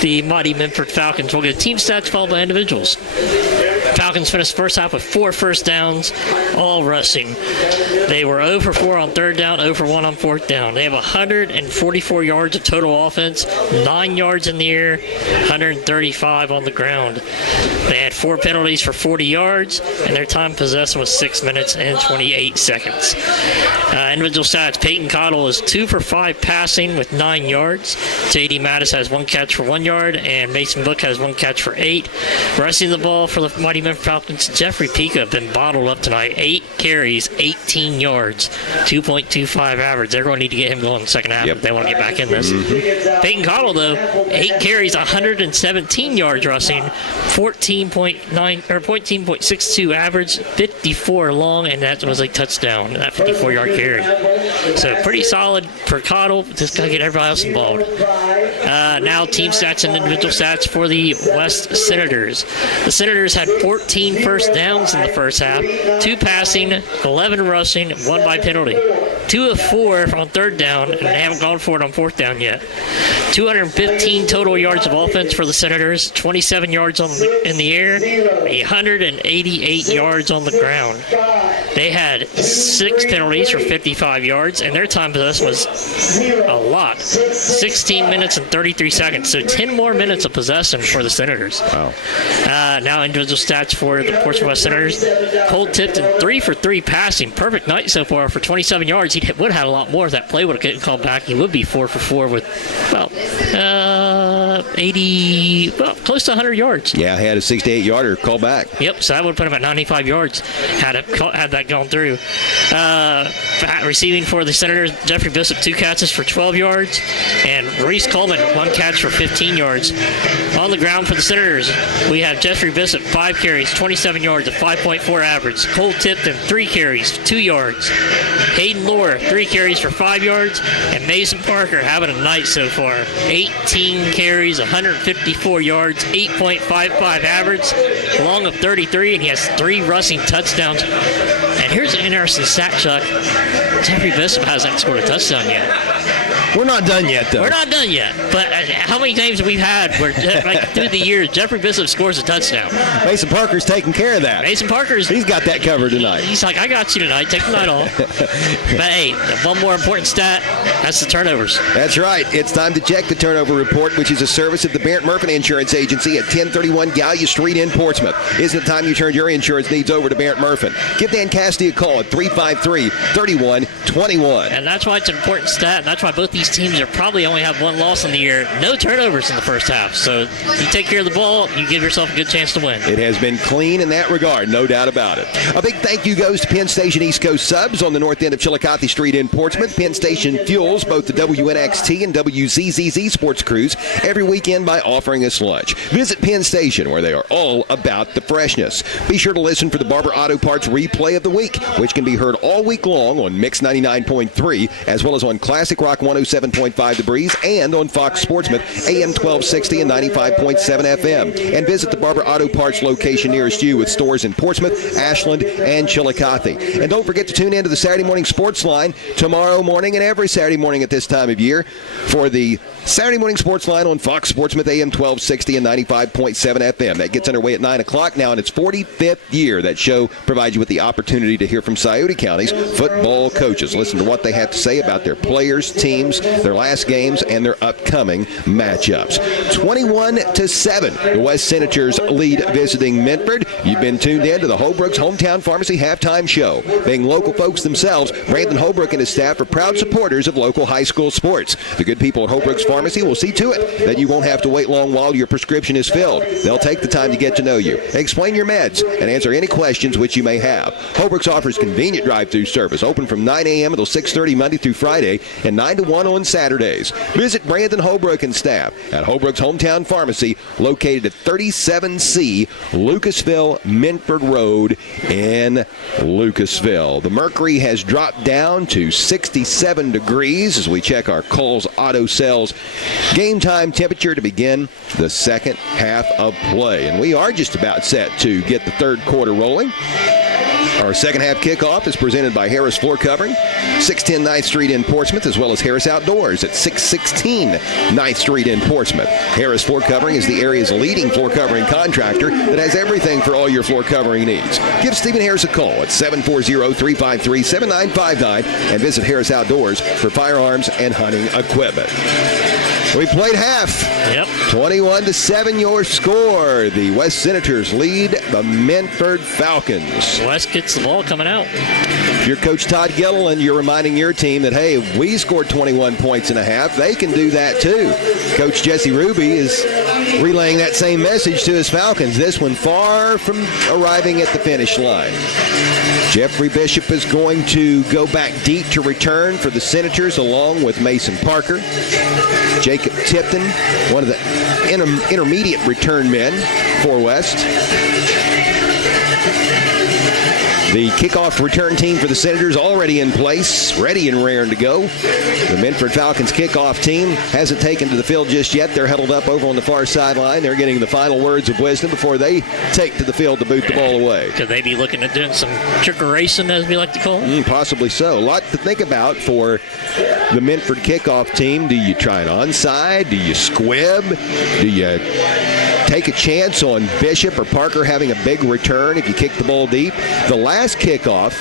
the mighty Minford Falcons. We'll go team stats followed by individuals. Falcons finished first half with 4 first downs, all rushing. They were 0 for 4 on third down, 0 for 1 on fourth down. They have 144 yards of total offense, 9 yards in the air, 135 on the ground. They had 4 penalties for 40 yards, and their time possession was 6 minutes and 28 seconds. Individual stats, Peyton Cottle is 2 for 5 passing with 9 yards. J.D. Mattis has 1 catch for 1 yard, and Mason Book has 1 catch for 8. Rushing the ball for the mighty Minford Falcons, Jeffrey Pica have been bottled up tonight. 8 carries, 18 yards, 2.25 average. They're going to need to get him going in the second half if they want to get back in this. Peyton Cottle, though, 8 carries, 117 yards rushing, 14.62 average, 54 long, and that was a touchdown, that 54-yard carry. So pretty solid for Cottle. Just got to get everybody else involved. Now team stats and individual stats for the West Senators. The Senators had 14 first downs in the first half, 2 passing, 11 rushing, 1 by penalty. 2 of 4 on third down, and they haven't gone for it on fourth down yet. 215 total yards of offense for the Senators, 27 yards in the air, 188 yards on the ground. They had 6 penalties for 55 yards, and their time possession was a lot. 16 minutes and 33 seconds, so 10 more minutes of possession for the Senators. Wow. Now individual stats for the Portsmouth West Senators. Cole Tipton, 3 for 3 passing. Perfect night so far for 27 yards. He would have had a lot more if that play would have gotten called back. He would be 4 for 4 with, close to 100 yards. Yeah, he had a 68-yarder called back. Yep, so that would put him at 95 yards had that gone through. Receiving for the Senators, Jeffrey Bishop, 2 catches for 12 yards, and Reese Coleman, 1 catch for 15 yards. On the ground for the Senators, we have Jeffrey Bishop, 5 carries, 27 yards, a 5.4 average. Cole Tipton, 3 carries, 2 yards. Hayden Lohr, 3 carries for 5 yards, and Mason Parker having a night so far. 18 carries, 154 yards, 8.55 average, long of 33, and he has 3 rushing touchdowns. And here's an interesting stat, Chuck. Jeffrey Bishop hasn't scored a touchdown yet. We're not done yet, though. We're not done yet. But how many games have we had where, through the years, Jeffrey Bishop scores a touchdown? Mason Parker's taking care of that. He's got that covered tonight. He's like, I got you tonight. Take the night off. But, hey, one more important stat, that's the turnovers. That's right. It's time to check the turnover report, which is a service of the Barrett Murphy Insurance Agency at 1031 Gallia Street in Portsmouth. Isn't it time you turned your insurance needs over to Barrett Murphy? Give Dan Cassidy a call at 353-3121. And that's why it's an important stat, and that's why both these teams are probably only have 1 loss in the year. No turnovers in the first half. So you take care of the ball, you give yourself a good chance to win. It has been clean in that regard, no doubt about it. A big thank you goes to Penn Station East Coast Subs on the north end of Chillicothe Street in Portsmouth. Penn Station fuels both the WNXT and WZZZ sports crews every weekend by offering us lunch. Visit Penn Station, where they are all about the freshness. Be sure to listen for the Barber Auto Parts Replay of the Week, which can be heard all week long on Mix 99.3, as well as on Classic Rock 107.5 The Breeze, and on Fox Sportsmouth, AM 1260 and 95.7 FM. And visit the Barber Auto Parts location nearest you with stores in Portsmouth, Ashland, and Chillicothe. And don't forget to tune in to the Saturday Morning Sports Line tomorrow morning and every Saturday morning at this time of year for the Saturday Morning Sports Line on Fox Sportsmouth, AM 1260 and 95.7 FM. That gets underway at 9 o'clock now in its 45th year. That show provides you with the opportunity to hear from Scioto County's football coaches. Listen to what they have to say about their players, teams, their last games, and their upcoming matchups. 21-7, the West Senators lead visiting Minford. You've been tuned in to the Holbrook's Hometown Pharmacy halftime show. Being local folks themselves, Brandon Holbrook and his staff are proud supporters of local high school sports. The good people at Holbrook's Pharmacy will see to it that you won't have to wait long while your prescription is filled. They'll take the time to get to know you, explain your meds, and answer any questions which you may have. Holbrook's offers convenient drive-through service, open from 9 a.m. until 6:30 Monday through Friday, and 9 to 1 on Saturdays. Visit Brandon Holbrook and staff at Holbrook's Hometown Pharmacy, located at 37C Lucasville Minford Road in Lucasville. The mercury has dropped down to 67 degrees as we check our Kohl's Auto Sales game time temperature to begin the second half of play. And we are just about set to get the third quarter rolling. Our second half kickoff is presented by Harris Floor Covering, 610 9th Street in Portsmouth, as well as Harris Outdoors at 616 9th Street in Portsmouth. Harris Floor Covering is the area's leading floor covering contractor that has everything for all your floor covering needs. Give Stephen Harris a call at 740-353-7959 and visit Harris Outdoors for firearms and hunting equipment. We played half. Yep. 21-7 your score. The West Senators lead the Minford Falcons. West gets the ball coming out. If you're Coach Todd Gilliland, you're reminding your team that, hey, if we scored 21 points and a half, they can do that too. Coach Jesse Ruby is relaying that same message to his Falcons. This one far from arriving at the finish line. Jeffrey Bishop is going to go back deep to return for the Senators along with Mason Parker. Jacob Tipton, one of the intermediate return men for West. The kickoff return team for the Senators already in place, ready and raring to go. The Minford Falcons kickoff team hasn't taken to the field just yet. They're huddled up over on the far sideline. They're getting the final words of wisdom before they take to the field to boot the ball away. Could they be looking at doing some trick racing, as we like to call it? Possibly so. A lot to think about for the Minford kickoff team. Do you try an onside? Do you squib? Do you take a chance on Bishop or Parker having a big return if you kick the ball deep? The last kickoff,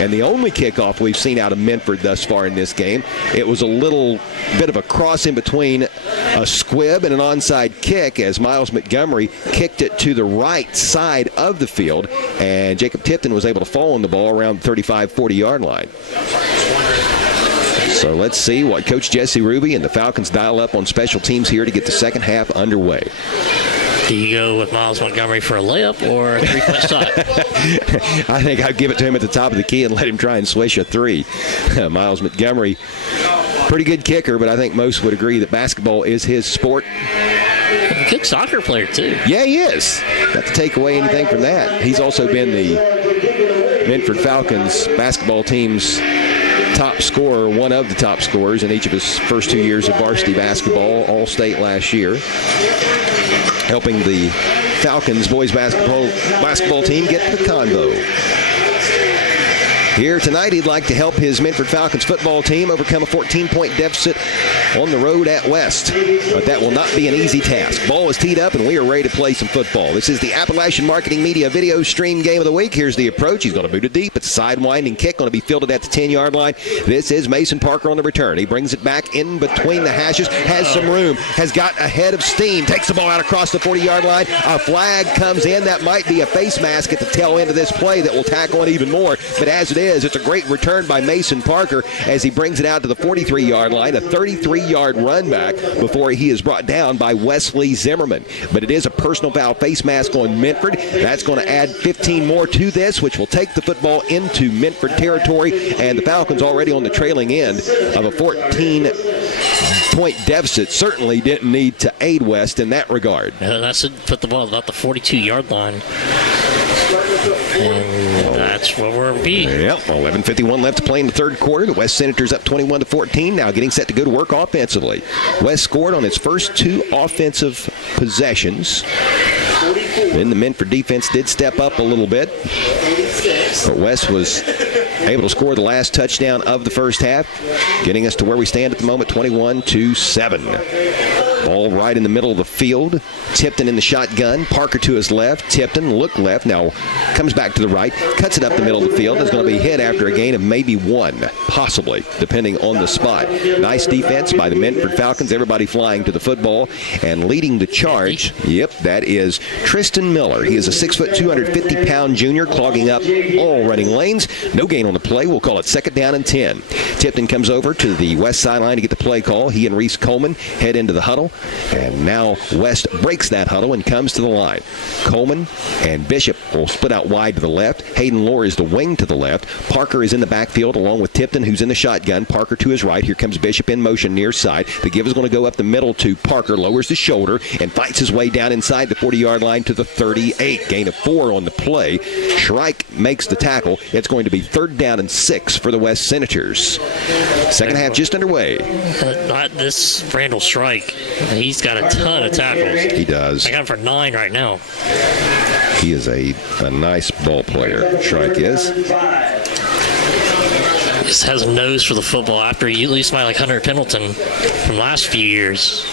and the only kickoff we've seen out of Minford thus far in this game, it was a little bit of a cross in between a squib and an onside kick as Miles Montgomery kicked it to the right side of the field, and Jacob Tipton was able to fall on the ball around the 35-40-yard line. So let's see what Coach Jesse Ruby and the Falcons dial up on special teams here to get the second half underway. Do you go with Miles Montgomery for a layup or a three-point shot? I think I'd give it to him at the top of the key and let him try and swish a three. Miles Montgomery, pretty good kicker, but I think most would agree that basketball is his sport. Good soccer player, too. Yeah, he is. Not to take away anything from that. He's also been the Minford Falcons basketball team's top scorer, one of the top scorers in each of his first 2 years of varsity basketball, All-State last year, helping the Falcons boys basketball team get to the convo. Here tonight, he'd like to help his Minford Falcons football team overcome a 14-point deficit on the road at West. But that will not be an easy task. Ball is teed up, and we are ready to play some football. This is the Appalachian Marketing Media video stream game of the week. Here's the approach. He's going to boot it deep. It's a side-winding kick, going to be fielded at the 10-yard line. This is Mason Parker on the return. He brings it back in between the hashes, has some room, has got a head of steam, takes the ball out across the 40-yard line. A flag comes in. That might be a face mask at the tail end of this play that will tack on even more. But as it is, it's a great return by Mason Parker as he brings it out to the 43-yard line, a 33-yard run back before he is brought down by Wesley Zimmerman. But it is a personal foul face mask on Minford. That's going to add 15 more to this, which will take the football into Minford territory, and the Falcons already on the trailing end of a 14-point deficit certainly didn't need to aid West in that regard. That's put the ball about the 42-yard line. And that's what we're being. Yep, 11:51 left to play in the third quarter. The West Senators up 21-14, now getting set to go to work offensively. West scored on its first two offensive possessions. Then the Minford defense did step up a little bit. But West was able to score the last touchdown of the first half, getting us to where we stand at the moment, 21-7. Ball right in the middle of the field. Tipton in the shotgun. Parker to his left. Tipton look left. Now comes back to the right. Cuts it up the middle of the field. It's going to be hit after a gain of maybe one, possibly, depending on the spot. Nice defense by the Minford Falcons. Everybody flying to the football and leading the charge. Yep, that is Tristan Miller. He is a 6', 250-pound junior, clogging up all running lanes. No gain on the play. We'll call it second down and 10. Tipton comes over to the west sideline to get the play call. He and Reese Coleman head into the huddle. And now West breaks that huddle and comes to the line. Coleman and Bishop will split out wide to the left. Hayden Lohr is the wing to the left. Parker is in the backfield along with Tipton, who's in the shotgun. Parker to his right. Here comes Bishop in motion near side. The give is going to go up the middle to Parker, lowers the shoulder, and fights his way down inside the 40-yard line to the 38. Gain of 4 on the play. Shrike makes the tackle. It's going to be 3rd down and 6 for the West Senators. Second half just underway. This Randall Shrike, he's got a ton of tackles. He does. I got him for 9 right now. He is a nice ball player, Shrike is. Just has a nose for the football after you lose somebody like Hunter Pendleton from last few years.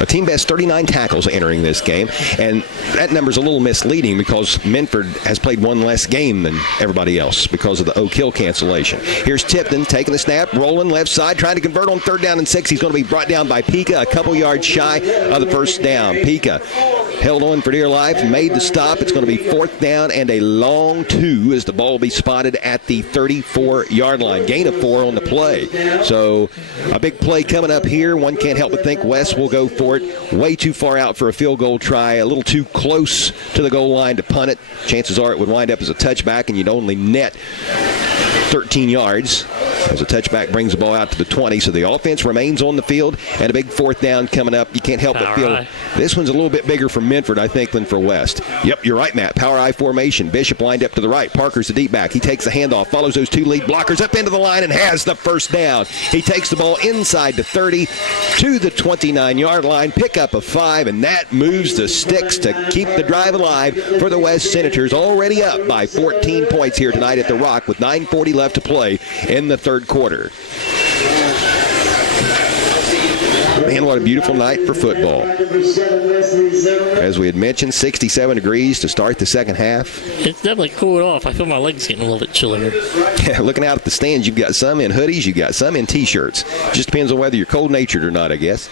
A team best 39 tackles entering this game, and that number's a little misleading because Minford has played one less game than everybody else because of the O'Kill cancellation. Here's Tipton taking the snap, rolling left side, trying to convert on 3rd down and 6. He's going to be brought down by Pika, a couple yards shy of the first down. Pika held on for dear life, made the stop. It's going to be 4th down and a long 2 as the ball will be spotted at the 34-yard line. Gain of 4 on the play. So a big play coming up here. One can't help but think West will go for it. Way too far out for a field goal try. A little too close to the goal line to punt it. Chances are it would wind up as a touchback, and you'd only net 13 yards as a touchback brings the ball out to the 20. So the offense remains on the field, and a big 4th down coming up. You can't help but feel this one's a little bit bigger for Minford, I think, than for West. Yep, you're right, Matt. Power I formation. Bishop lined up to the right. Parker's the deep back. He takes the handoff, follows those 2 lead blockers up into the line, and has the first down. He takes the ball inside the 30 to the 29-yard line. Pickup of 5, and that moves the sticks to keep the drive alive for the West Senators. Already up by 14 points here tonight at the Rock with 9:40 left to play in the 3rd quarter. Man, what a beautiful night for football. As we had mentioned, 67 degrees to start the second half. It's definitely cooled off. I feel my legs getting a little bit chillier. Yeah, looking out at the stands, you've got some in hoodies, you've got some in T-shirts. Just depends on whether you're cold-natured or not, I guess.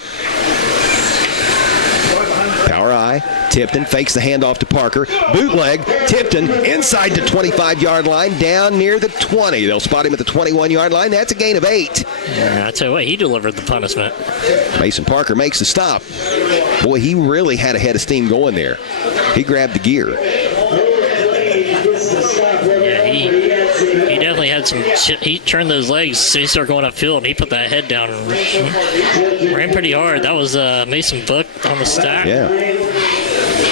Power I. Tipton fakes the handoff to Parker. Bootleg. Tipton inside the 25-yard line, down near the 20. They'll spot him at the 21-yard line. That's a gain of 8. Yeah, I tell you what, he delivered the punishment. Mason Parker makes the stop. Boy, he really had a head of steam going there. He grabbed the gear. Yeah, he definitely had some. He turned those legs, so he started going upfield, and he put that head down and ran pretty hard. That was Mason Buck on the stack. Yeah.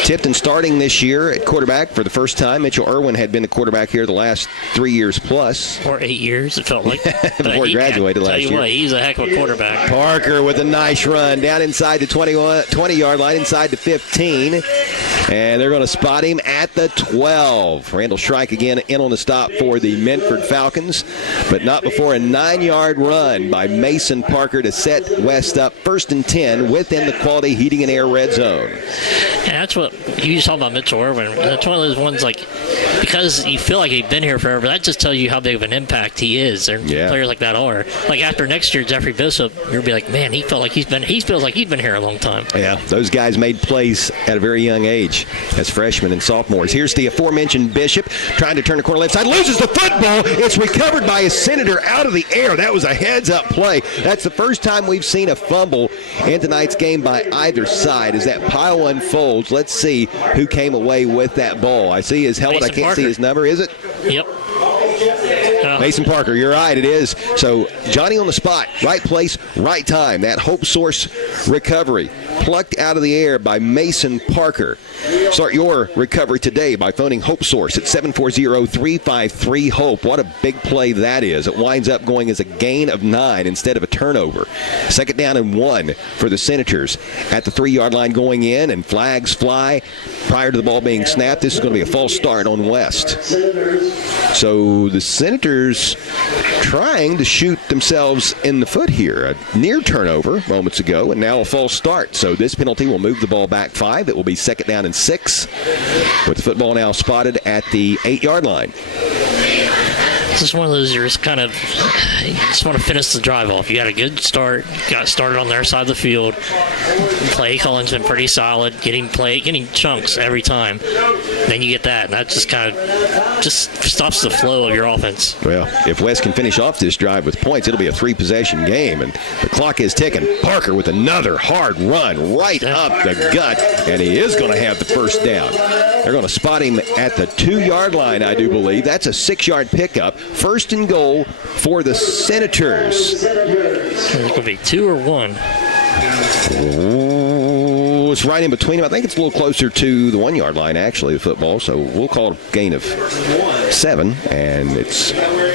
Tipton starting this year at quarterback for the first time. Mitchell Irwin had been the quarterback here the last 3 years plus. Or 8 years, it felt like. Before he graduated last year. Tell you what, he's a heck of a quarterback. Parker with a nice run down inside the 20-yard line, inside the 15. And they're going to spot him at the 12. Randall Shrike again in on the stop for the Minford Falcons, but not before a 9-yard run by Mason Parker to set West up 1st and 10 within the Quality Heating and Air red zone. And that's what you just talk about Mitchell Irwin. That's one of those ones, like, because you feel like he's been here forever, that just tells you how big of an impact he is. There players like that are. Like after next year, Jeffrey Bishop, you'll be like, man, he feels like he's been here a long time. Yeah, those guys made plays at a very young age as freshmen and sophomores. Here's the aforementioned Bishop trying to turn the corner left side, loses the football. It's recovered by a Senator out of the air. That was a heads-up play. That's the first time we've seen a fumble in tonight's game by either side. As that pile unfolds, let's see who came away with that ball. I see his helmet. Mason I can't Parker. see his number. Is it? Yep. Mason Parker, you're right, it is. So Johnny on the spot, right place, right time. That Hope Source recovery plucked out of the air by Mason Parker. Start your recovery today by phoning Hope Source at 740-353-HOPE. What a big play that is. It winds up going as a gain of 9 instead of a turnover. 2nd down and 1 for the Senators at the 3-yard line going in, and flags fly prior to the ball being snapped. This is going to be a false start on West. So the Senators trying to shoot themselves in the foot here. A near turnover moments ago, and now a false start. So this penalty will move the ball back 5. It will be 2nd down and 6, with the football now spotted at the 8-yard line. It's just one of those, you just want to finish the drive off. You got a good start, got started on their side of the field. Play calling's been pretty solid, getting chunks every time. Then you get that, and that just stops the flow of your offense. Well, if West can finish off this drive with points, it'll be a 3-possession game, and the clock is ticking. Parker with another hard run right up the gut, and he is going to have the first down. They're going to spot him at the 2-yard line, I do believe. That's a 6-yard pickup. First and goal for the Senators. It's going to be 2 or 1. Ooh, it's right in between them. I think it's a little closer to the 1-yard line, actually, the football. So we'll call it a gain of 7, and it's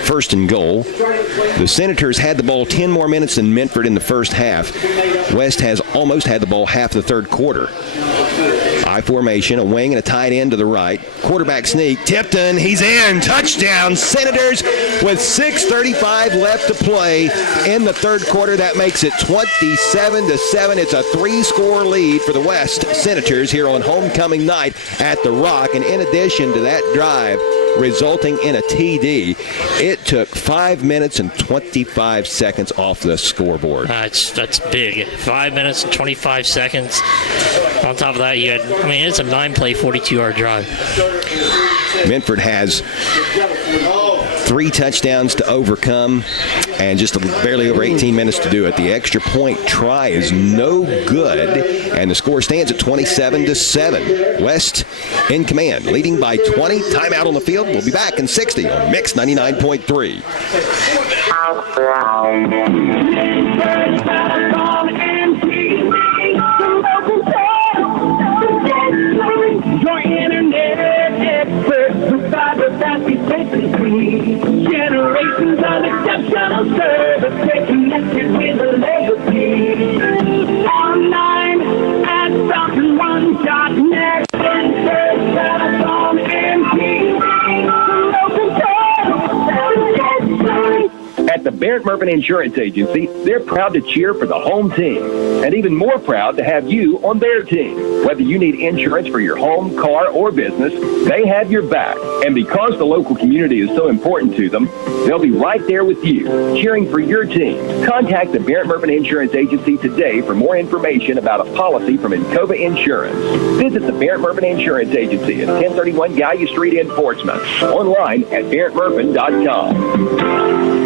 first and goal. The Senators had the ball 10 more minutes than Minford in the first half. West has almost had the ball half the third quarter. I formation, a wing and a tight end to the right. Quarterback sneak. Tipton, he's in. Touchdown, Senators with 6:35 left to play in the third quarter. That makes it 27-7. It's a 3-score lead for the West Senators here on homecoming night at the Rock. And in addition to that drive, resulting in a TD, it took 5 minutes and 25 seconds off the scoreboard. That's big. 5 minutes and 25 seconds. On top of that, it's a 9-play, 42-yard drive. Minford has 3 touchdowns to overcome and just barely over 18 minutes to do it. The extra point try is no good, and the score stands at 27-7. West in command, leading by 20. Timeout on the field. We'll be back in 60 on Mix 99.3. Your internet experts provide the fastest places free. Generations of exceptional service. Stay connected with a legacy. Online at FalconOne.net. First telephone and TV. At the Barrett Murphy Insurance Agency, they're proud to cheer for the home team, and even more proud to have you on their team. Whether you need insurance for your home, car, or business, they have your back. And because the local community is so important to them, they'll be right there with you, cheering for your team. Contact the Barrett Murphy Insurance Agency today for more information about a policy from Encova Insurance. Visit the Barrett Murphy Insurance Agency at 1031 Gallia Street in Portsmouth. Online at barrettmurphin.com.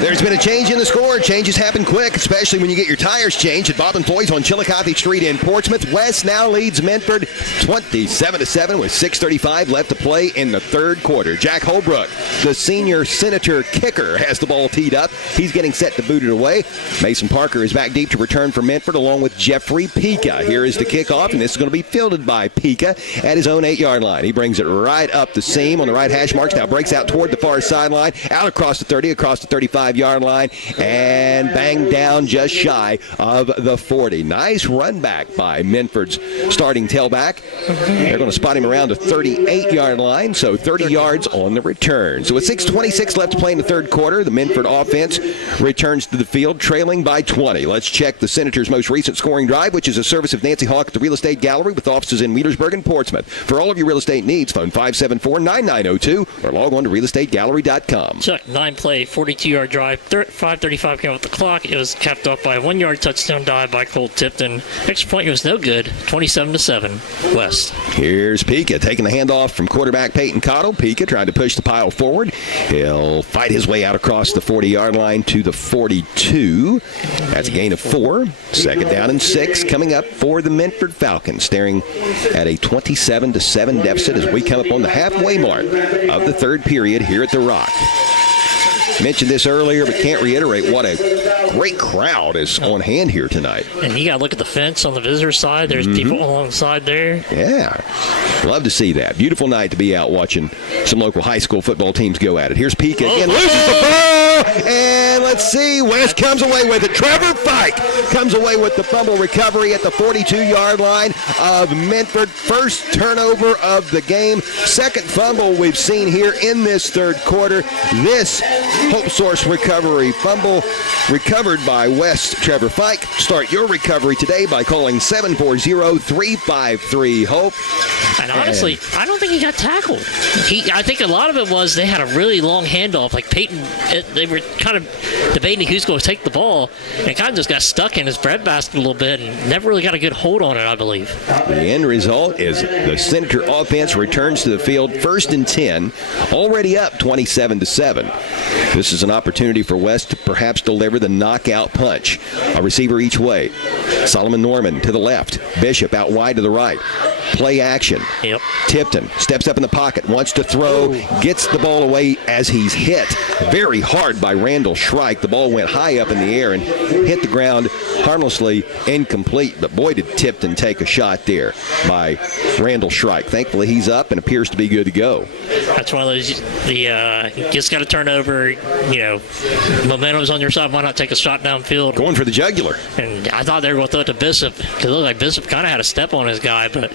There's been a change in the score. Changes happen quick, especially when you get your tires changed at Bob & Floyd's on Chillicothe Street in Portsmouth. West now leads Minford 27-7 with 6:35 left to play in the third quarter. Jack Holbrook, the senior Senator kicker, has the ball teed up. He's getting set to boot it away. Mason Parker is back deep to return for Minford along with Jeffrey Pica. Here is the kickoff, and this is going to be fielded by Pica at his own 8-yard line. He brings it right up the seam on the right hash marks. Now breaks out toward the far sideline, out across the 30, across the 35-yard line, and banged down just shy of the 40. Nice run back by Minford's starting tailback. They're going to spot him around the 38-yard line, so 30 yards on the return. So with 6:26 left to play in the third quarter, the Minford offense returns to the field, trailing by 20. Let's check the Senators' most recent scoring drive, which is a service of Nancy Hawk at the Real Estate Gallery with offices in Wheelersburg and Portsmouth. For all of your real estate needs, phone 574-9902 or log on to realestategallery.com. Chuck, 9-play, 42-yard drive, 5:35 came off the clock. It was capped off by a 1-yard touchdown dive by Cole Tipton. Extra point was no good. 27-7, West. Here's Pica taking the handoff from quarterback Peyton Cottle. Pica trying to push the pile forward. He'll fight his way out across the 40-yard line to the 42. That's a gain of 4. Second down and 6 coming up for the Minford Falcons, staring at a 27-7 deficit as we come up on the halfway mark of the third period here at the Rock. Mentioned this earlier, but can't reiterate what a great crowd is on hand here tonight. And you got to look at the fence on the visitor side. There's people alongside there. Yeah, love to see that. Beautiful night to be out watching some local high school football teams go at it. Here's Pica again, loses the ball, and let's see, West comes away with it. Trevor Fike comes away with the fumble recovery at the 42-yard line of Minford. First turnover of the game. Second fumble we've seen here in this third quarter. This Hope Source recovery fumble recovered by West Trevor Fike. Start your recovery today by calling 740-353-HOPE. And honestly, I don't think he got tackled. I think a lot of it was they had a really long handoff. Like Peyton, they were kind of debating who's going to take the ball, and it kind of just got stuck in his breadbasket a little bit and never really got a good hold on it, I believe. The end result is the Senator offense returns to the field 1st and 10, already up 27-7. This is an opportunity for West to perhaps deliver the knockout punch. A receiver each way. Solomon Norman to the left. Bishop out wide to the right. Play action. Yep. Tipton steps up in the pocket, wants to throw, gets the ball away as he's hit very hard by Randall Shrike. The ball went high up in the air and hit the ground harmlessly, incomplete. But boy, did Tipton take a shot there by Randall Shrike. Thankfully, he's up and appears to be good to go. That's one of those, you just got to turn over, momentum's on your side. Why not take a shot downfield? Going for the jugular. And I thought they were going to throw it to Bishop because it looked like Bishop kind of had a step on his guy, but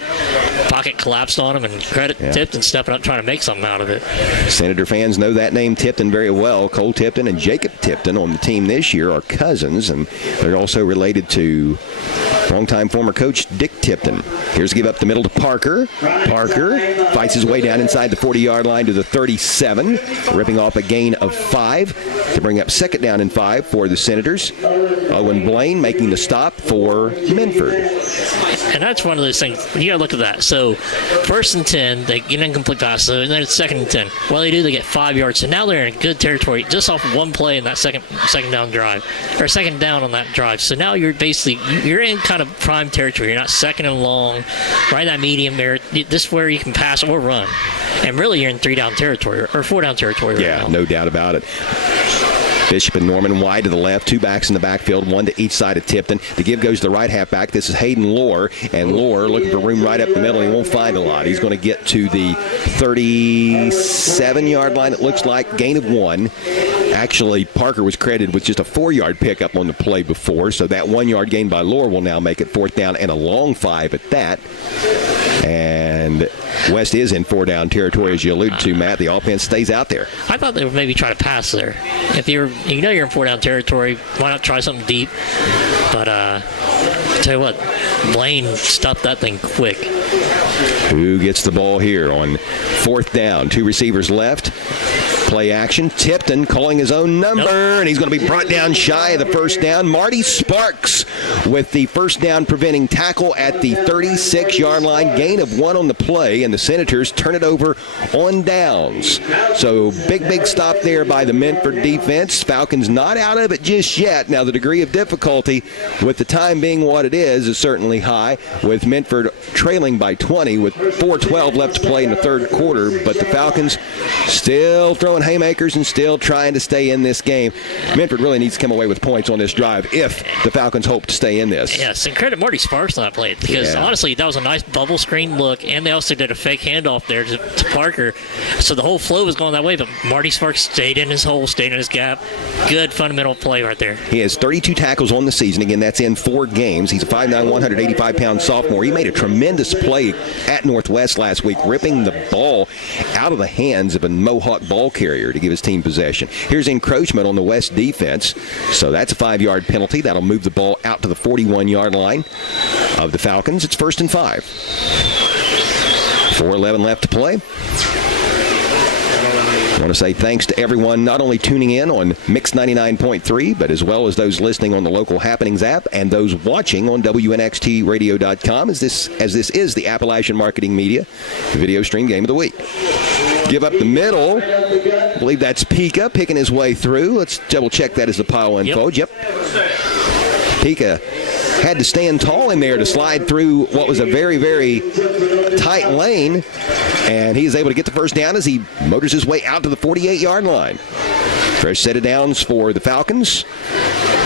pocket collapsed on him, and credit Tipton stepping up trying to make something out of it. Senator fans know that name Tipton very well. Cole Tipton and Jacob Tipton on the team this year are cousins, and they're also related to longtime former coach Dick Tipton. Here's a give up the middle to Parker. Parker fights his way down inside the 40-yard line to the 37, ripping off a gain of 5 to bring up 2nd down and 5 for the Senators. Owen Blaine making the stop for Minford. And that's one of those things. You got to look at that. So 1st and 10, they get an incomplete pass, so then it's 2nd and 10. Well, they do, they get 5 yards. So now they're in good territory just off of one play in that second down drive, or 2nd down on that drive. So now you're in kind of prime territory. You're not 2nd and long, right in that medium there. This is where you can pass or run. And really, you're in 3-down territory or 4-down territory right now. No doubt about it. Bishop and Norman wide to the left, 2 backs in the backfield, 1 to each side of Tipton. The give goes to the right halfback. This is Hayden Lohr, and Lohr looking for room right up the middle. He won't find a lot. He's going to get to the 37-yard line, it looks like, gain of 1. Actually, Parker was credited with just a 4-yard pickup on the play before, so that 1-yard gain by Lohr will now make it 4th down and a long 5 at that. And West is in 4-down territory, as you alluded to, Matt. The offense stays out there. I thought they would maybe try to pass there. If you're in 4-down territory, why not try something deep? But I'll tell you what, Blaine stuffed that thing quick. Who gets the ball here on 4th down? 2 receivers left. Play action. Tipton calling his own number, and he's going to be brought down shy of the 1st down. Marty Sparks with the 1st down preventing tackle at the 36-yard line. Gain of 1 on the play, and the Senators turn it over on downs. So big stop there by the Minford defense. Falcons not out of it just yet. Now the degree of difficulty with the time being what it is certainly high, with Minford trailing by 20 with 4:12 left to play in the 3rd quarter, but the Falcons still throwing haymakers and still trying to stay in this game. Minford really needs to come away with points on this drive if the Falcons hope to stay in this. Yes, and credit Marty Sparks on that play, because honestly, that was a nice bubble screen look, and they also did a fake handoff there to Parker. So the whole flow was going that way, but Marty Sparks stayed in his hole, stayed in his gap. Good fundamental play right there. He has 32 tackles on the season. Again, that's in 4 games. He's a 5'9", 185-pound sophomore. He made a tremendous play at Northwest last week, ripping the ball out of the hands of a Mohawk ball carrier to give his team possession. Here's encroachment on the West defense. So that's a 5-yard penalty. That'll move the ball out to the 41-yard line of the Falcons. It's 1st and 5. 4:11 left to play. I want to say thanks to everyone not only tuning in on Mix 99.3, but as well as those listening on the Local Happenings app and those watching on WNXTradio.com, as this is the Appalachian Marketing Media video stream game of the week. Give up the middle. I believe that's Pika picking his way through. Let's double check that as the pile unfolds. Yep. Pika had to stand tall in there to slide through what was a very, very tight lane, and he is able to get the 1st down as he motors his way out to the 48-yard line. Fresh set of downs for the Falcons.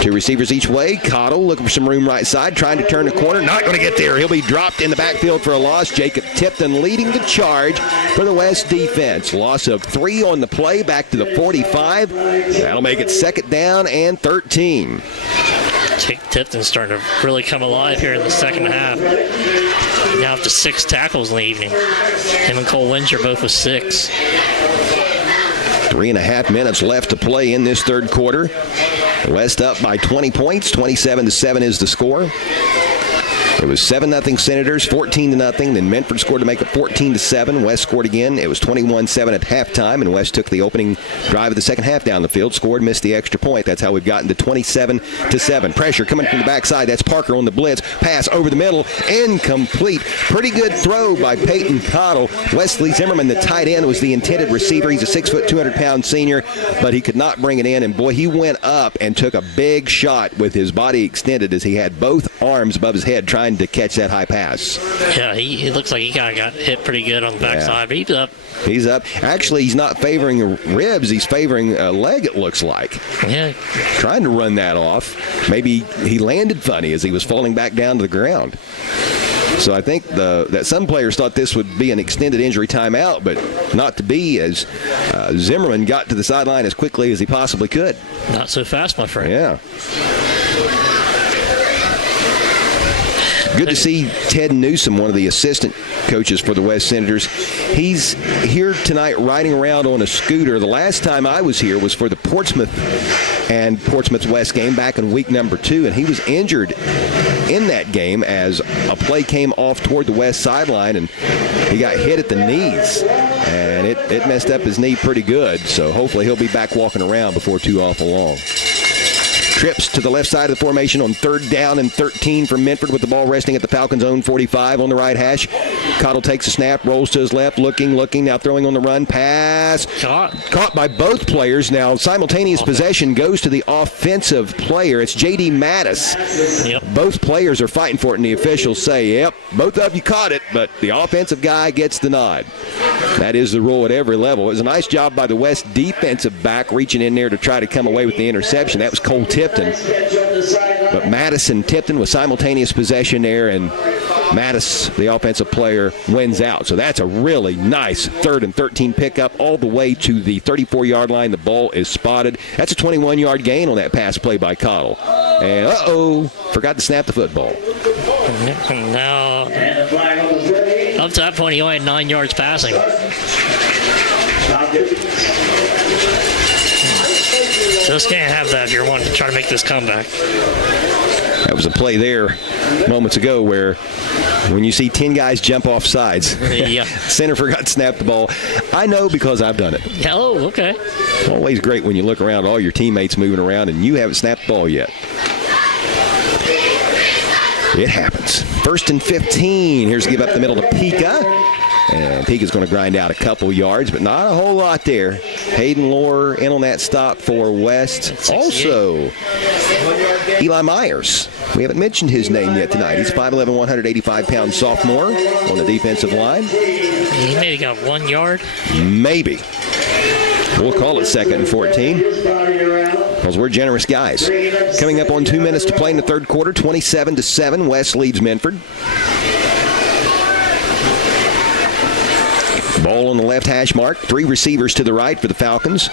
2 receivers each way. Cottle looking for some room right side, trying to turn the corner. Not going to get there. He'll be dropped in the backfield for a loss. Jacob Tipton leading the charge for the West defense. Loss of 3 on the play, back to the 45. That'll make it 2nd down and 13. Tipton's starting to really come alive here in the 2nd half. Now up to 6 tackles in the evening. Him and Cole Windsor both with 6. 3.5 minutes left to play in this 3rd quarter. West up by 20 points. 27-7 is the score. It was 7-0 Senators, 14-0. Then Minford scored to make it 14-7. West scored again. It was 21-7 at halftime, and West took the opening drive of the second half down the field, scored, missed the extra point. That's how we've gotten to 27-7. Pressure coming from the backside. That's Parker on the blitz. Pass over the middle. Incomplete. Pretty good throw by Peyton Cottle. Wesley Zimmerman, the tight end, was the intended receiver. He's a 6 foot, 200-pound senior, but he could not bring it in. And, boy, he went up and took a big shot with his body extended as he had both arms above his head trying to catch that high pass. Yeah, he looks like he kind of got hit pretty good on the backside, but he's up. He's up. Actually, he's not favoring ribs. He's favoring a leg, it looks like. Yeah. Trying to run that off. Maybe he landed funny as he was falling back down to the ground. So I think that some players thought this would be an extended injury timeout, but not to be, as Zimmerman got to the sideline as quickly as he possibly could. Not so fast, my friend. Yeah. Good to see Ted Newsom, one of the assistant coaches for the West Senators. He's here tonight riding around on a scooter. The last time I was here was for the Portsmouth and Portsmouth West game back in week number 2, and he was injured in that game as a play came off toward the West sideline, and he got hit at the knees, and it messed up his knee pretty good. So hopefully he'll be back walking around before too awful long. Trips to the left side of the formation on 3rd down and 13 from Minford with the ball resting at the Falcons' own 45 on the right hash. Cottle takes a snap, rolls to his left, looking, now throwing on the run. Pass. Caught by both players. Now simultaneous possession goes to the offensive player. It's J.D. Mattis. Yep. Both players are fighting for it, and the officials say, yep, both of you caught it, but the offensive guy gets the nod. That is the rule at every level. It was a nice job by the West defensive back reaching in there to try to come away with the interception. That was Cole Tipton. But Mattis and Tipton with simultaneous possession there, and Mattis, the offensive player, wins out. So that's a really nice 3rd and 13 pickup all the way to the 34-yard line. The ball is spotted. That's a 21-yard gain on that pass play by Cottle. And, forgot to snap the football. Now, up to that point, he only had 9 yards passing. Just can't have that if you're wanting to try to make this comeback. That was a play there moments ago where when you see 10 guys jump off sides, yeah. Center forgot to snap the ball. I know because I've done it. Oh, okay. It's always great when you look around, all your teammates moving around, and you haven't snapped the ball yet. It happens. 1st and 15. Here's a give up the middle to Pika. And Pika's going to grind out a couple yards, but not a whole lot there. Hayden Lohr in on that stop for West. Also, Eli Myers. We haven't mentioned his name yet tonight. He's 5'11", 185-pound sophomore on the defensive line. He maybe got 1 yard. Maybe. We'll call it 2nd and 14 because we're generous guys. Coming up on 2 minutes to play in the third quarter, 27-7. West leads Minford. Ball on the left hash mark. 3 receivers to the right for the Falcons.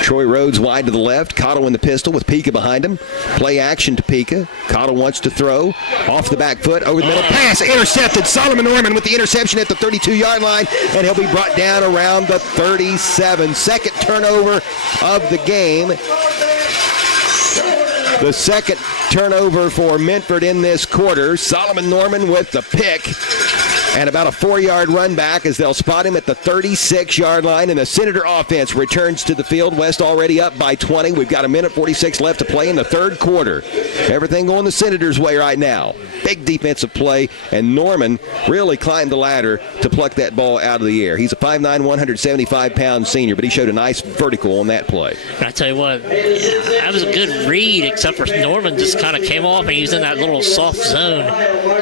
Troy Rhodes wide to the left. Cottle in the pistol with Pika behind him. Play action to Pika. Cottle wants to throw. Off the back foot. Over the middle. Pass intercepted. Solomon Norman with the interception at the 32-yard line. And he'll be brought down around the 37. Second turnover of the game. The second turnover for Minford in this quarter. Solomon Norman with the pick. And about a 4-yard run back as they'll spot him at the 36-yard line. And the Senator offense returns to the field. West already up by 20. We've got 1:46 left to play in the third quarter. Everything going the Senators' way right now. Big defensive play. And Norman really climbed the ladder to pluck that ball out of the air. He's a 5'9", 175-pound senior, but he showed a nice vertical on that play. And I tell you what, that was a good read, except for Norman just kind of came off and he was in that little soft zone.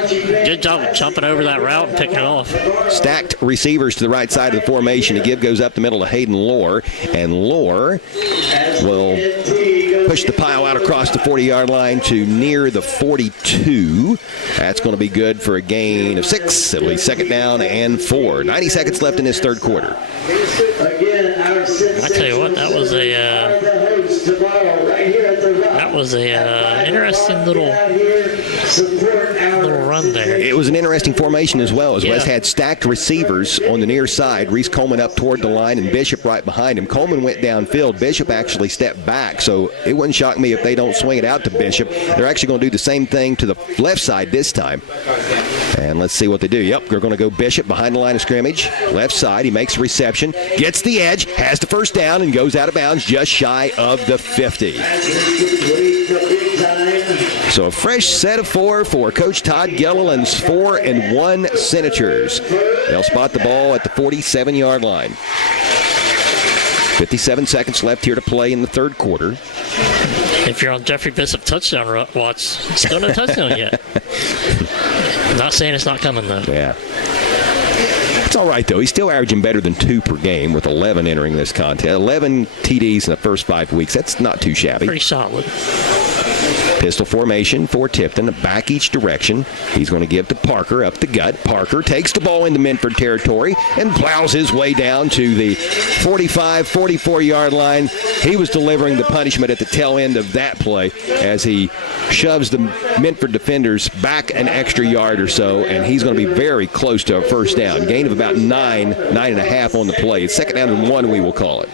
Good job of jumping over that route and picking it off. Stacked receivers to the right side of the formation. The give goes up the middle to Hayden Lohr, and Lohr will push the pile out across the 40-yard line to near the 42. That's going to be good for a gain of 6. It'll be 2nd down and 4. 90 seconds left in this third quarter. I tell you what, that was a interesting little Little run there. It was an interesting formation as well, as West had stacked receivers on the near side. Reese Coleman up toward the line and Bishop right behind him. Coleman went downfield. Bishop actually stepped back, so it wouldn't shock me if they don't swing it out to Bishop. They're actually going to do the same thing to the left side this time. And let's see what they do. Yep, they're going to go Bishop behind the line of scrimmage. Left side, he makes a reception, gets the edge, has the first down, and goes out of bounds just shy of the 50. So a fresh set of 4 for Coach Todd Gilliland's 4-1 Senators. They'll spot the ball at the 47-yard line. 57 seconds left here to play in the third quarter. If you're on Jeffrey Bishop touchdown watch, still no touchdown yet. Not saying it's not coming, though. Yeah. It's all right, though. He's still averaging better than 2 per game with 11 entering this contest. 11 TDs in the first 5 weeks. That's not too shabby. Pretty solid. Pistol formation for Tipton, back each direction. He's going to give to Parker up the gut. Parker takes the ball into Minford territory and plows his way down to the 45, 44-yard line. He was delivering the punishment at the tail end of that play as he shoves the Minford defenders back an extra yard or so, and he's going to be very close to a first down. Gain of about 9.5 on the play. It's 2nd down and 1, we will call it.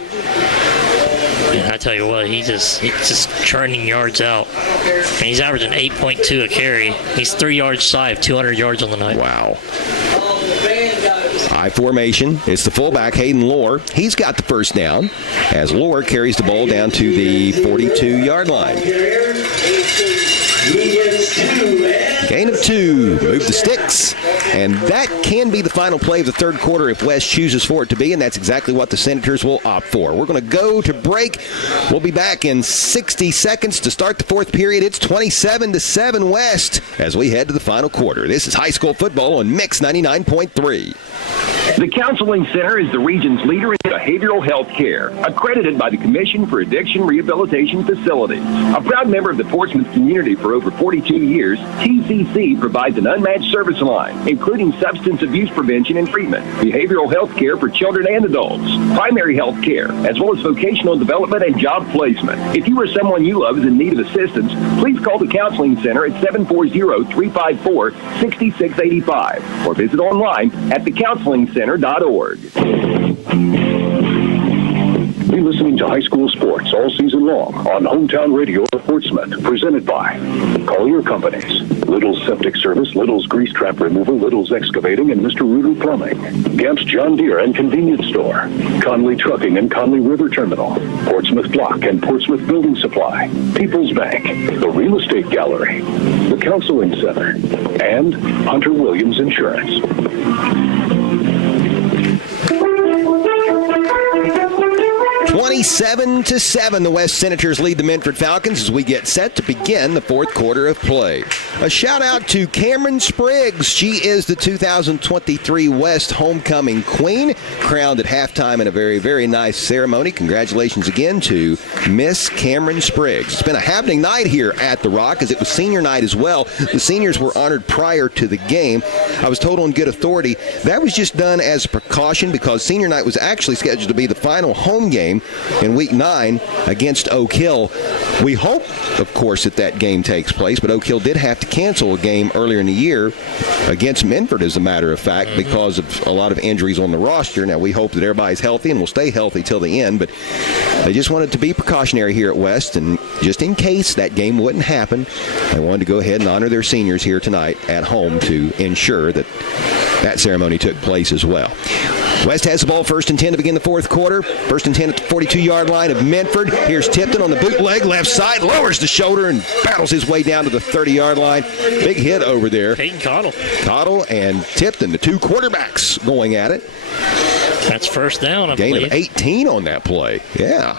I tell you what, he's just churning yards out. And he's averaging 8.2 a carry. He's 3 yards shy of 200 yards on the night. Wow. I formation. It's the fullback, Hayden Lohr. He's got the first down as Lohr carries the ball down to the 42-yard line. Gain of 2. Move the sticks. And that can be the final play of the third quarter if West chooses for it to be, and that's exactly what the Senators will opt for. We're going to go to break. We'll be back in 60 seconds to start the fourth period. It's 27-7 West as we head to the final quarter. This is high school football on Mix 99.3. The Counseling Center is the region's leader in behavioral health care, accredited by the Commission for Addiction Rehabilitation Facilities. A proud member of the Portsmouth community for over 42 years, TCC provides an unmatched service line, including substance abuse prevention and treatment, behavioral health care for children and adults, primary health care, as well as vocational development and job placement. If you or someone you love is in need of assistance, please call the Counseling Center at 740-354-6685 or visit online at thecounselingcenter.org. Be listening to high school sports all season long on Hometown Radio of Portsmouth, presented by Collier Companies, Little's Septic Service, Little's Grease Trap Removal, Little's Excavating, and Mr. Ruder Plumbing, Gamp's John Deere and Convenience Store, Conley Trucking and Conley River Terminal, Portsmouth Block and Portsmouth Building Supply, People's Bank, the Real Estate Gallery, the Counseling Center, and Hunter Williams Insurance. 27-7, the West Senators lead the Minford Falcons as we get set to begin the fourth quarter of play. A shout out to Cameron Spriggs. She is the 2023 West Homecoming Queen, crowned at halftime in a very, very nice ceremony. Congratulations again to Miss Cameron Spriggs. It's been a happening night here at The Rock, as it was senior night as well. The seniors were honored prior to the game. I was told on good authority that was just done as a precaution because senior night was actually scheduled to be the final home game in Week 9 against Oak Hill. We hope, of course, that game takes place, but Oak Hill did have to cancel a game earlier in the year against Minford, as a matter of fact, because of a lot of injuries on the roster. Now, we hope that everybody's healthy and will stay healthy till the end, but they just wanted to be precautionary here at West, and just in case that game wouldn't happen, they wanted to go ahead and honor their seniors here tonight at home to ensure that that ceremony took place as well. West has the ball, 1st and 10 to begin the fourth quarter. 1st and 10 at the 42-yard line of Minford. Here's Tipton on the bootleg, left side, lowers the shoulder and battles his way down to the 30-yard line. Big hit over there. Peyton Cottle. Cottle and Tipton, the two quarterbacks going at it. That's first down, I believe. Gain of 18 on that play. Yeah.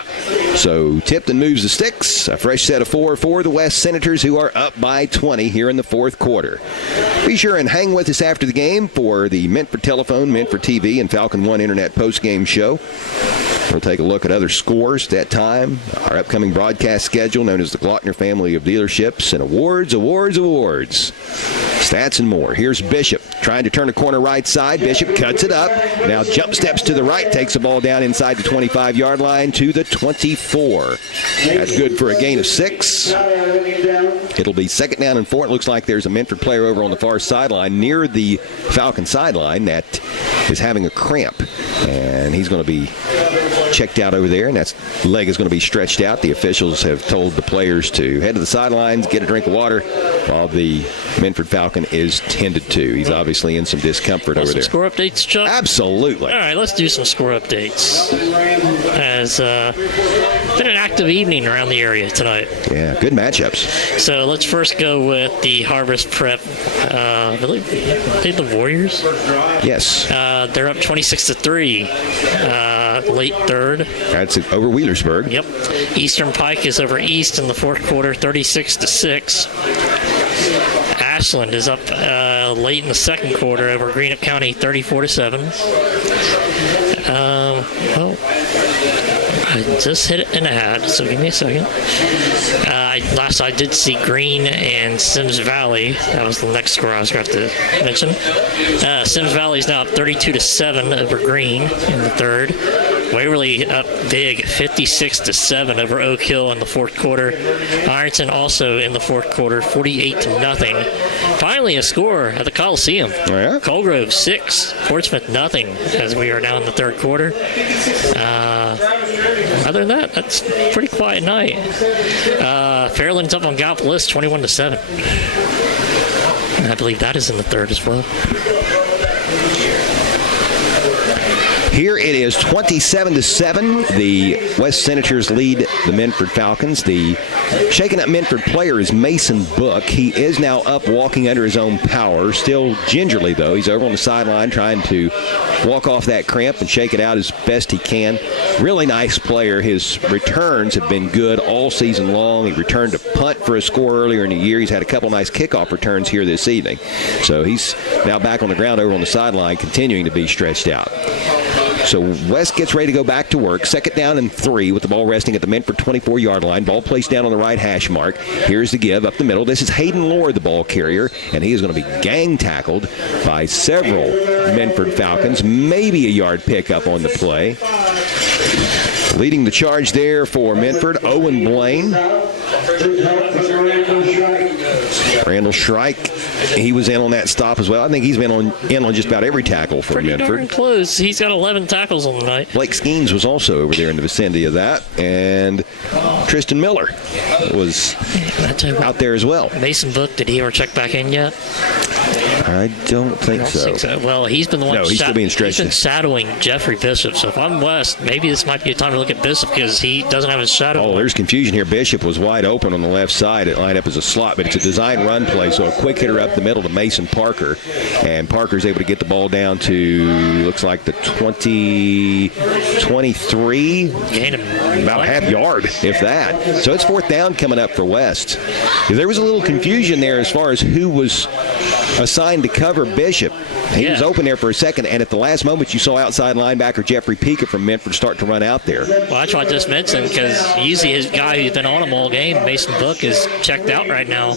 So Tipton moves the sticks. A fresh set of 4 for the West Senators, who are up by 20 here in the fourth quarter. Be sure and hang with us after the game for the Minford Telephone, Minford TV, and Falcon One Internet postgame show. We'll take a look at other scores at that time, our upcoming broadcast schedule known as the Glockner family of dealerships, and awards, stats, and more. Here's Bishop. trying to turn a corner right side. Bishop cuts it up. Now jump steps to the right, takes the ball down inside the 25-yard line to the 24. That's good for a gain of 6. It'll be 2nd down and 4. It looks like there's a Minford player over on the far sideline near the Falcon sideline that is having a cramp. And he's going to be checked out over there, and that leg is going to be stretched out. The officials have told the players to head to the sidelines, get a drink of water, while the Minford Falcon is tended to. He's obviously in some discomfort over there. Score updates, Chuck? Absolutely. All right, let's do some score updates. As been an active evening around the area tonight. Yeah, good matchups. So let's first go with the Harvest Prep. I believe the Warriors. Yes. They're up 26-3. Late third. That's over Wheelersburg. Yep. Eastern Pike is over East in the 4th quarter, 36-6. Ashland is up late in the 2nd quarter over Greenup County, 34-7. I just hit it in a hat, so give me a second. Last I did see Green and Sims Valley. That was the next score I was going to mention. Sims Valley is now up 32-7 over Green in the 3rd. Waverly up big, 56-7 over Oak Hill in the 4th quarter. Ironton also in the 4th quarter, 48-0. Finally, a score at the Coliseum. Oh, yeah? Colgrove 6, Portsmouth 0, as we are now in the 3rd quarter. Other than that, that's a pretty quiet night. Fairland's up on Gallipolis, 21-7. I believe that is in the 3rd as well. Here it is 27-7. The West Senators lead the Minford Falcons. The shaken up Minford player is Mason Book. He is now up walking under his own power. Still gingerly, though. He's over on the sideline trying to walk off that cramp and shake it out as best he can. Really nice player. His returns have been good all season long. He returned a punt for a score earlier in the year. He's had a couple nice kickoff returns here this evening. So he's now back on the ground over on the sideline, continuing to be stretched out. So West gets ready to go back to work. 2nd down and 3 with the ball resting at the Minford 24-yard line. Ball placed down on the right hash mark. Here's the give up the middle. This is Hayden Lord, the ball carrier, and he is going to be gang tackled by several Minford Falcons. Maybe a yard pickup on the play. Leading the charge there for Minford, Owen Blaine. Randall Shrike, he was in on that stop as well. I think he's been in on just about every tackle for Minford. Pretty darn close. He's got 11 tackles on the night. Blake Skeens was also over there in the vicinity of that. And Tristan Miller was out there as well. Mason Book, did he ever check back in yet? I don't think so. Well, he's been the one he's still being stretched. He's been shadowing Jeffrey Bishop. So if I'm West, maybe this might be a time to look at Bishop because he doesn't have his shadow. Oh, there's confusion here. Bishop was wide open on the left side. It lined up as a slot, but it's a design run play, so a quick hitter up the middle to Mason Parker. And Parker's able to get the ball down to, looks like the 23. Gain about a half yard, if that. So it's 4th down coming up for West. There was a little confusion there as far as who was assigned to cover Bishop. He was open there for a second, and at the last moment you saw outside linebacker Jeffrey Pika from Minford start to run out there. Well, that's what I just mentioned, because usually his guy who's been on him all game, Mason Book, is checked out right now.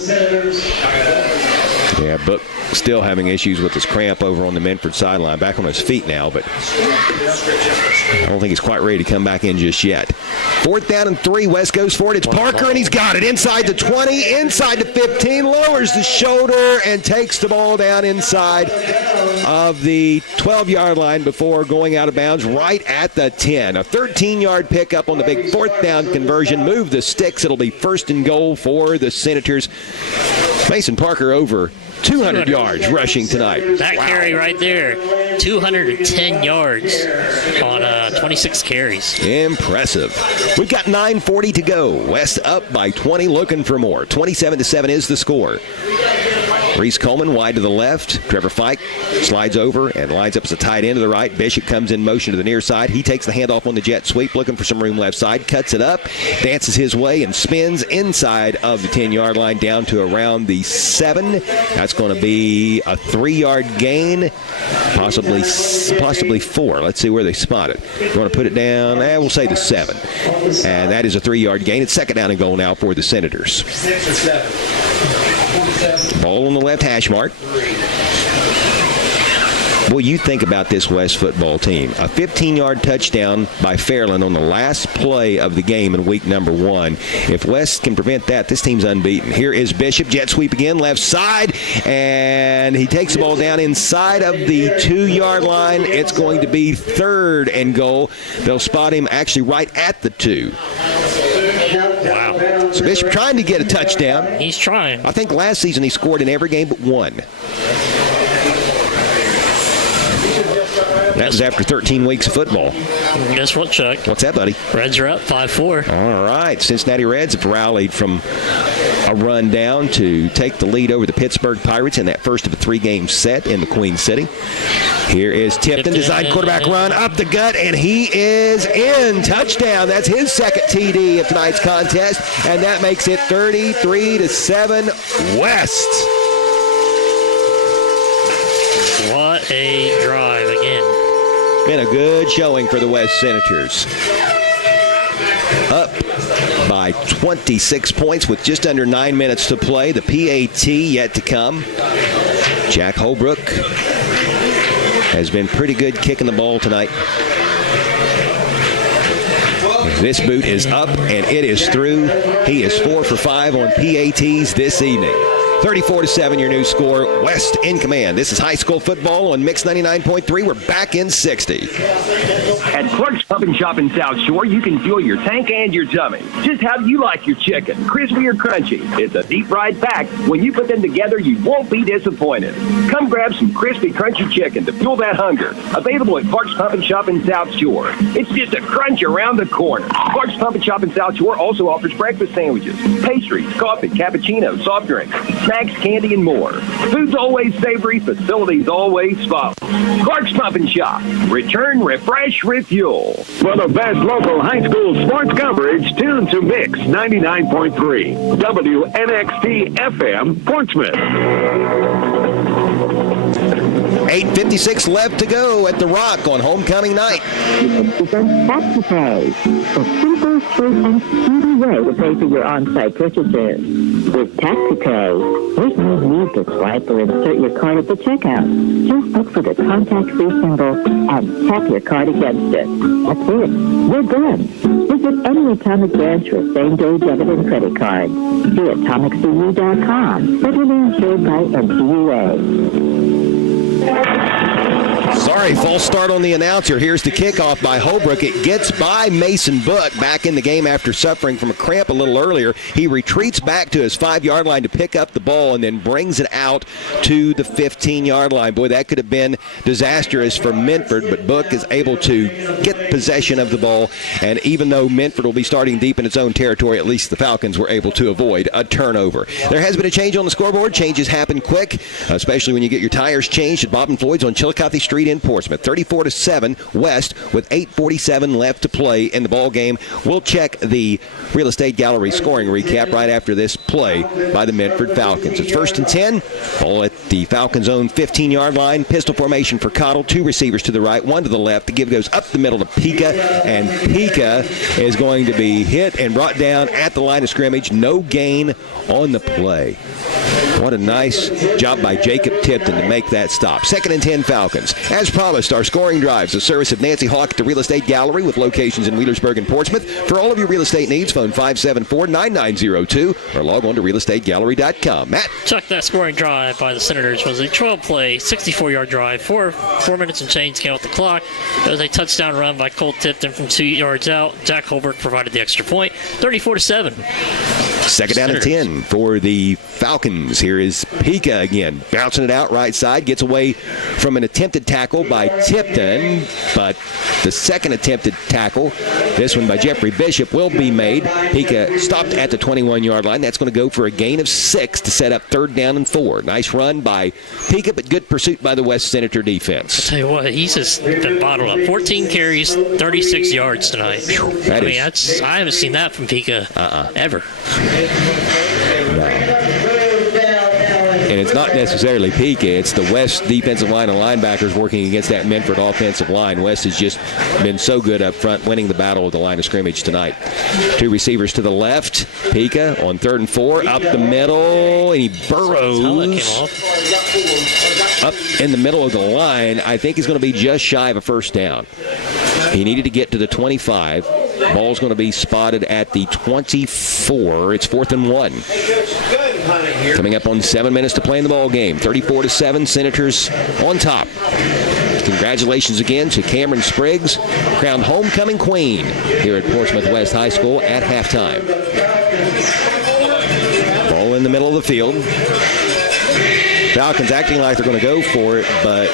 Yeah, Book still having issues with his cramp over on the Minford sideline. Back on his feet now, but I don't think he's quite ready to come back in just yet. 4th down and 3. West goes for it. It's Parker, and he's got it. Inside the 20, inside the 15, lowers the shoulder and takes the ball down inside of the 12-yard line before going out of bounds right at the 10. A 13-yard pickup on the big 4th down conversion. Move the sticks. It'll be 1st and goal for the Senators. Mason Parker over 200 yards rushing tonight. That carry right there, 210 yards on 26 carries. Impressive. We've got 9:40 to go. West up by 20, looking for more. 27-7 is the score. Reese Coleman wide to the left. Trevor Fike slides over and lines up as a tight end to the right. Bishop comes in motion to the near side. He takes the handoff on the jet sweep, looking for some room left side, cuts it up, dances his way, and spins inside of the 10-yard line down to around the 7. That's going to be a 3-yard gain, possibly 4. Let's see where they spot it. You want to put it down? We'll say the 7. And that is a 3-yard gain. It's 2nd down and goal now for the Senators. 6 or 7. Ball on the left hash mark. Well, you think about this West football team. A 15-yard touchdown by Fairland on the last play of the game in week number 1. If West can prevent that, this team's unbeaten. Here is Bishop. Jet sweep again, left side, and he takes the ball down inside of the 2-yard line. It's going to be 3rd and goal. They'll spot him actually right at the 2. Wow. So Bishop trying to get a touchdown. He's trying. I think last season he scored in every game but one. That was after 13 weeks of football. Guess what, Chuck? What's that, buddy? Reds are up 5-4. All right. Cincinnati Reds have rallied from a run down to take the lead over the Pittsburgh Pirates in that first of a 3-game set in the Queen City. Here is Tipton, design quarterback run up the gut, and he is in. Touchdown. That's his second TD of tonight's contest, and that makes it 33-7 West. What a drive again. Been a good showing for the West Senators. Up by 26 points with just under 9 minutes to play. The PAT yet to come. Jack Holbrook has been pretty good kicking the ball tonight. This boot is up, and it is through. He is 4 for 5 on PATs this evening. 34-7, your new score. West in command. This is high school football on Mix 99.3. We're back in 60. At Clark's Pump and Shop in South Shore, you can fuel your tank and your tummy. Just how do you like your chicken? Crispy or crunchy? It's a deep-fried fact. When you put them together, you won't be disappointed. Come grab some crispy, crunchy chicken to fuel that hunger. Available at Clark's Pump and Shop in South Shore. It's just a crunch around the corner. Clark's Pump and Shop in South Shore also offers breakfast sandwiches, pastries, coffee, cappuccino, soft drinks, snacks, candy, and more. Food's always savory, facilities always spotless. Clark's Pump and Shop. Return, refresh, refuel. For the best local high school sports coverage, tune to Mix 99.3, WNXT FM, Portsmouth. 8:56 left to go at the Rock on homecoming night. Tax to pay. A simple, straight, and speedy way to pay for your on-site purchases. With Tax to Pay, there's no need to swipe or insert your card at the checkout. Just look for the contact-free symbol and tap your card against it. That's it. You're done. Visit any Atomic branch for same-day debit and credit cards. See AtomicCU.com. Federally insured by NCUA. Sorry, false start on the announcer. Here's the kickoff by Holbrook. It gets by Mason Book back in the game after suffering from a cramp a little earlier. He retreats back to his 5-yard line to pick up the ball and then brings it out to the 15-yard line. Boy, that could have been disastrous for Minford, but Book is able to get possession of the ball. And even though Minford will be starting deep in its own territory, at least the Falcons were able to avoid a turnover. There has been a change on the scoreboard. Changes happen quick, especially when you get your tires changed at Bob and Floyd's on Chillicothe Street in Portsmouth. 34-7 West with 8:47 left to play in the ball game. We'll check the Real Estate Gallery scoring recap right after this play by the Minford Falcons. It's 1st and 10. Ball at the Falcons' own 15-yard line. Pistol formation for Cottle. 2 receivers to the right, 1 to the left. The give goes up the middle to Pika, and Pika is going to be hit and brought down at the line of scrimmage. No gain on the play. What a nice job by Jacob Tipton to make that stop. 2nd and 10 Falcons. As promised, our scoring drives, the service of Nancy Hawk at the Real Estate Gallery with locations in Wheelersburg and Portsmouth. For all of your real estate needs, phone 574-9902 or log on to realestategallery.com. Matt? Chuck, that scoring drive by the Senators was a 12-play, 64-yard drive. 4 minutes and change came off the clock. It was a touchdown run by Cole Tipton from 2 yards out. Jack Holbrook provided the extra point. 34-7. 2nd down and 10 for the Falcons. Here is Pika again, bouncing it out right side, gets away from an attempted tackle by Tipton, but the second attempted tackle, this one by Jeffrey Bishop, will be made. Pika stopped at the 21-yard line. That's going to go for a gain of 6 to set up 3rd down and 4. Nice run by Pika, but good pursuit by the West Senator defense. I'll tell you what, he's just been bottled up. 14 carries, 36 yards tonight. I haven't seen that from Pika ever. And it's not necessarily Pika. It's the West defensive line and linebackers working against that Minford offensive line. West has just been so good up front, winning the battle at the line of scrimmage tonight. Two receivers to the left. Pika on 3rd and 4, up the middle, and he burrows up in the middle of the line. I think he's going to be just shy of a first down. He needed to get to the 25. Ball's going to be spotted at the 24. It's 4th and 1. Coming up on 7 minutes to play in the ball game. 34-7, Senators on top. Congratulations again to Cameron Spriggs, crowned homecoming queen here at Portsmouth West High School at halftime. Ball in the middle of the field. Falcons acting like they're going to go for it, but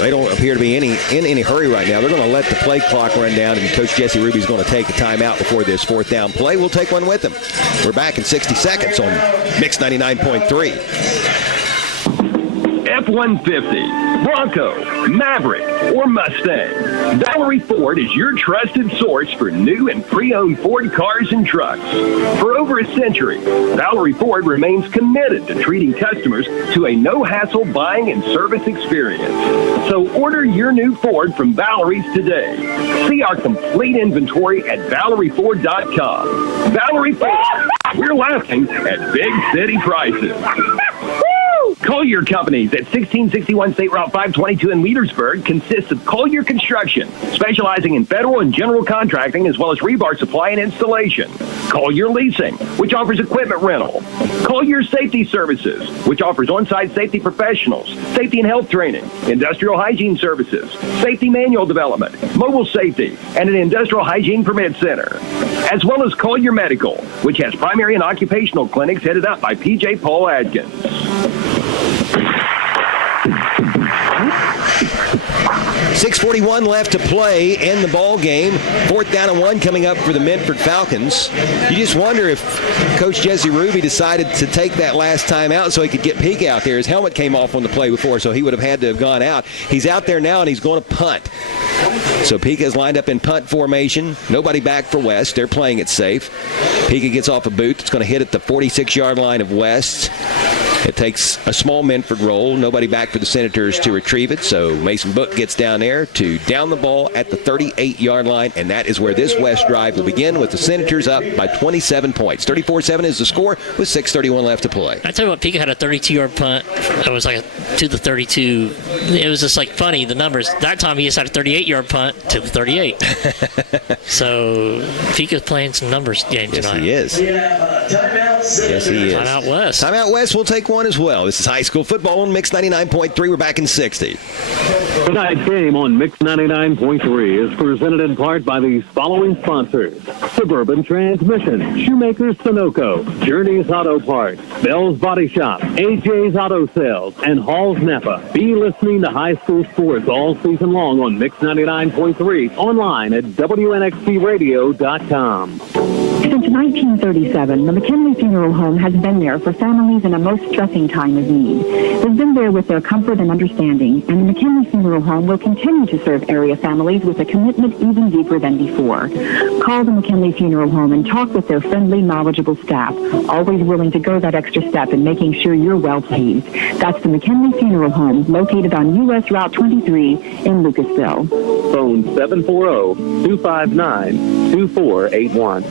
they don't appear to be in any hurry right now. They're going to let the play clock run down, and Coach Jesse Ruby's going to take a timeout before this 4th down play. We'll take one with him. We're back in 60 seconds on Mix 99.3. F-150, Bronco, Maverick, or Mustang, Valerie Ford is your trusted source for new and pre-owned Ford cars and trucks. For over a century, Valerie Ford remains committed to treating customers to a no-hassle buying and service experience. So order your new Ford from Valerie's today. See our complete inventory at ValerieFord.com. Valerie Ford, we're laughing at big city prices. Collier Companies at 1661 State Route 522 in Leadersburg consists of Collier Construction, specializing in federal and general contracting as well as rebar supply and installation. Collier Leasing, which offers equipment rental. Collier Safety Services, which offers on-site safety professionals, safety and health training, industrial hygiene services, safety manual development, mobile safety, and an industrial hygiene permit center. As well as Collier Medical, which has primary and occupational clinics headed up by P.J. Paul Adkins. 6:41 left to play in the ball game. 4th down and 1 coming up for the Minford Falcons. You just wonder if Coach Jesse Ruby decided to take that last time out so he could get Pika out there. His helmet came off on the play before, so he would have had to have gone out. He's out there now, and he's going to punt. So Pika's lined up in punt formation. Nobody back for West. They're playing it safe. Pika gets off a boot. It's going to hit at the 46-yard line of West. It takes a small Minford roll. Nobody back for the Senators to retrieve it. So Mason Book gets down there to down the ball at the 38-yard line. And that is where this West drive will begin, with the Senators up by 27 points. 34-7 is the score with 6:31 left to play. I tell you what, Pika had a 32-yard punt. It was like to the 32. It was just like funny, the numbers. That time he just had a 38-yard punt to the 38. So Pika's playing some numbers game tonight. Yes, he is. Yes, he is. Timeout West. Timeout West will take one as well. This is high school football on Mix 99.3. We're back in 60. Tonight's game on Mix 99.3 is presented in part by these following sponsors: Suburban Transmission, Shoemaker's Sunoco, Journey's Auto Parts, Bell's Body Shop, AJ's Auto Sales, and Hall's Napa. Be listening to high school sports all season long on Mix 99.3, online at WNXTradio.com. Since 1937, the McKinley Funeral Home has been there for families in a most stressing time of need. They've been there with their comfort and understanding, and the McKinley Funeral Home will continue to serve area families with a commitment even deeper than before. Call the McKinley Funeral Home and talk with their friendly, knowledgeable staff, always willing to go that extra step in making sure you're well pleased. That's the McKinley Funeral Home, located on U.S. Route 23 in Lucasville. Phone 740-259-2481.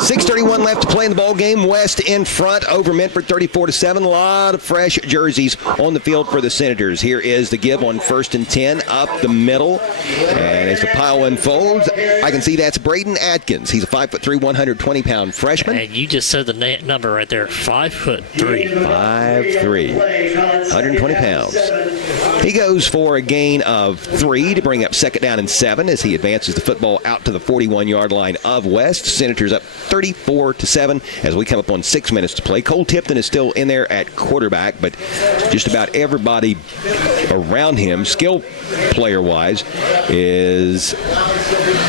6:31 left to play in the ball game. West in front over Minford 34-7. A lot of fresh jerseys on the field for the Senators. Here is the give on 1st and 10 up the middle. And as the pile unfolds, I can see that's Braden Atkins. He's a 5'3", 120-pound freshman. And you just said the number right there, 5'3". 5'3", 120 pounds. He goes for a gain of 3 to bring up 2nd down and 7 as he advances the football out to the 41-yard line of West. Senators up 34-7 as we come up on 6 minutes to play. Cole Tipton is still in there at quarterback, but just about everybody around him, skill player-wise, is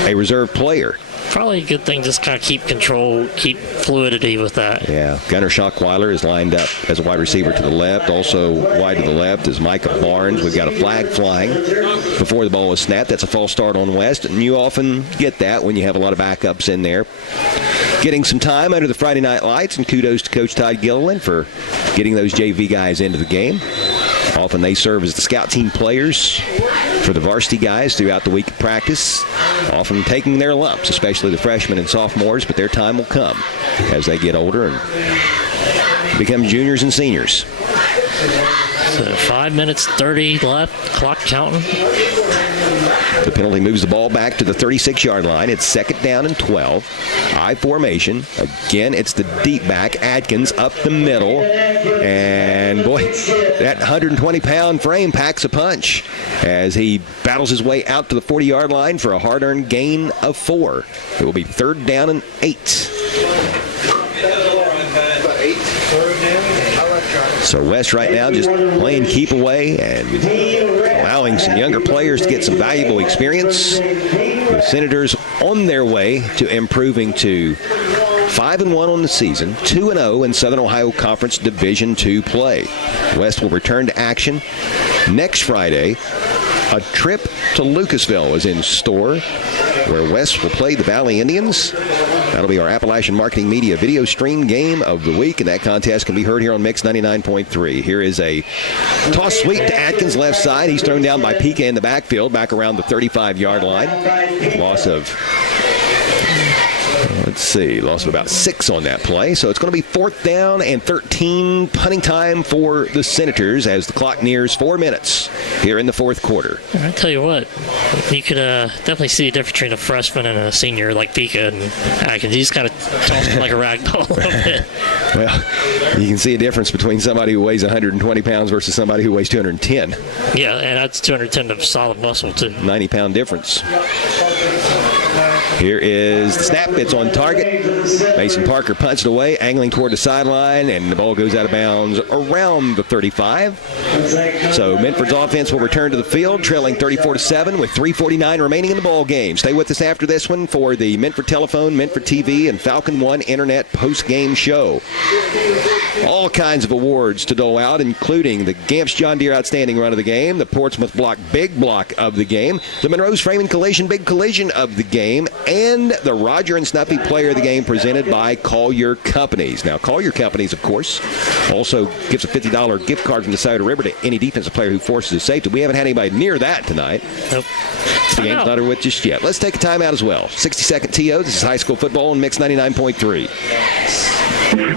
a reserve player. Probably a good thing, just kind of keep control, keep fluidity with that. Yeah. Gunnar Schockweiler is lined up as a wide receiver to the left. Also wide to the left is Micah Barnes. We've got a flag flying before the ball is snapped. That's a false start on West, and you often get that when you have a lot of backups in there. getting some time under the Friday night lights, and kudos to Coach Todd Gilliland for getting those JV guys into the game. Often they serve as the scout team players for the varsity guys throughout the week of practice, often taking their lumps, especially the freshmen and sophomores, but their time will come as they get older and become juniors and seniors. So 5 minutes, 30 left, clock counting. The penalty moves the ball back to the 36-yard line. It's second down and 12. I formation. Again, it's the deep back. Atkins up the middle. And, boy, that 120-pound frame packs a punch as he battles his way out to the 40-yard line for a hard-earned gain of 4. It will be third down and 8. So West right now just playing keep away and allowing some younger players to get some valuable experience. The Senators on their way to improving to 5-1 on the season, 2-0 in Southern Ohio Conference Division II play. West will return to action next Friday. A trip to Lucasville is in store, where West will play the Valley Indians. That'll be our Appalachian Marketing Media video stream game of the week, and that contest can be heard here on Mix 99.3. Here is a toss sweep to Atkins left side. He's thrown down by Pica in the backfield, back around the 35-yard line. Loss of about 6 on that play. So it's going to be fourth down and 13, punting time for the Senators as the clock nears 4 minutes here in the fourth quarter. I tell you what, you could definitely see a difference between a freshman and a senior like Pica and Atkins. He's kind of tossing like a rag doll a little bit. Well, you can see a difference between somebody who weighs 120 pounds versus somebody who weighs 210. Yeah, and that's 210 of solid muscle, too. 90-pound difference. Here is the snap. It's on target. Mason Parker punched away, angling toward the sideline, and the ball goes out of bounds around the 35. So Minford's offense will return to the field, trailing 34-7 with 3:49 remaining in the ball game. Stay with us after this one for the Minford Telephone, Minford TV, and Falcon One Internet post-game show. All kinds of awards to dole out, including the Gamps John Deere Outstanding Run of the Game, the Portsmouth Block Big Block of the Game, the Monroe's Frame and Collision Big Collision of the Game, and the Roger and Snuffy Player of the Game presented by Collier Companies. Now, Collier Companies, of course, also gives a $50 gift card from the Scioto River to any defensive player who forces a safety. We haven't had anybody near that tonight. Nope. The game's not over with just yet. Let's take a timeout as well. 60-second TO. This is high school football on Mix 99.3.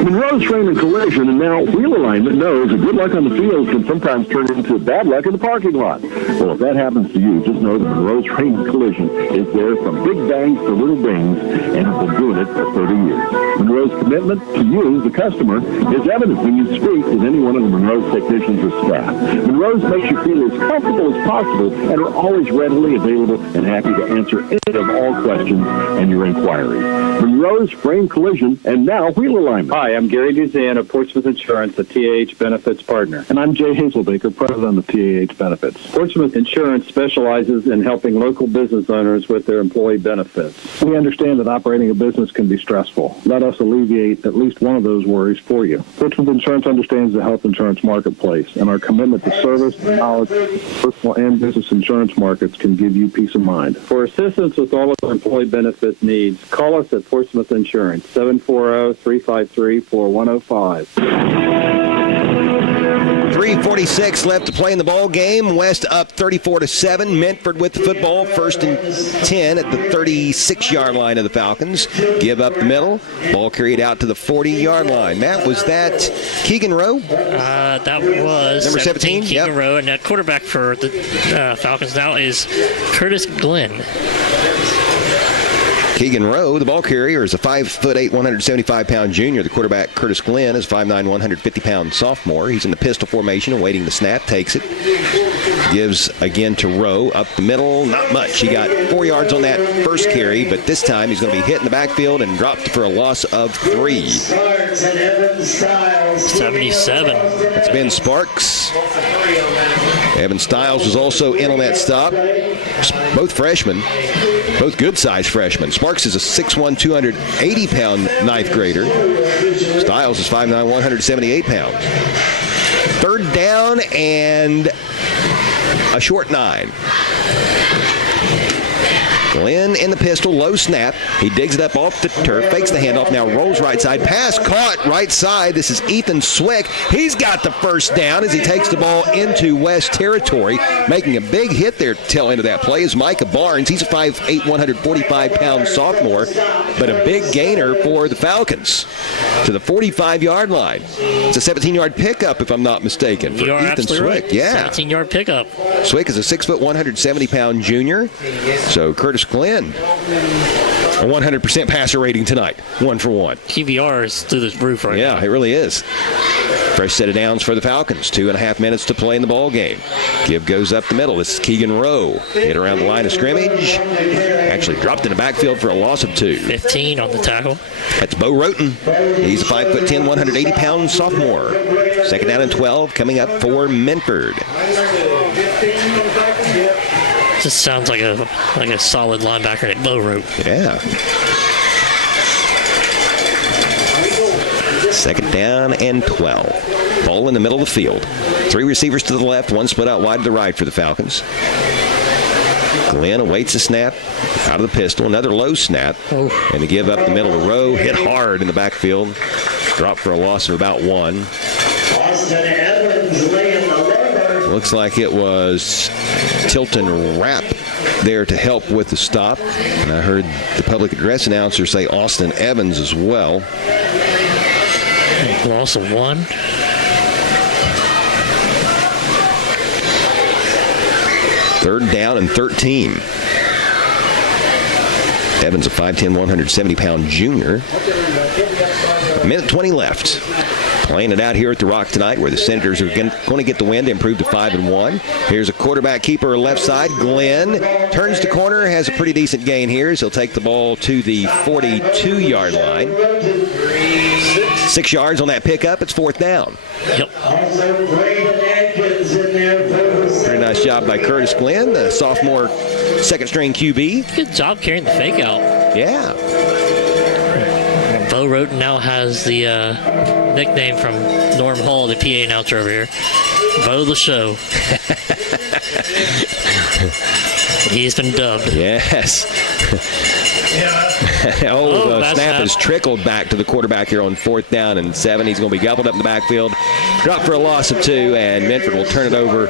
Monroe's Frame and Collision and now Wheel Alignment knows that good luck on the field can sometimes turn into bad luck in the parking lot. Well, if that happens to you, just know that Monroe's Frame and Collision is there from big bangs to little bangs and has been doing it for 30 years. Monroe's commitment to you, the customer, is evident when you speak with any one of the Monroe's technicians or staff. Monroe's makes you feel as comfortable as possible and are always readily available and happy to answer any of all questions and your inquiries. Monroe's Frame Collision and now Wheel Alignment. Hi, I'm Gary Duzan of Portsmouth Insurance, a TAH Benefits partner. And I'm Jay Hazelbaker, president of TAH Benefits. Portsmouth Insurance specializes in helping local business owners with their employee benefits. We understand that operating a business can be stressful. Let us alleviate at least one of those worries for you. Portsmouth Insurance understands the health insurance marketplace, and our commitment to service, knowledge, personal and business insurance markets can give you peace of mind. For assistance with all of our employee benefit needs, call us at Portsmouth Insurance, 740-353-4105. 3:46 left to play in the ball game. West up 34-7. Minford with the football, first and 10 at the 36-yard line of the Falcons. Give up the middle. Ball carried out to the 40-yard line. Matt, was that Keegan Rowe? That was number 17. Keegan Rowe, and that quarterback for the Falcons now is Curtis Glenn. Keegan Rowe, the ball carrier, is a 5'8", 175-pound junior. The quarterback, Curtis Glenn, is 5'9", 150-pound sophomore. He's in the pistol formation, awaiting the snap, takes it. Gives again to Rowe, up the middle, not much. He got 4 yards on that first carry, but this time he's going to be hit in the backfield and dropped for a loss of 3. 77. It's Ben Sparks. Evan Stiles was also in on that stop. Both freshmen, both good-sized freshmen. Sparks is a 6'1", 280-pound ninth grader. Stiles is 5'9", 178 pounds. Third down and a short 9. Glenn in the pistol, low snap. He digs it up off the turf, fakes the handoff, now rolls right side. Pass caught right side. This is Ethan Swick. He's got the first down as he takes the ball into West territory. Making a big hit there tail end of that play is Micah Barnes. He's a 5'8", 145-pound sophomore, but a big gainer for the Falcons to the 45-yard line. It's a 17-yard pickup, if I'm not mistaken, for Ethan Swick. Right. Yeah. 17-yard pickup. Swick is a 6', 170-pound junior. So Curtis Glenn, a 100% passer rating tonight, 1 for 1. QBR is through the roof right now. Yeah, it really is. Fresh set of downs for the Falcons. 2.5 minutes to play in the ball game. Give goes up the middle. This is Keegan Rowe. Hit around the line of scrimmage. Actually dropped in the backfield for a loss of 2. 15 on the tackle. That's Bo Roten. He's a 5'10", 180-pound sophomore. Second down and 12 coming up for Minford. Just sounds like a solid linebacker that Bo wrote. Yeah. Second down and 12. Ball in the middle of the field. 3 receivers to the left, 1 split out wide to the right for the Falcons. Glenn awaits a snap out of the pistol. Another low snap. And to give up the middle of Rowe. Hit hard in the backfield. Dropped for a loss of about 1. Looks like it was Tilton Rapp there to help with the stop. And I heard the public address announcer say Austin Evans as well. Loss of 1. Third down and 13. Evans, a 5'10", 170-pound junior. 1:20 left. Playing it out here at the Rock tonight, where the Senators are going to get the win to improve to 5-1. Here's a quarterback keeper left side. Glenn turns the corner, has a pretty decent gain here, so he'll take the ball to the 42-yard line. 6 yards on that pickup. It's 4th down. Yep. Pretty nice job by Curtis Glenn, the sophomore second-string QB. Good job carrying the fake out. Yeah. Bo Roten now has the nickname from Norm Hall, the PA announcer over here. Bo the Show. He's been dubbed. Yes. The snap is trickled back to the quarterback here on 4th down and 7. He's going to be gobbled up in the backfield. Dropped for a loss of 2, and Minford will turn it over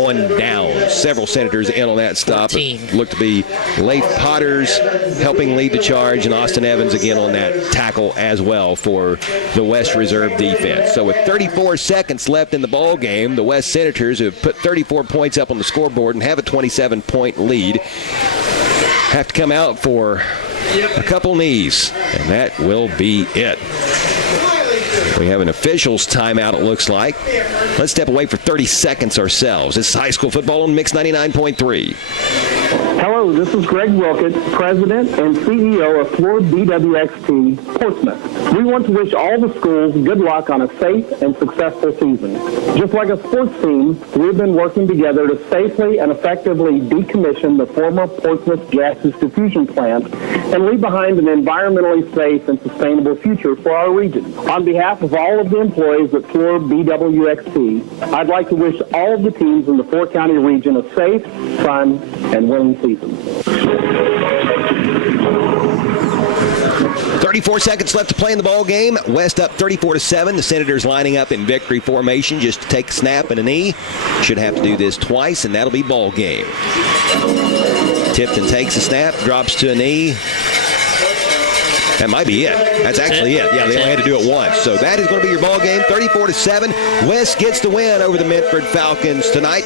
on down. Several Senators in on that stop. It looked to be Leif Potters helping lead the charge, and Austin Evans again on that tackle as well for the West Reserve defense. So with 34 seconds left in the ball game, the West Senators, who have put 34 points up on the scoreboard and have a 27-point lead, have to come out for a couple knees, and that will be it. We have an officials timeout, it looks like. Let's step away for 30 seconds ourselves. This is high school football on Mix 99.3. Hello, this is Greg Wilkett, President and CEO of Floor BWXT Portsmouth. We want to wish all the schools good luck on a safe and successful season. Just like a sports team, we've been working together to safely and effectively decommission the former Portsmouth gases diffusion plant and leave behind an environmentally safe and sustainable future for our region. On behalf of all of the employees at Floor BWXT, I'd like to wish all of the teams in the 4-county region a safe, fun, and winning season. 34 seconds left to play in the ball game. West up 34-7. The Senators lining up in victory formation just to take a snap and a knee. Should have to do this twice, and that'll be ball game. Tipton takes a snap, drops to a knee. That might be it. That's actually it. Yeah, they only had to do it once. So that is going to be your ball game, 34-7. West gets the win over the Minford Falcons tonight.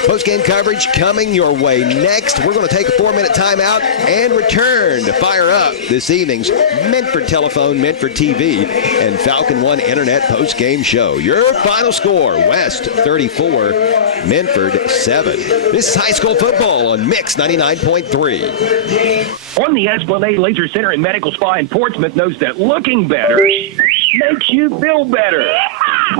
Postgame coverage coming your way next. We're going to take a 4-minute timeout and return to fire up this evening's Minford Telephone, Minford TV, and Falcon One Internet postgame show. Your final score, West 34, Minford 7. This is high school football on Mix 99.3. On the Esplanade Laser Center and Medical Spa in Portsmouth knows that looking better makes you feel better.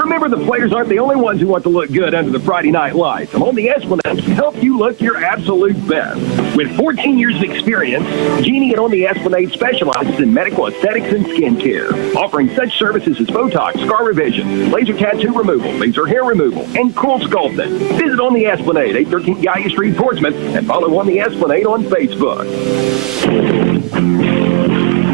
Remember, the players aren't the only ones who want to look good under the Friday night lights. And on the Esplanade can help you look your absolute best. With 14 years of experience, Jeannie and On the Esplanade specializes in medical aesthetics and skincare, offering such services as Botox, scar revision, laser tattoo removal, laser hair removal, and cool sculpting. Visit On the Esplanade, 813 Gaia Street, Portsmouth, and follow On the Esplanade on Facebook.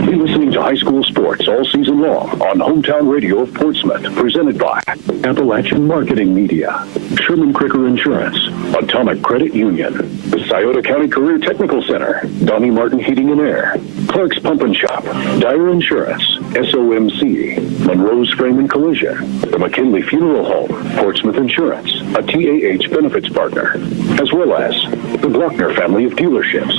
Be listening to high school sports all season long on Hometown Radio of Portsmouth, presented by Appalachian Marketing Media, Sherman Cricker Insurance, Atomic Credit Union, the Scioto County Career Technical Center, Donnie Martin Heating and Air, Clark's Pump and Shop, Dyer Insurance, SOMC, Monroe's Frame and Collision, the McKinley Funeral Home, Portsmouth Insurance, a TAH benefits partner, as well as the Glockner family of dealerships.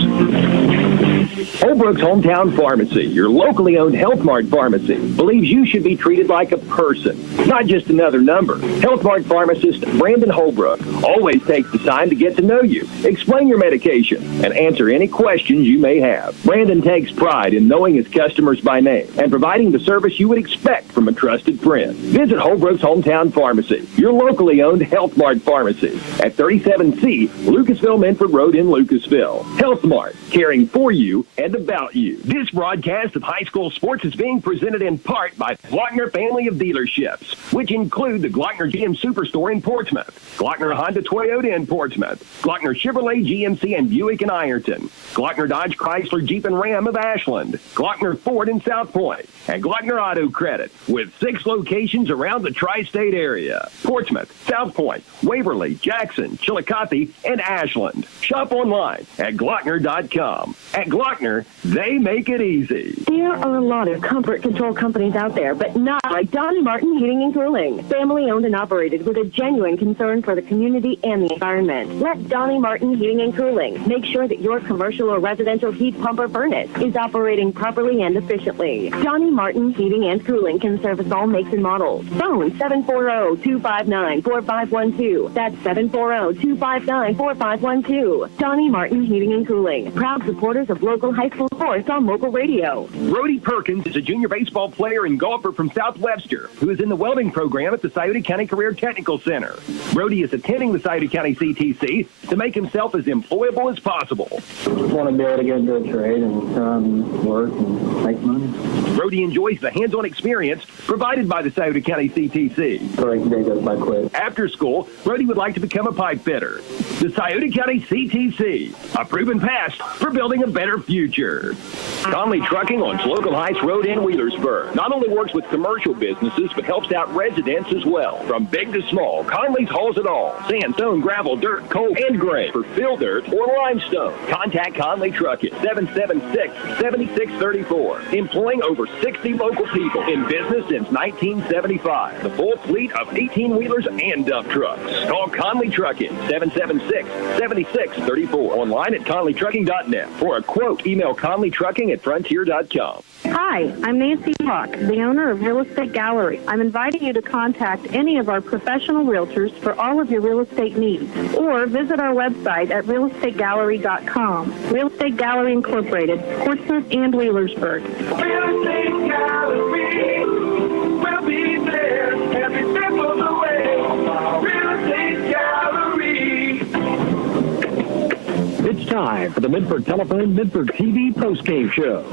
Holbrook's Hometown Pharmacy, your locally owned Health Mart pharmacy, believes you should be treated like a person, not just another number. Health Mart pharmacist Brandon Holbrook always takes the time to get to know you, explain your medication, and answer any questions you may have. Brandon takes pride in knowing his customers by name and providing the service you would expect from a trusted friend. Visit Holbrook's Hometown Pharmacy, your locally owned Health Mart pharmacy, at 37C Lucasville Minford Road in Lucasville. Health Mart, caring for you and about you. This broadcast of high school sports is being presented in part by Glockner family of dealerships, which include the Glockner GM Superstore in Portsmouth, Glockner Honda Toyota in Portsmouth, Glockner Chevrolet GMC and Buick in Ironton, Glockner Dodge Chrysler Jeep and Ram of Ashland, Glockner Ford in South Point, and Glockner Auto Credit, with 6 locations around the tri-state area: Portsmouth, South Point, Waverly, Jackson, Chillicothe, and Ashland. Shop online at Glockner.com. At Glockner, they make it easy. There are a lot of comfort control companies out there, but not like Donnie Martin Heating and Cooling. Family owned and operated with a genuine concern for the community and the environment. Let Donnie Martin Heating and Cooling make sure that your commercial or residential heat pump or furnace is operating properly and efficiently. Donnie Martin Heating and Cooling can service all makes and models. Phone 740-259-4512. That's 740-259-4512. Donnie Martin Heating and Cooling, proud supporters of local high school sports on local radio. Brody Perkins is a junior baseball player and golfer from South Webster who is in the welding program at the Scioto County Career Technical Center. Brody is attending the Scioto County CTC to make himself as employable as possible. Just want to be able to get into a trade and work and make money. Brody enjoys the hands-on experience provided by the Scioto County CTC. After school, Brody would like to become a pipe fitter. The Scioto County CTC, a proven past for building a better future. Conley Trucking on Slocum Heights Road in Wheelersburg not only works with commercial businesses, but helps out residents as well. From big to small, Conley's hauls it all. Sand, stone, gravel, dirt, coal, and grain for fill dirt or limestone. Contact Conley Trucking, 776-7634. Employing over 60 local people in business since 1975. The full fleet of 18-wheelers and dump trucks. Call Conley Trucking, 776-7634. Online at conleytrucking.net. For a quote, email conleytrucking@frontier.com. Hi, I'm Nancy Hawk, the owner of Real Estate Gallery. I'm inviting you to contact any of our professional realtors for all of your real estate needs, or visit our website at realestategallery.com. Real Estate Gallery Incorporated, Portsmouth and Wheelersburg. Real Estate Gallery, we'll be there every step of the way. Real Estate Gallery. It's time for the Minford Telephone Minford TV Postgame Show.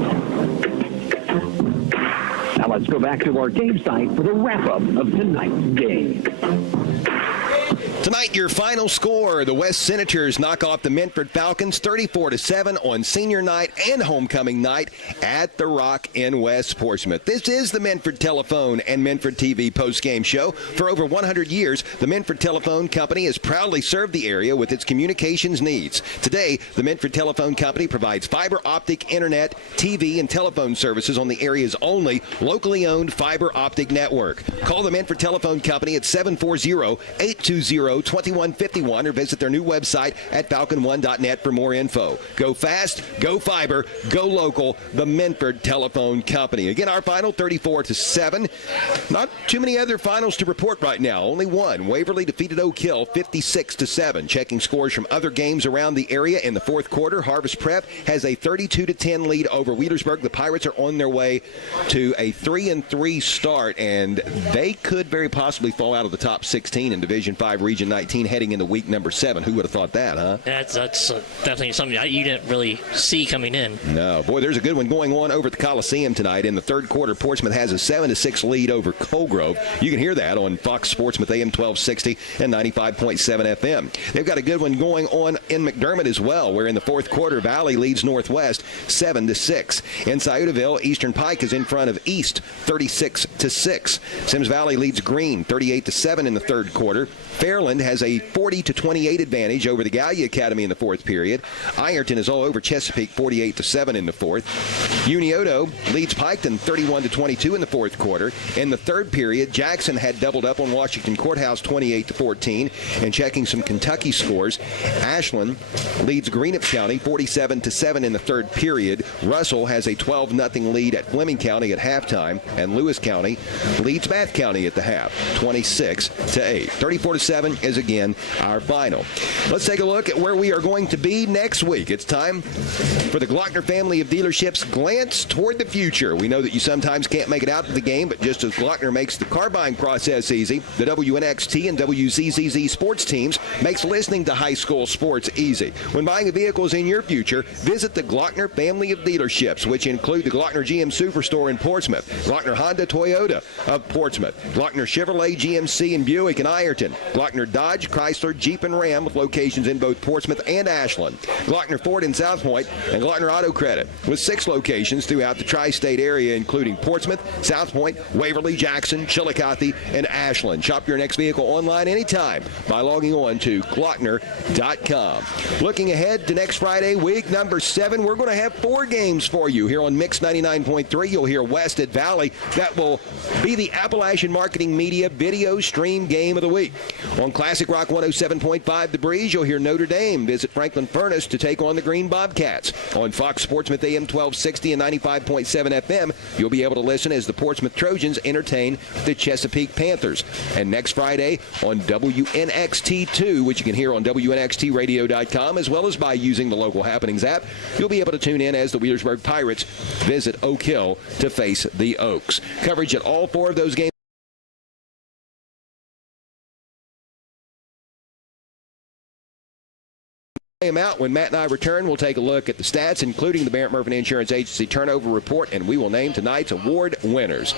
Now let's go back to our game site for the wrap-up of tonight's game. Tonight, your final score, the West Senators knock off the Minford Falcons 34-7 on senior night and homecoming night at the Rock in West Portsmouth. This is the Minford Telephone and Minford TV postgame show. For over 100 years, the Minford Telephone Company has proudly served the area with its communications needs. Today, the Minford Telephone Company provides fiber optic internet, TV, and telephone services on the area's only locally owned fiber optic network. Call the Minford Telephone Company at 740-820 800-2151 or visit their new website at falcon1.net for more info. Go fast, go fiber, go local, the Minford Telephone Company. Again, our final 34-7. Not too many other finals to report right now. Only one. Waverly defeated Oak Hill 56-7. Checking scores from other games around the area in the fourth quarter, Harvest Prep has a 32-10 lead over Wheelersburg. The Pirates are on their way to a 3-3 start, and they could very possibly fall out of the top 16 in Division 5 Region 19 heading into week number 7. Who would have thought that, huh? That's definitely something you didn't really see coming in. No. Boy, there's a good one going on over at the Coliseum tonight. In the third quarter, Portsmouth has a 7-6 lead over Colgrove. You can hear that on Fox Sportsmouth AM 1260 and 95.7 FM. They've got a good one going on in McDermott as well, where in the fourth quarter, Valley leads Northwest 7-6. In Sciotoville, Eastern Pike is in front of East 36-6. Sims Valley leads Green 38-7 in the third quarter. Fairland has a 40-28 advantage over the Gallia Academy in the fourth period. Ironton is all over Chesapeake 48-7 in the fourth. Unioto leads Piketon 31-22 in the fourth quarter. In the third period, Jackson had doubled up on Washington Courthouse 28-14. And checking some Kentucky scores, Ashland leads Greenup County 47-7 in the third period. Russell has a 12-0 lead at Fleming County at halftime, and Lewis County leads Bath County at the half 26-8. 34-7 is again our final. Let's take a look at where we are going to be next week. It's time for the Glockner family of dealerships glance toward the future. We know that you sometimes can't make it out to the game, but just as Glockner makes the car buying process easy, the WNXT and WZZZ sports teams makes listening to high school sports easy. When buying a vehicle is in your future, visit the Glockner family of dealerships, which include the Glockner GM Superstore in Portsmouth, Glockner Honda Toyota of Portsmouth, Glockner Chevrolet GMC and Buick in Ironton, Glockner Dodge, Chrysler, Jeep, and Ram with locations in both Portsmouth and Ashland, Glockner Ford in South Point, and Glockner Auto Credit with 6 locations throughout the tri-state area, including Portsmouth, South Point, Waverly, Jackson, Chillicothe, and Ashland. Shop your next vehicle online anytime by logging on to Glockner.com. Looking ahead to next Friday, week number 7, we're going to have 4 games for you here on Mix 99.3. You'll hear West at Valley. That will be the Appalachian Marketing Media video stream game of the week. On Classic Rock 107.5 The Breeze, you'll hear Notre Dame visit Franklin Furnace to take on the Green Bobcats. On Fox Sportsmouth AM 1260 and 95.7 FM, you'll be able to listen as the Portsmouth Trojans entertain the Chesapeake Panthers. And next Friday on WNXT2, which you can hear on WNXTradio.com, as well as by using the Local Happenings app, you'll be able to tune in as the Wheelersburg Pirates visit Oak Hill to face the Oaks. Coverage at all 4 of those games out. When Matt and I return, we'll take a look at the stats, including the Barrett Murphy Insurance Agency turnover report, and we will name tonight's award winners.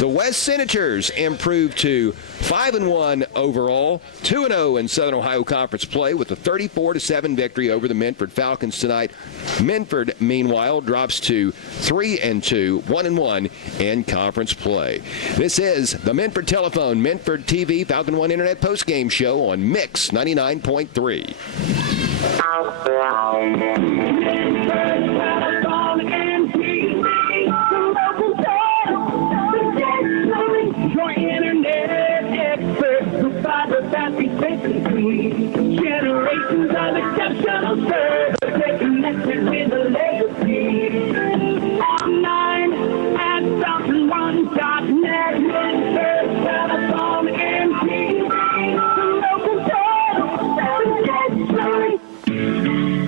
The West Senators improved to 5-1 overall, 2-0 in Southern Ohio Conference play with a 34-7 victory over the Minford Falcons tonight. Minford, meanwhile, drops to 3-2, 1-1 in conference play. This is the Minford Telephone, Minford TV, Falcon One Internet postgame show on Mix 99.3. Your internet expert who finds us at the generations of exceptional service. Stay connected with the legacy. Online at falcon1.net. Minford Telephone and TV.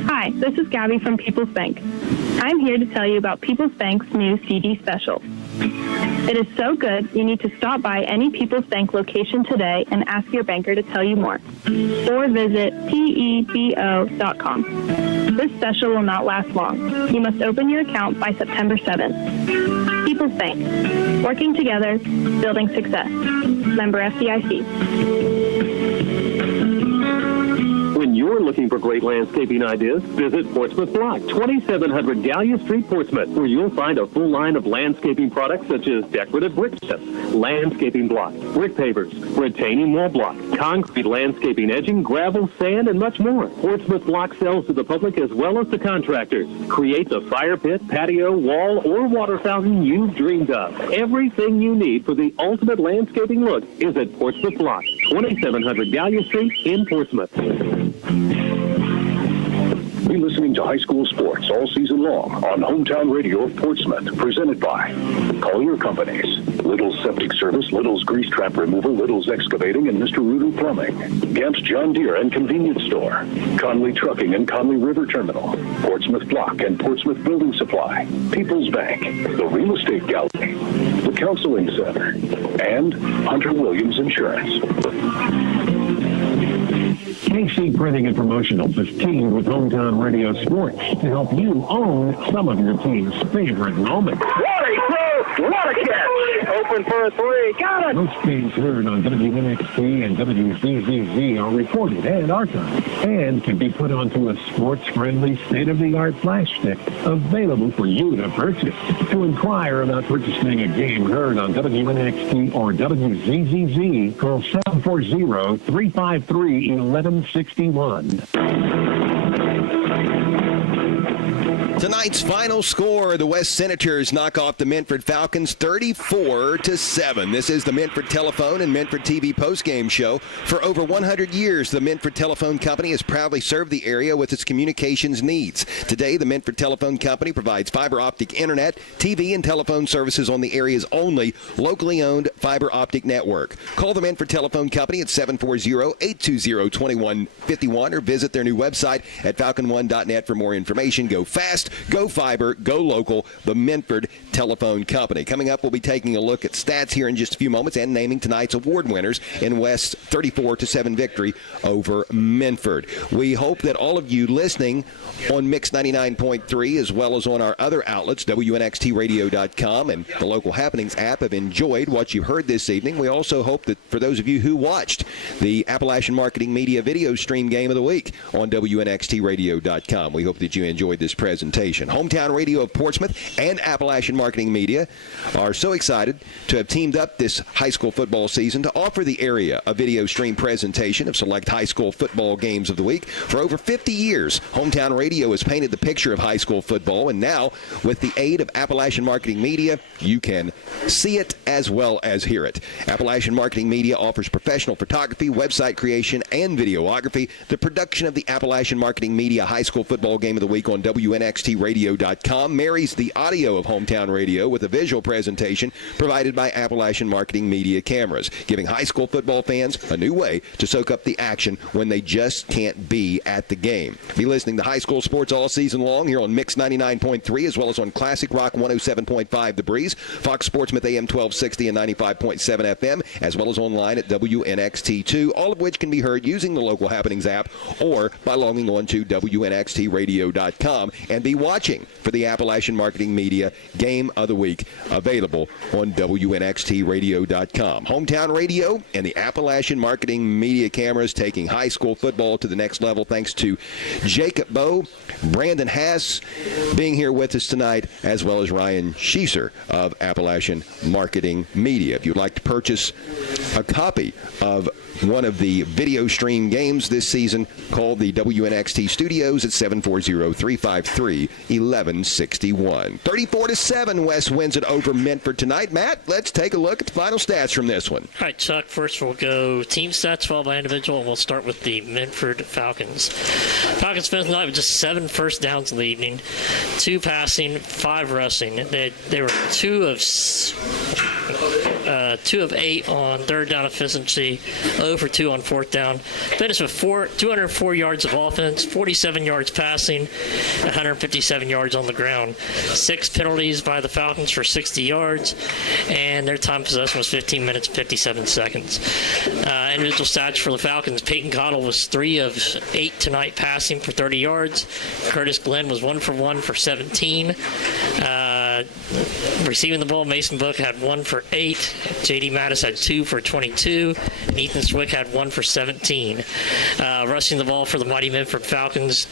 Hi, this is Gabby from People's Bank. I'm here to tell you about People's Bank's new CD special. It is so good, you need to stop by any People's Bank location today and ask your banker to tell you more. Or visit pebo.com. This special will not last long. You must open your account by September 7th. People's Bank. Working together, building success. Member FDIC. When you're looking Looking for great landscaping ideas? Visit Portsmouth Block, 2700 Gallia Street, Portsmouth, where you'll find a full line of landscaping products such as decorative brick sets, landscaping blocks, brick pavers, retaining wall block, concrete landscaping edging, gravel, sand, and much more. Portsmouth Block sells to the public as well as to contractors. Create the fire pit, patio, wall, or water fountain you've dreamed of. Everything you need for the ultimate landscaping look is at Portsmouth Block, 2700 Gallia Street in Portsmouth. Be listening to high school sports all season long on Hometown Radio of Portsmouth, presented by Collier Companies, Little's Septic Service, Little's Grease Trap Removal, Little's Excavating, and Mr. Rudu Plumbing, Gamp's John Deere and Convenience Store, Conley Trucking and Conley River Terminal, Portsmouth Block and Portsmouth Building Supply, People's Bank, the Real Estate Gallery, the Counseling Center, and Hunter Williams Insurance. KC Printing and Promotionals is teamed with Hometown Radio Sports to help you own some of your team's favorite moments. What a throw! What a catch! Open for a three. Got it! Most games heard on WNXT and WZZZ are recorded and archived and can be put onto a sports-friendly, state-of-the-art flash stick available for you to purchase. To inquire about purchasing a game heard on WNXT or WZZZ, call 740-353-1161. Tonight's final score, the West Senators knock off the Minford Falcons 34-7. This is the Minford Telephone and Minford TV postgame show. For over 100 years, the Minford Telephone Company has proudly served the area with its communications needs. Today, the Minford Telephone Company provides fiber optic internet, TV, and telephone services on the area's only locally owned fiber optic network. Call the Minford Telephone Company at 740-820-2151 or visit their new website at falcon1.net for more information. Go fast, go fiber, go local, the Minford Telephone Company. Coming up, we'll be taking a look at stats here in just a few moments and naming tonight's award winners in West's 34-7 victory over Minford. We hope that all of you listening on Mix 99.3 as well as on our other outlets, WNXTradio.com and the Local Happenings app, have enjoyed what you heard this evening. We also hope that for those of you who watched the Appalachian Marketing Media video stream game of the week on WNXTradio.com, we hope that you enjoyed this presentation. Hometown Radio of Portsmouth and Appalachian Marketing Media are so excited to have teamed up this high school football season to offer the area a video stream presentation of select high school football games of the week. For over 50 years, Hometown Radio has painted the picture of high school football, and now, with the aid of Appalachian Marketing Media, you can see it as well as hear it. Appalachian Marketing Media offers professional photography, website creation, and videography. The production of the Appalachian Marketing Media high school football game of the week on WNXTradio.com marries the audio of Hometown Radio with a visual presentation provided by Appalachian Marketing Media cameras, giving high school football fans a new way to soak up the action when they just can't be at the game. Be listening to high school sports all season long here on Mix 99.3 as well as on Classic Rock 107.5 The Breeze, Fox Sportsmouth AM 1260 and 95.7 FM, as well as online at WNXT2, all of which can be heard using the Local Happenings app or by logging on to WNXTradio.com and be watching for the Appalachian Marketing Media Game of the Week, available on WNXTradio.com. Hometown Radio and the Appalachian Marketing Media cameras taking high school football to the next level, thanks to Jacob Bowe, Brandon Haas being here with us tonight, as well as Ryan Schieser of Appalachian Marketing Media. If you'd like to purchase a copy of one of the video stream games this season, call the WNXT studios at 740-353-1161. 34-7, West wins it over Minford tonight. Matt, let's take a look at the final stats from this one. All right, Chuck, first we'll go team stats followed by individual, and we'll start with the Minford Falcons. Falcons finished tonight with just 7 first downs in the evening, 2 passing, 5 rushing. They were 2 of 8 on third down efficiency, 0 for 2 on fourth down. Finished with 204 yards of offense, 47 yards passing, 157 yards on the ground. 6 penalties by the Falcons for 60 yards, and their time possession was 15 minutes, 57 seconds. Individual stats for the Falcons: Peyton Cottle was 3 of 8 tonight passing for 30 yards. Curtis Glenn was 1 for 1 for 17. Receiving the ball, Mason Book had 1 for 8. J.D. Mattis had 2 for 22. And Ethan Swick had 1 for 17. Rushing the ball for the mighty Minford Falcons,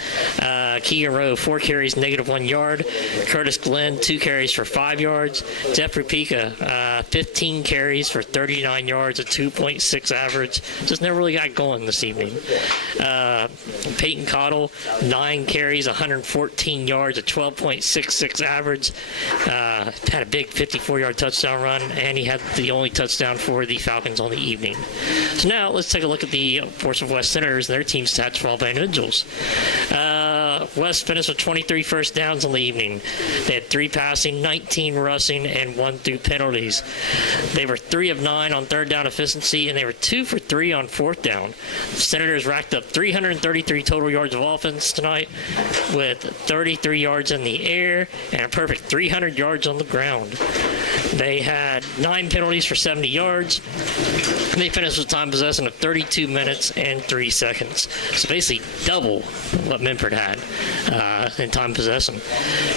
Keegan Rowe, 4 carries, -1 yard. Curtis Glenn, 2 carries for 5 yards. Jeffrey Pika, 15 carries for 39 yards, a 2.6 average. Just never really got going this evening. Peyton Cottle, 9 carries, 114 yards, a 12.66 average. Had a big 54-yard touchdown run, and he had the only touchdown for the Falcons on the evening. So now let's take a look at the Portsmouth West Senators and their team stats for all by individuals. West finished with 23 first downs on the evening. They had 3 passing, 19 rushing, and 1 through penalties. They were 3 of 9 on third down efficiency, and they were 2 for 3 on fourth down. The Senators racked up 333 total yards of offense tonight, with 33 yards in the air and a perfect 300 yards on the ground. They had 9 penalties for 70 yards. They finished with time possession of 32 minutes and 3 seconds. So basically double what Minford had in time possession.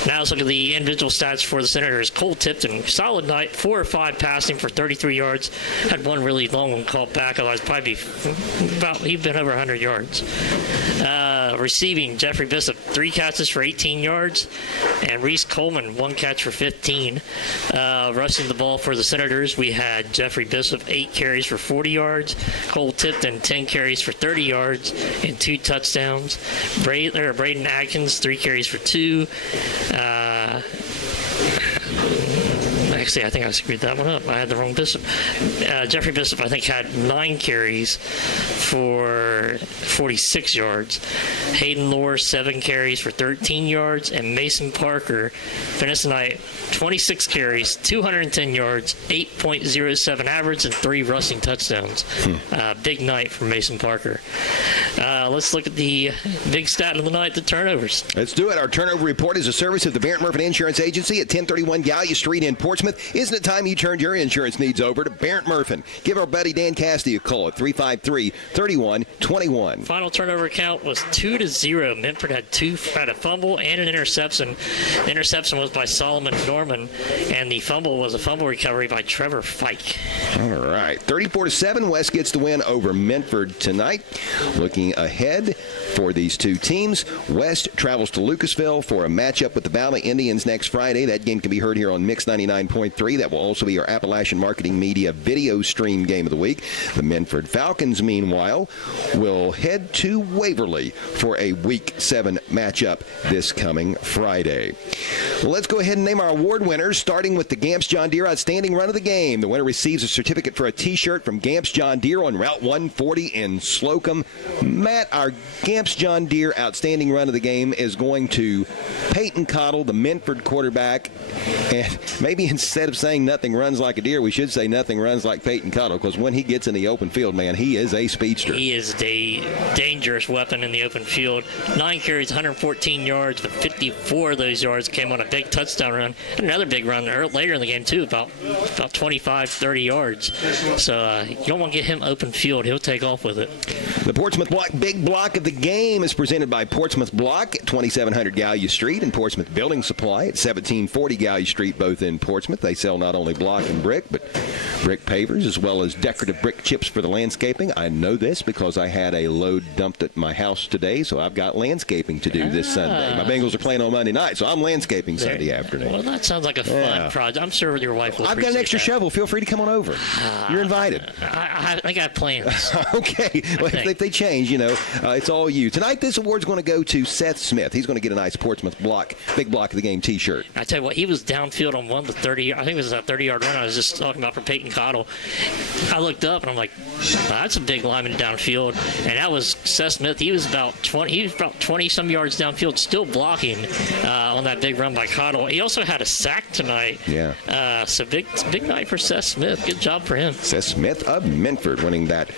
Now let's look at the individual stats for the Senators. Cole Tipton, solid night, 4 or 5 passing for 33 yards. Had 1 really long one called back. Otherwise, probably he'd been over 100 yards. Receiving, Jeffrey Bishop, 3 catches for 18 yards. And Reese Coleman, 1 catch for 15. Rushing the ball for the Senators, we had Jeffrey Bishop, 8 carries for 40 yards. Cole Tipton, 10 carries for 30 yards and 2 touchdowns. Braden Atkins, 3 carries for 2. Actually, I think I screwed that one up. I had the wrong Bishop. Jeffrey Bishop, I think, had 9 carries for 46 yards. Hayden Lohr, 7 carries for 13 yards. And Mason Parker finished the night 26 carries, 210 yards, 8.07 average, and 3 rushing touchdowns. Big night for Mason Parker. Let's look at the big stat of the night, the turnovers. Let's do it. Our turnover report is a service of the Barrett Murphy Insurance Agency at 1031 Gallia Street in Portsmouth. Isn't it time you turned your insurance needs over to Barrett Murphy? Give our buddy Dan Cassidy a call at 353-3121. Final turnover count was 2-0. Minford had a fumble and an interception. The interception was by Solomon Norman, and the fumble was a fumble recovery by Trevor Fike. All right. 34-7, West gets the win over Minford tonight. Looking ahead for these two teams, West travels to Lucasville for a matchup with the Valley Indians next Friday. That game can be heard here on Mix 99.3. That will also be our Appalachian Marketing Media video stream game of the week. The Minford Falcons, meanwhile, will head to Waverly for a Week 7 matchup this coming Friday. Well, let's go ahead and name our award winners, starting with the Gamps John Deere Outstanding Run of the Game. The winner receives a certificate for a T-shirt from Gamps John Deere on Route 140 in Slocum. Matt, our Gamps John Deere Outstanding Run of the Game is going to Peyton Cottle, the Minford quarterback. And maybe instead of saying nothing runs like a deer, we should say nothing runs like Peyton Cottle, because when he gets in the open field, man, he is a speedster. He is a dangerous weapon in the open field. 9 carries, 114 yards, but 54 of those yards came on a big touchdown run. And another big run later in the game, too, about 25, 30 yards. So you don't want to get him open field. He'll take off with it. The Portsmouth Big Block of the Game is presented by Portsmouth Block at 2700 Gallia Street and Portsmouth Building Supply at 1740 Gallia Street, both in Portsmouth. They sell not only block and brick, but brick pavers as well as decorative brick chips for the landscaping. I know this because I had a load dumped at my house today, so I've got landscaping to do this Sunday. My Bengals are playing on Monday night, so I'm landscaping Sunday afternoon. Well, that sounds like a fun project. I'm sure your wife will I've got an extra shovel. Feel free to come on over. You're invited. I think I have plans. Okay. Well, if they change, it's all you. Tonight, this award's going to go to Seth Smith. He's going to get a nice Portsmouth Big Block of the Game T-shirt. I tell you what, he was downfield on one of the 30. I think it was a 30-yard run I was just talking about for Peyton Cottle. I looked up and I'm like, that's a big lineman downfield, and that was Seth Smith. He was about 20 some yards downfield, still blocking on that big run by Cottle. He also had a sack tonight. Yeah. So big night for Seth Smith. Good job for him. Seth Smith of Minford winning that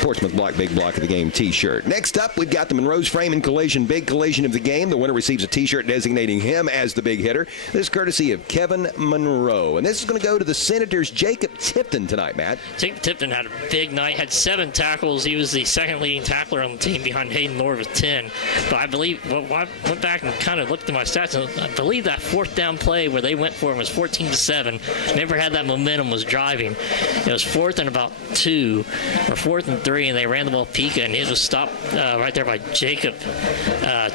Portsmouth Big Block of the Game T-shirt. Next up, we've got the Monroe's Frame and Collision Big Collision of the Game. The winner receives a T-shirt designating him as the big hitter. This is courtesy of Kevin Monroe. And this is going to go to the Senators' Jacob Tipton tonight, Matt. Jacob Tipton had a big night, had 7 tackles. He was the second leading tackler on the team behind Hayden Lohr with 10. But I believe, I went back and kind of looked at my stats, and I believe that fourth down play where they went for it was 14-7. Minford had that momentum, was driving. It was 4th and about 2 or 4th and 3, and they ran the ball Pika, and it was stopped right there by Jacob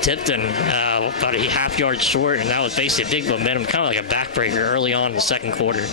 Tipton, about a half yard short, and that was basically a big momentum, kind of like a backbreaker early on in the second quarter.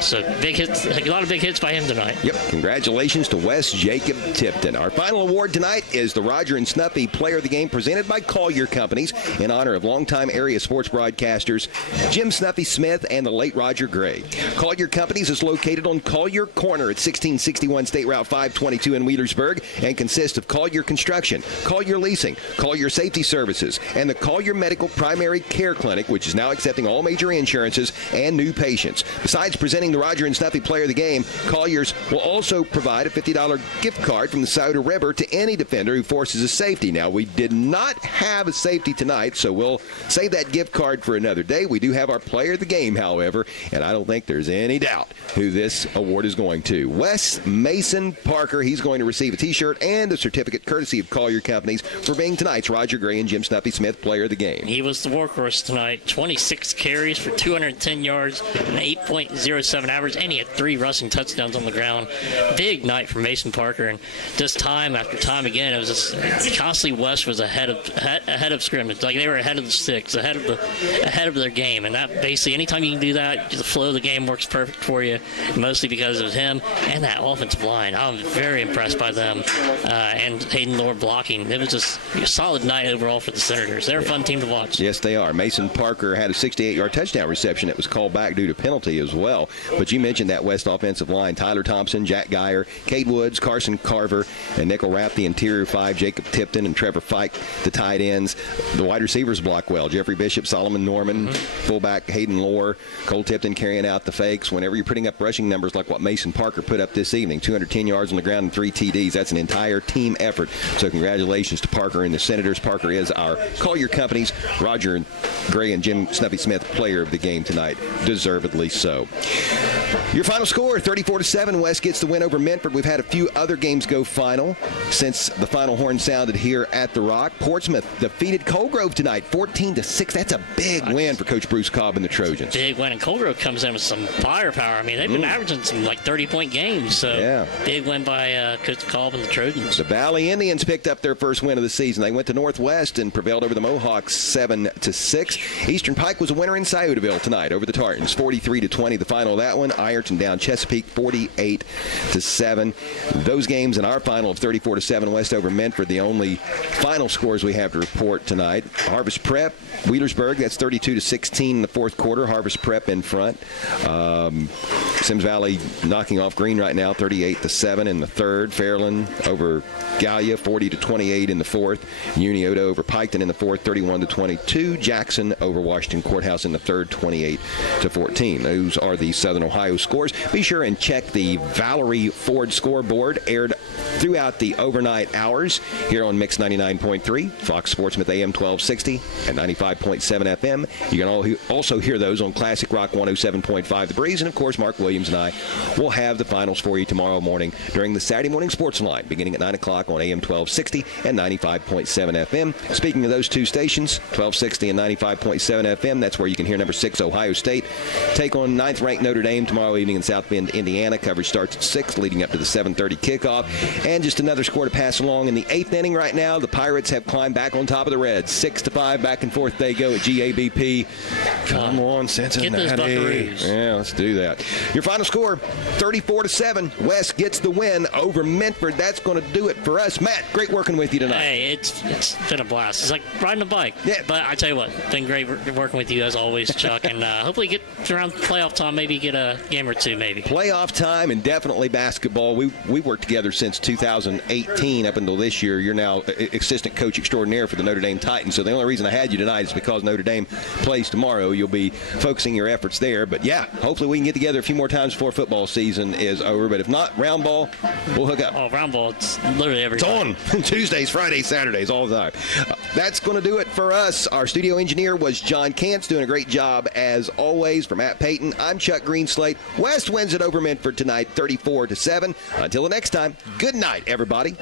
So big hits, a lot of big hits by him tonight. Yep, congratulations to Wes Jacob Tipton. Our final award tonight is the Roger and Snuffy Player of the Game, presented by Collier Companies in honor of longtime area sports broadcasters Jim Snuffy Smith and the late Roger Gray. Collier Companies is located on Collier Corner at 1661 State Route 522 in Wheelersburg and consists of Collier Construction, Collier Leasing, Collier Safety Services, and the Collier Medical Primary Care Clinic, which is now accepting all major insurances and new patients. Besides presenting the Roger and Snuffy Player of the Game, Collier's will also provide a $50 gift card from the Souda River to any defender who forces a safety. Now, we did not have a safety tonight, so we'll save that gift card for another day. We do have our Player of the Game, however, and I don't think there's any doubt who this award is going to. Wes Mason Parker, he's going to receive a T-shirt and a certificate courtesy of Collier Companies for being tonight's Roger Gray and Jim Snuffy Smith Player of the Game. He was the workhorse tonight. 26 carries for 210 yards, an 8.07 average, and he had 3 rushing touchdowns on the ground. Big night for Mason Parker, and just time after time again, it was just constantly West was ahead of scrimmage. Like they were ahead of the sticks, ahead of their game, and that basically anytime you can do that, the flow of the game works perfect for you. Mostly because of him and that offensive line. I was very impressed by them and Hayden Lord blocking. It was just a solid night overall for the Senators. They're a fun team to watch. Yes, they are. Mason Parker had a 68-yard touchdown reception that was called back due to penalty as well. But you mentioned that West offensive line. Tyler Thompson, Jack Geyer, Cade Woods, Carson Carver, and Nickel Rapp, the interior 5, Jacob Tipton and Trevor Fike, the tight ends. The wide receivers block well. Jeffrey Bishop, Solomon Norman, fullback Hayden Lohr, Cole Tipton carrying out the fakes. Whenever you're putting up rushing numbers like what Mason Parker put up this evening, 210 yards on the ground and 3 TDs, that's an entire team effort. So congratulations to Parker and the Senators. Parker is our Collier Companies Roger Gray and Jim Snuffy Smith Player of the Game tonight, deservedly so. Your final score, 34-7. West gets the win over Minford. We've had a few other games go final since the final horn sounded here at the Rock. Portsmouth defeated Colgrove tonight, 14-6. That's a big win for Coach Bruce Cobb and the Trojans. Big win, and Colgrove comes in with some firepower. I mean, they've been averaging some like 30-point games, so big win by Coach Cobb and the Trojans. The Valley Indians picked up their first win of the season. They went to Northwest and prevailed over the Mohawks 7-6. Eastern Pike was a winner in Sciotoville tonight over the Tartans, 43-20. The final of that one. Ironton down Chesapeake 48-7. Those games in our final of 34-7 West over Minford, the only final scores we have to report tonight. Harvest Prep, Wheelersburg, that's 32-16 in the fourth quarter. Harvest Prep in front. Sims Valley knocking off Green right now, 38-7 in the third. Fairland over Gallia, 40-28 in the fourth. Unioto over Piketon in the fourth, 31-22. Jackson over Washington Courthouse in the third, 28-14. Those are the Southern Ohio scores. Be sure and check the Valerie Ford scoreboard, aired throughout the overnight hours here on Mix 99.3, Fox Sportsmouth AM 1260 and 95.7 FM. You can also hear those on Classic Rock 107.5 The Breeze. And, of course, Mark Williams and I will have the finals for you tomorrow morning during the Saturday Morning Sports Line, beginning at 9 o'clock on AM 1260 and 95.7 FM. Speaking of those two stations, 1260 and 95.7 FM, that's where you can hear number 6 Ohio State take on 9th-ranked Notre Dame tomorrow evening in South Bend, Indiana. Coverage starts at 6, leading up to the 7:30 kickoff. And just another score to pass along in the 8th inning right now. The Pirates have climbed back on top of the Reds. 6-5, back and forth they go at GABP. Come on, Cincinnati. Get those Buckaroos. Yeah, let's do that. Your final score, 34-7. West gets the win over Minford. That's going to do it for us. Matt, great working with you tonight. Hey, it's been a blast. It's like riding a bike. Yeah. But I tell you what, it's been great working with you as always, Chuck. And hopefully get around playoff time, maybe get a game or two maybe. Playoff time and definitely basketball. We worked together since 2018 up until this year. You're now assistant coach extraordinaire for the Notre Dame Titans. So the only reason I had you tonight is because Notre Dame plays tomorrow. You'll be focusing your efforts there. But, yeah, hopefully we can get together a few more times before football season is over. But if not, round ball, we'll hook up. Oh, round ball, it's literally every time. It's on Tuesdays, Fridays, Saturdays, all the time. That's going to do it for us. Our studio engineer was John Kantz, doing a great job as always. For Matt Payton, I'm Chuck Greenslate. West wins it over Minford tonight, 34-7. Until the next time, good night, everybody.